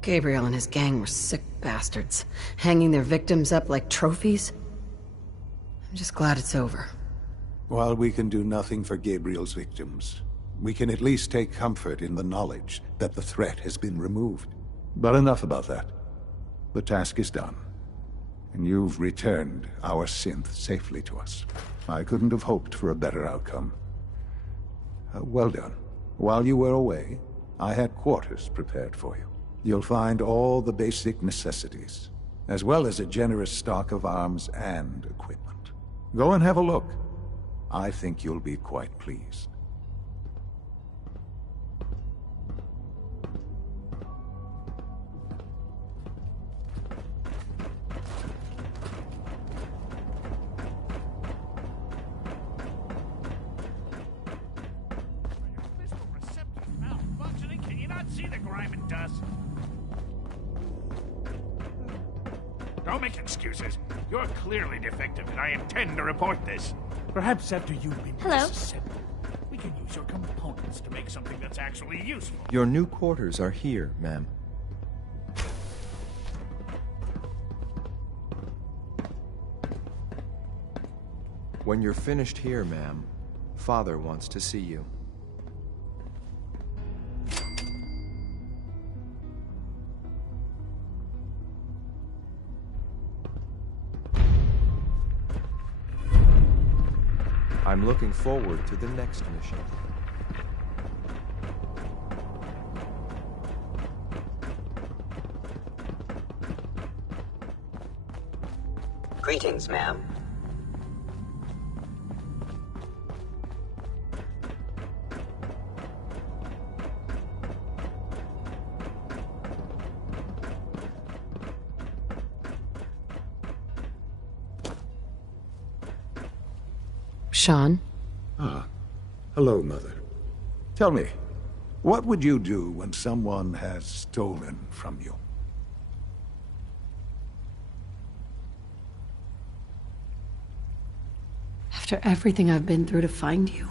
Gabriel and his gang were sick bastards, hanging their victims up like trophies. I'm just glad it's over. While we can do nothing for Gabriel's victims, we can at least take comfort in the knowledge that the threat has been removed. But enough about that. The task is done, and you've returned our synth safely to us. I couldn't have hoped for a better outcome. Well done. While you were away, I had quarters prepared for you. You'll find all the basic necessities, as well as a generous stock of arms and equipment. Go and have a look. I think you'll be quite pleased. Can you not see the grime and dust? Don't make excuses. You're clearly defective, and I intend to report this. Perhaps after you've been disassembled, we can use your components to make something that's actually useful. Your new quarters are here, ma'am. When you're finished here, ma'am, Father wants to see you. I'm looking forward to the next mission. Greetings, ma'am. Sean? Ah, hello, Mother. Tell me, what would you do when someone has stolen from you? After everything I've been through to find you,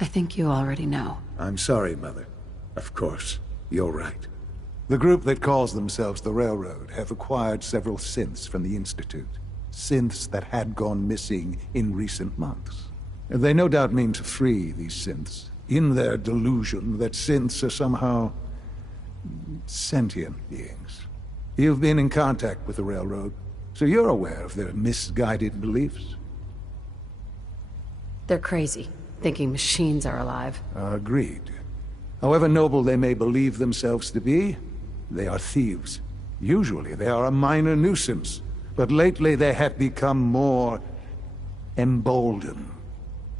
I think you already know. I'm sorry, Mother. Of course, you're right. The group that calls themselves the Railroad have acquired several synths from the Institute. Synths that had gone missing in recent months. They no doubt mean to free these synths, in their delusion that synths are somehow sentient beings. You've been in contact with the Railroad, so you're aware of their misguided beliefs. They're crazy, thinking machines are alive. Agreed. However noble they may believe themselves to be, they are thieves. Usually they are a minor nuisance. But lately they have become more emboldened.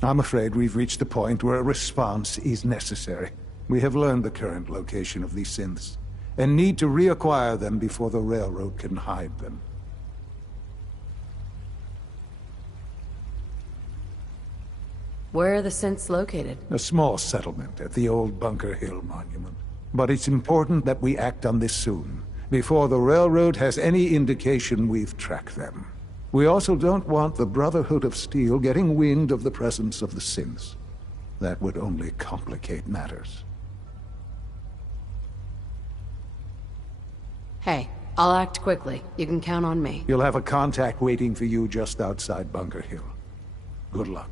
I'm afraid we've reached a point where a response is necessary. We have learned the current location of these synths, and need to reacquire them before the Railroad can hide them. Where are the synths located? A small settlement at the old Bunker Hill Monument. But it's important that we act on this soon, before the Railroad has any indication we've tracked them. We also don't want the Brotherhood of Steel getting wind of the presence of the synths. That would only complicate matters. Hey, I'll act quickly. You can count on me. You'll have a contact waiting for you just outside Bunker Hill. Good luck.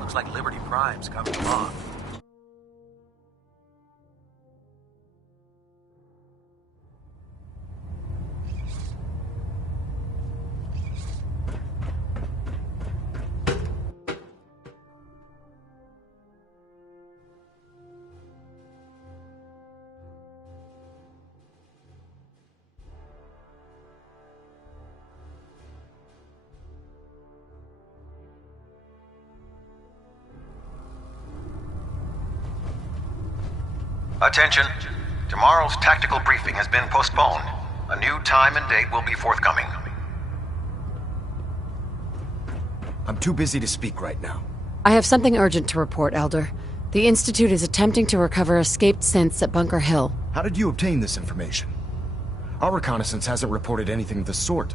Looks like Liberty Prime's coming along. Attention. Tomorrow's tactical briefing has been postponed. A new time and date will be forthcoming. I'm too busy to speak right now. I have something urgent to report, Elder. The Institute is attempting to recover escaped synths at Bunker Hill. How did you obtain this information? Our reconnaissance hasn't reported anything of the sort.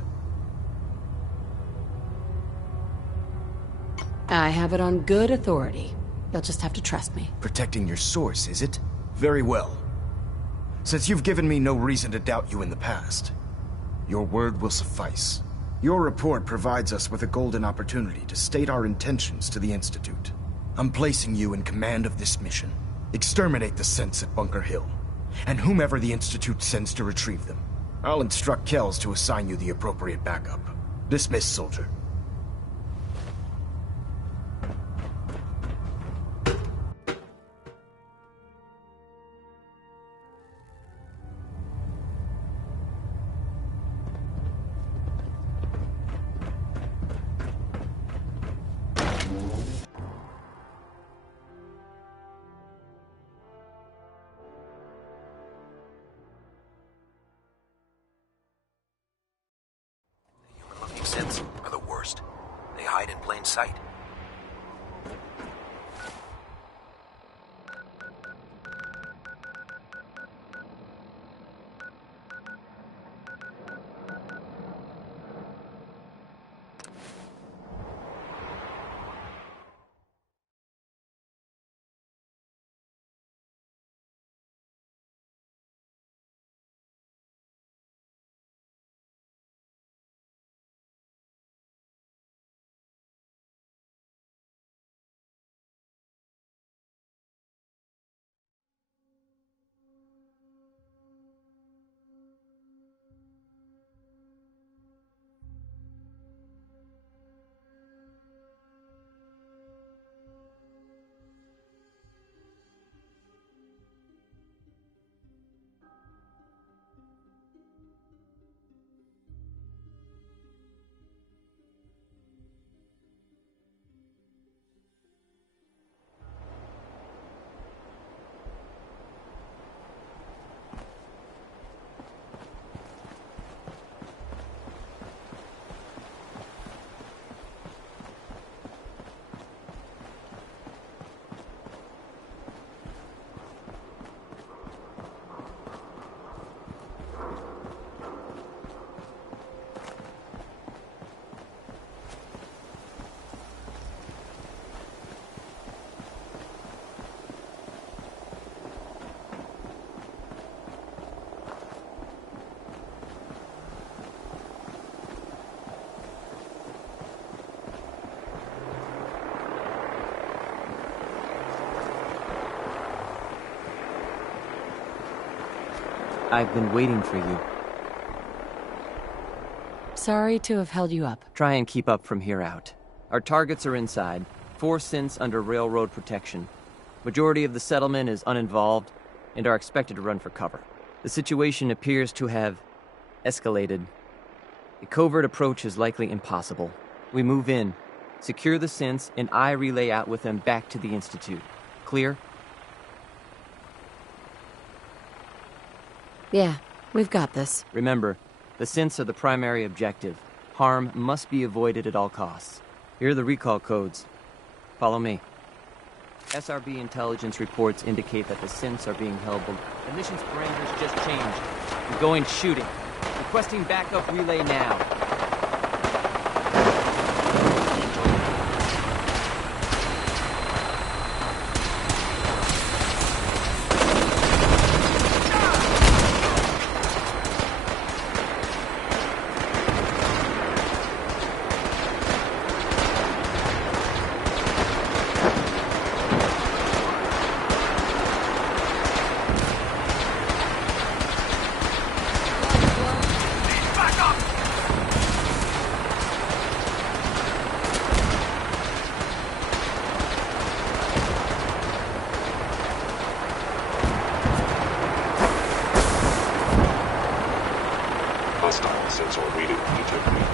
I have it on good authority. You'll just have to trust me. Protecting your source, is it? Very well. Since you've given me no reason to doubt you in the past, your word will suffice. Your report provides us with a golden opportunity to state our intentions to the Institute. I'm placing you in command of this mission. Exterminate the synths at Bunker Hill, and whomever the Institute sends to retrieve them. I'll instruct Kells to assign you the appropriate backup. Dismissed, soldier. Synths are the worst. They hide in plain sight. I've been waiting for you. sorry to have held you up. Try and keep up from here out. Our targets are inside. 4 synths under railroad protection. Majority of the settlement is uninvolved and are expected to run for cover. The situation appears to have escalated. A covert approach is likely impossible. We move in, secure the synths, and I relay out with them back to the Institute. Clear? Yeah, we've got this. Remember, the synths are the primary objective. Harm must be avoided at all costs. Here are the recall codes. Follow me. SRB intelligence reports indicate that the synths are being held. The mission's parameters just changed. I'm going shooting. Requesting backup relay now. Hostile sensor reading detected.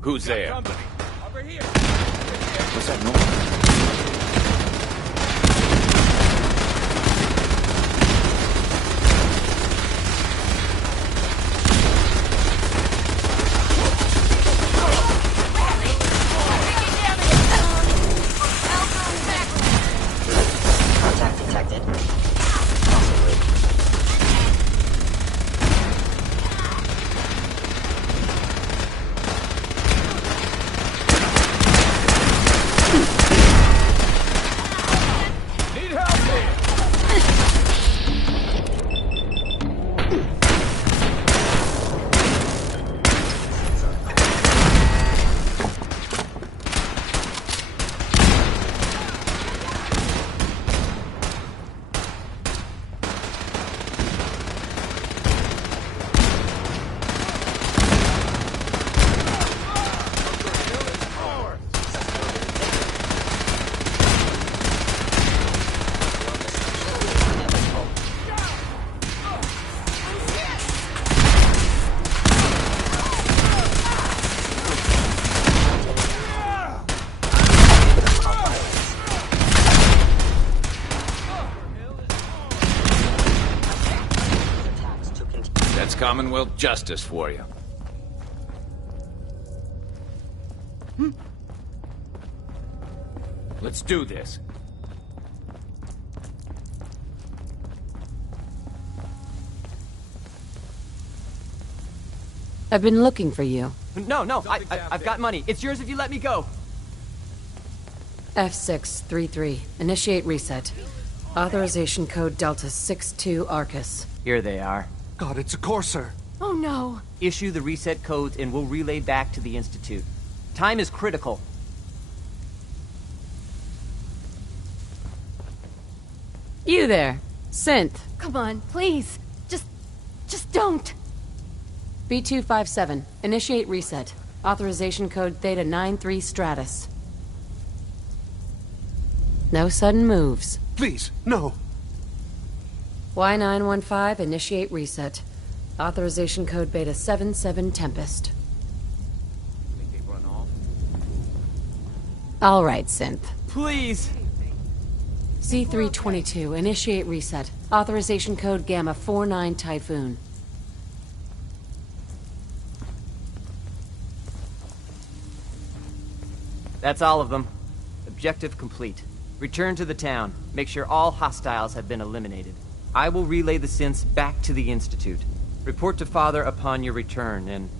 Who's there? Company. Over here. What's that noise? Contact detected. That's Commonwealth justice for you. Let's do this. I've been looking for you. No, I've got money. It's yours if you let me go. F633. Initiate reset. Authorization code Delta 62 Arcus. Here they are. God, it's a Courser. Oh no. Issue the reset codes and we'll relay back to the Institute. Time is critical. You there. Synth. Come on, please. Just don't. B257. Initiate reset. Authorization code Theta 93 Stratus. No sudden moves. Please, no. Y915, initiate reset. Authorization code Beta 77 Tempest. Think they run off? All right, Synth. Please. C322, initiate reset. Authorization code Gamma 49 Typhoon. That's all of them. Objective complete. Return to the town. Make sure all hostiles have been eliminated. I will relay the synths back to the Institute. Report to Father upon your return, and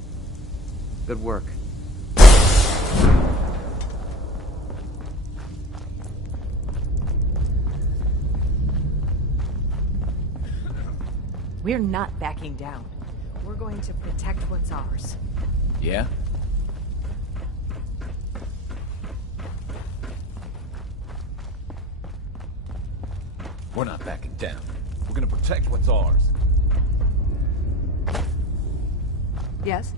good work. We're not backing down. We're going to protect what's ours. Yeah? We're not backing down. We're gonna protect what's ours. Yes?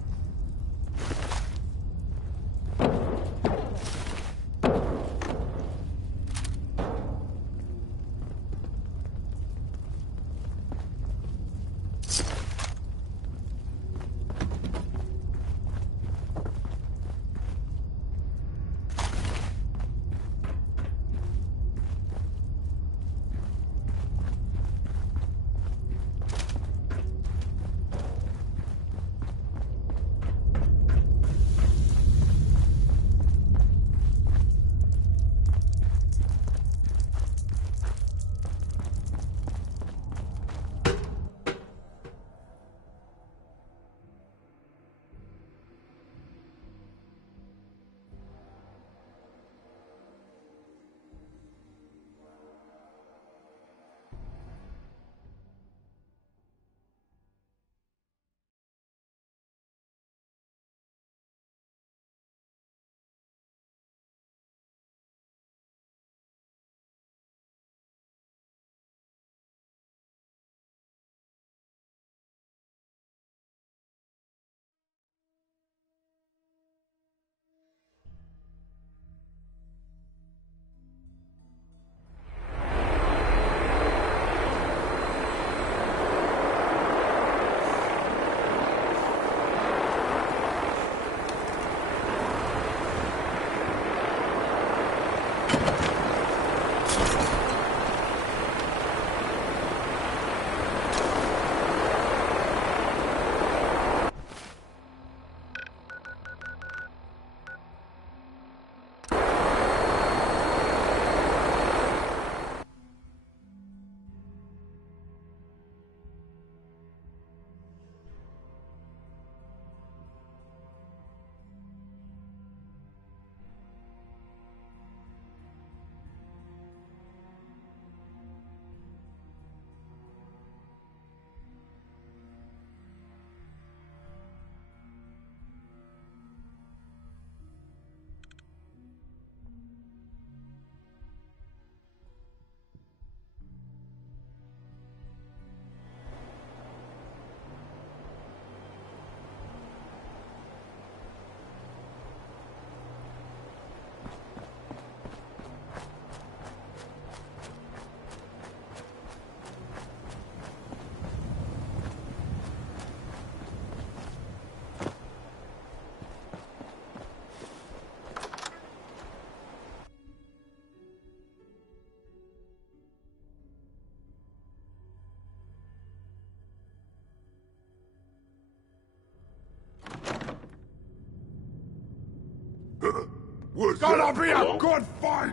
It's gonna be a good fight!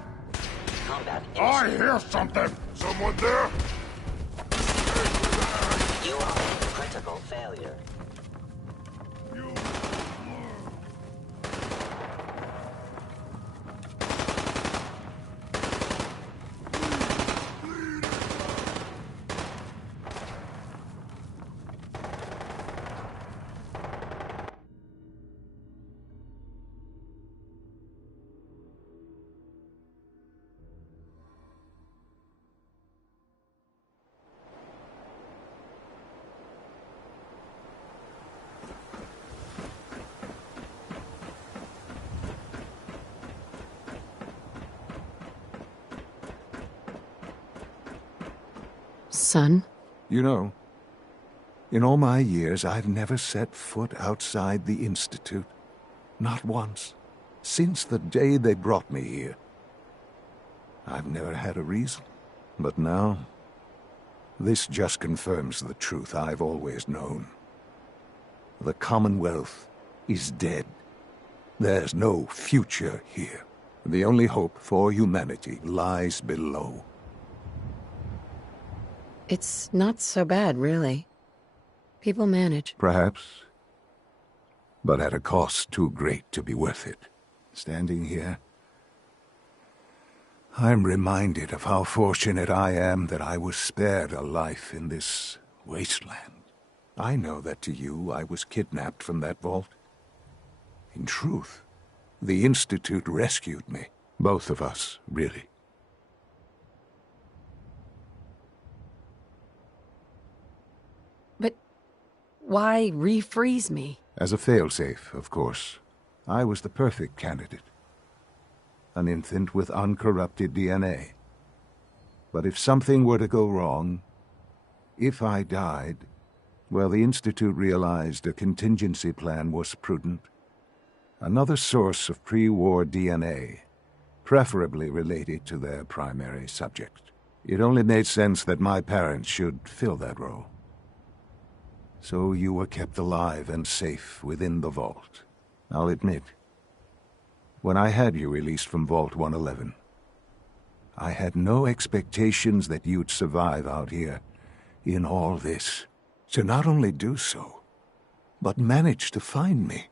I hear something! Someone there? You are a critical failure. Son? You know, in all my years, I've never set foot outside the Institute. Not once. Since the day they brought me here. I've never had a reason. But now, this just confirms the truth I've always known. The Commonwealth is dead. There's no future here. The only hope for humanity lies below. It's not so bad, really. People manage. Perhaps. But at a cost too great to be worth it. Standing here, I'm reminded of how fortunate I am that I was spared a life in this wasteland. I know that to you I was kidnapped from that vault. In truth, the Institute rescued me. Both of us, really. But why refreeze me? As a failsafe, of course. I was the perfect candidate. An infant with uncorrupted DNA. But if something were to go wrong, if I died, well, the Institute realized a contingency plan was prudent. Another source of pre-war DNA, preferably related to their primary subject. It only made sense that my parents should fill that role. So you were kept alive and safe within the vault. I'll admit, when I had you released from Vault 111, I had no expectations that you'd survive out here in all this. To not only do so, but manage to find me.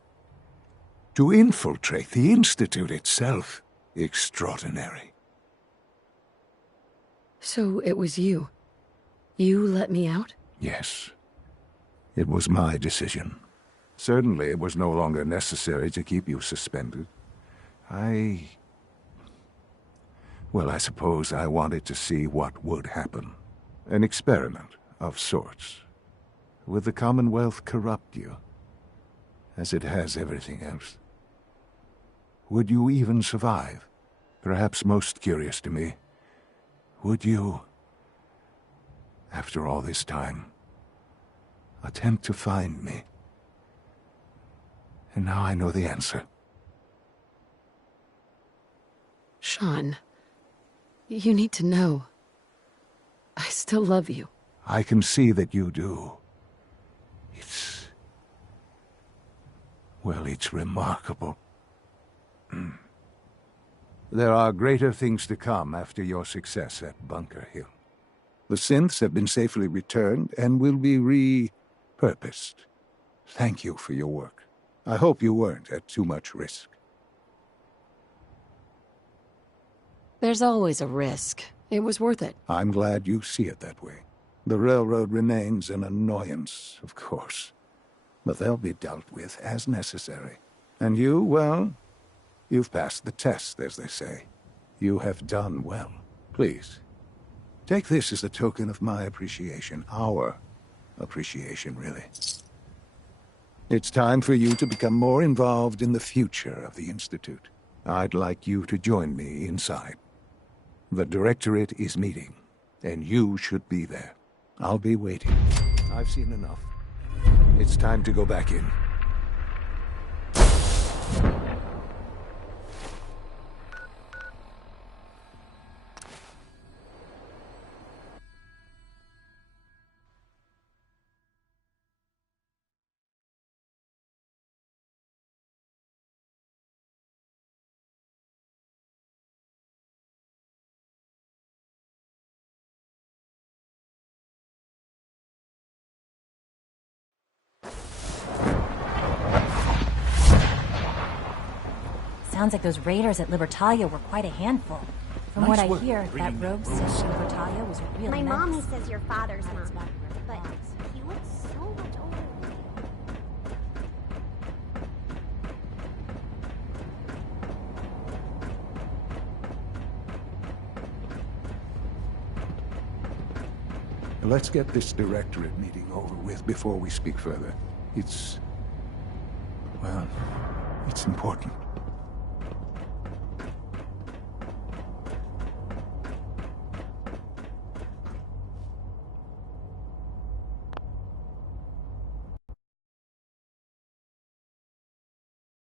To infiltrate the Institute itself. Extraordinary. So it was you. You let me out? Yes. It was my decision. Certainly it was no longer necessary to keep you suspended. Well, I suppose I wanted to see what would happen. An experiment of sorts. Would the Commonwealth corrupt you, as it has everything else? Would you even survive? Perhaps most curious to me, would you, after all this time, attempt to find me? And now I know the answer. Sean, you need to know. I still love you. I can see that you do. Well, it's remarkable. There are greater things to come after your success at Bunker Hill. The synths have been safely returned and will be repurposed. Thank you for your work. I hope you weren't at too much risk. There's always a risk. It was worth it. I'm glad you see it that way. The railroad remains an annoyance, of course. But they'll be dealt with as necessary. And you, well, you've passed the test, as they say. You have done well. Please, take this as a token of my appreciation. Our appreciation, really. It's time for you to become more involved in the future of the Institute. I'd like you to join me inside. The Directorate is meeting, and you should be there. I'll be waiting. I've seen enough. It's time to go back in. Sounds like those raiders at Libertalia were quite a handful. From what I hear, that rogue sis in Libertalia was really My nice. mommy says your father's mom, but he looks so much older. Let's get this Directorate meeting over with before we speak further. Well, it's important.